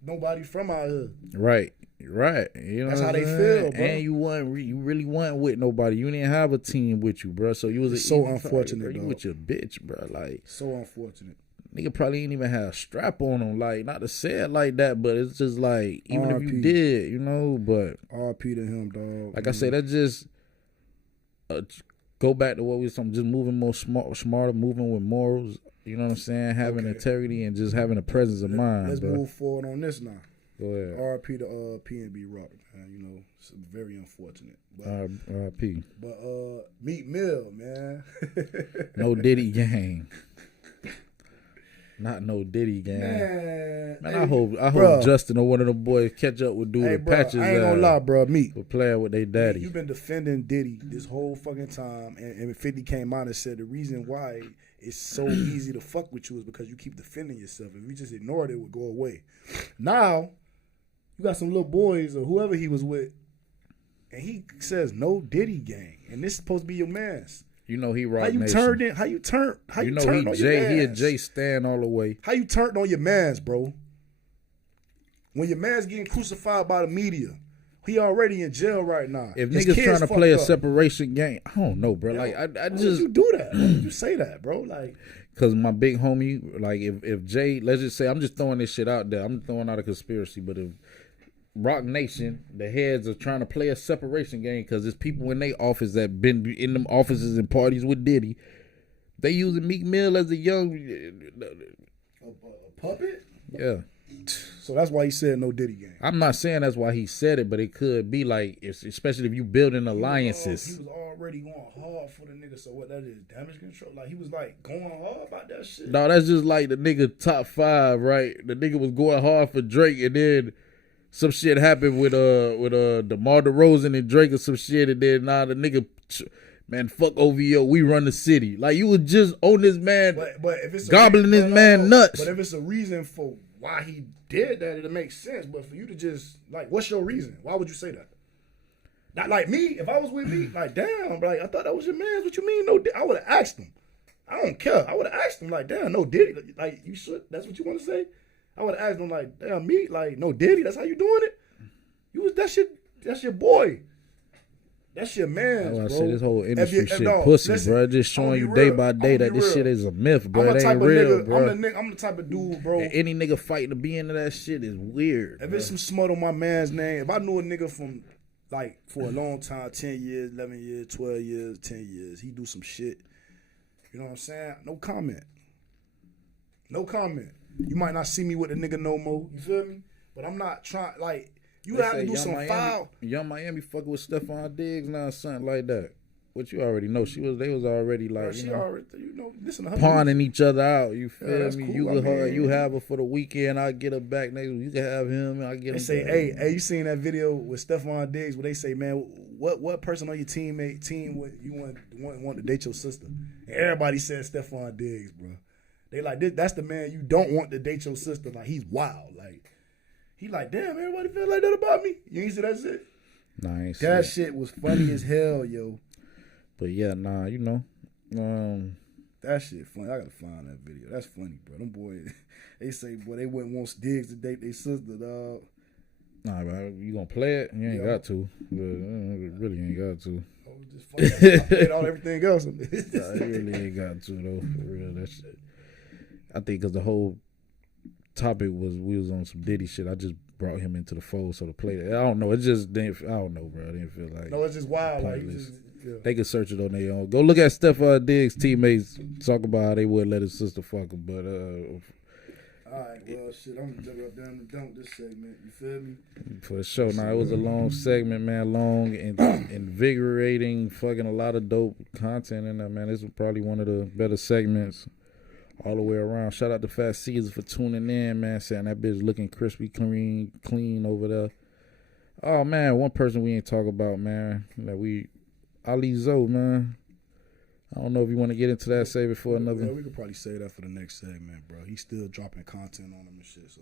nobody from out here. Right. You know that's how they saying? feel, bro. And you really wasn't with nobody. You didn't have a team with you, bro. So you was so unfortunate, bro. You with your bitch, bro. Like, so unfortunate. Nigga probably ain't even have a strap on him. Like, not to say it like that, but it's just like, even if you did, you know, but R.P. to him, dog. Like I said, that just go back to what we was talking, just moving more smarter, moving with morals. You know what I'm saying? Having integrity and just having a presence of mind. Let's bro. move forward on this now. Go ahead. R.P. to P&B Rock, man. You know, it's very unfortunate. R.P. But Meek Mill, man. No Diddy gang. Not no Diddy gang. Man, I hope Justin or one of them boys catch up with dude Patches. I ain't gonna lie, bro. Meek. For playing with their daddy. You've been defending Diddy this whole fucking time, and 50 came out and said the reason why it's so easy to fuck with you is because you keep defending yourself. If you just ignored it, it would go away. Now, you got some little boys or whoever he was with, and he says no Diddy gang, and this is supposed to be your man's. You know he rock Nation. How you turned on your mans? He a Jay Stan all the way. How you turned on your mans, bro? When your man's getting crucified by the media, he already in jail right now. If niggas trying to play a separation game, I don't know, bro. Like, I just... Why would you do that? Why would you say that, bro? Like... Because my big homie, like, if Jay... Let's just say, I'm just throwing this shit out there. I'm throwing out a conspiracy, but if Rock Nation, the heads are trying to play a separation game because there's people in their office that been in them offices and parties with Diddy. They using Meek Mill as a young... A puppet? Yeah. So that's why he said no Diddy gang. I'm not saying that's why he said it, but it could be like, especially if you building alliances. He was already going hard for the nigga, so what that is, damage control? Like, he was like going hard about that shit? No, that's just like the nigga top 5, right? The nigga was going hard for Drake, and then some shit happened with DeMar DeRozan and Drake or some shit, and then the nigga, man, fuck OVO, we run the city. Like, you was just on this man, but if it's gobbling this man nuts. But if it's a reason for why he did that, it'll make sense. But for you to just, like, what's your reason? Why would you say that? Not like me, if I was with me, like, damn, like, I thought that was your man's. What you mean, no Diddy? I would have asked him. I don't care. I would have asked him, like, damn, no Diddy. Like, you should, that's what you want to say? I would have asked him, like, damn, me, like, no Diddy, that's how you doing it? That's your boy. That's your man, bro. I say this whole industry shit pussy, bro. Just showing you day by day that this shit is a myth, bro. It ain't real, bro. I'm the type of dude, bro. And any nigga fighting to be into that shit is weird. If it's some smut on my man's name, if I knew a nigga from, like, for a long time, 10 years, 11 years, 12 years, 10 years, he do some shit, you know what I'm saying? No comment. No comment. You might not see me with the nigga no more, you feel me? But I'm not trying, like, you have to do some foul. Young Miami fucking with Stephon Diggs now, something like that. Which you already know. They was already like, listen to her. Pawning each other out. You feel me? Cool. You have her for the weekend. I get her back next week. You can have him. I get him. They say, back. hey, you seen that video with Stephon Diggs where they say, man, what person on your team would you want to date your sister? And everybody said Stephon Diggs, bro. They like, that's the man you don't want to date your sister. Like, he's wild. Like, he like, damn, everybody feel like that about me. You ain't see that shit? Nice. That shit was funny as hell, yo. But yeah, nah, you know. That shit funny. I gotta find that video. That's funny, bro. Them boys, they say, boy, they wouldn't want Diggs to date their sister, dog. Nah, bro, you gonna play it? You ain't got to. But, really ain't got to. I was just funny. I played all everything else. Nah, you really ain't got to, though. For real, that shit. I think because the whole topic was we was on some Diddy shit. I just brought him into the fold, so to play that. I don't know. It just didn't. I don't know, bro. I didn't feel like. No, it's just wild. Like, They could search it on their own. Go look at Stephon Diggs' teammates talk about how they wouldn't let his sister fuck him. But all right, well, shit, I'm gonna jump up down and dump this segment. You feel me? For sure. Now, it was a long segment, man. Long and invigorating. Fucking a lot of dope content in there, man. This was probably one of the better segments all the way around. Shout out to Fat Caesar for tuning in, man. Saying that bitch looking crispy, clean over there. Oh, man, one person we ain't talk about, man. Ali Zoe, man. I don't know if you want to get into that. Save it for another. Yeah, we could probably save that for the next segment, bro. He's still dropping content on him and shit, so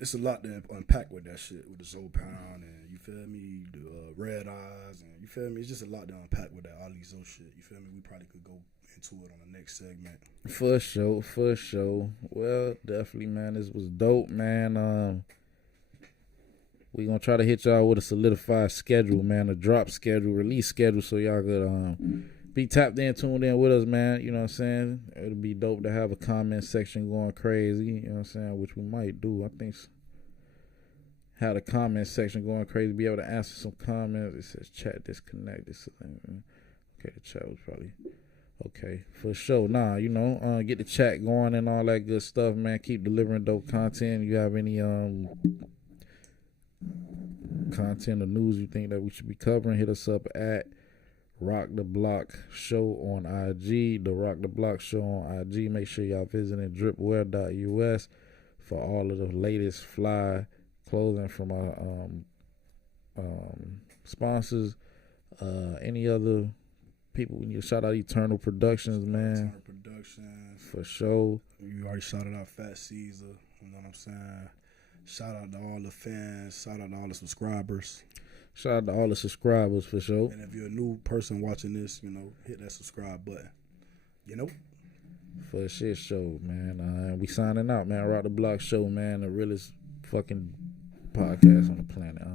it's a lot to unpack with that shit, with the Zoe Pound and you feel me, the Red Eyes, and you feel me. It's just a lot to unpack with that Ali Zoe shit. You feel me? We probably could go into it on the next segment. For sure. Well, definitely, man. This was dope, man. We gonna try to hit y'all with a solidified schedule, man, a drop schedule, release schedule, so y'all could be tapped in, tuned in with us, man. You know what I'm saying? It'll be dope to have a comment section going crazy, you know what I'm saying, which we might do. I think have a comment section going crazy, be able to answer some comments. It says chat disconnected. Okay, the chat was probably okay, for sure. Nah, you know, get the chat going and all that good stuff, man. Keep delivering dope content. You have any content or news you think that we should be covering, hit us up at Rock the Block Show on IG. The Rock the Block Show on IG. Make sure y'all visiting dripwear.us for all of the latest fly clothing from our sponsors. Any other people we need to shout out? Eternal Productions, man. Eternal Productions. For sure. You already shouted out Fat Caesar. You know what I'm saying? Shout out to all the fans. Shout out to all the subscribers. Shout out to all the subscribers, for sure. And if you're a new person watching this, you know, hit that subscribe button. You know? For a shit show, man. We signing out, man. Rock the Block Show, man. The realest fucking podcast on the planet.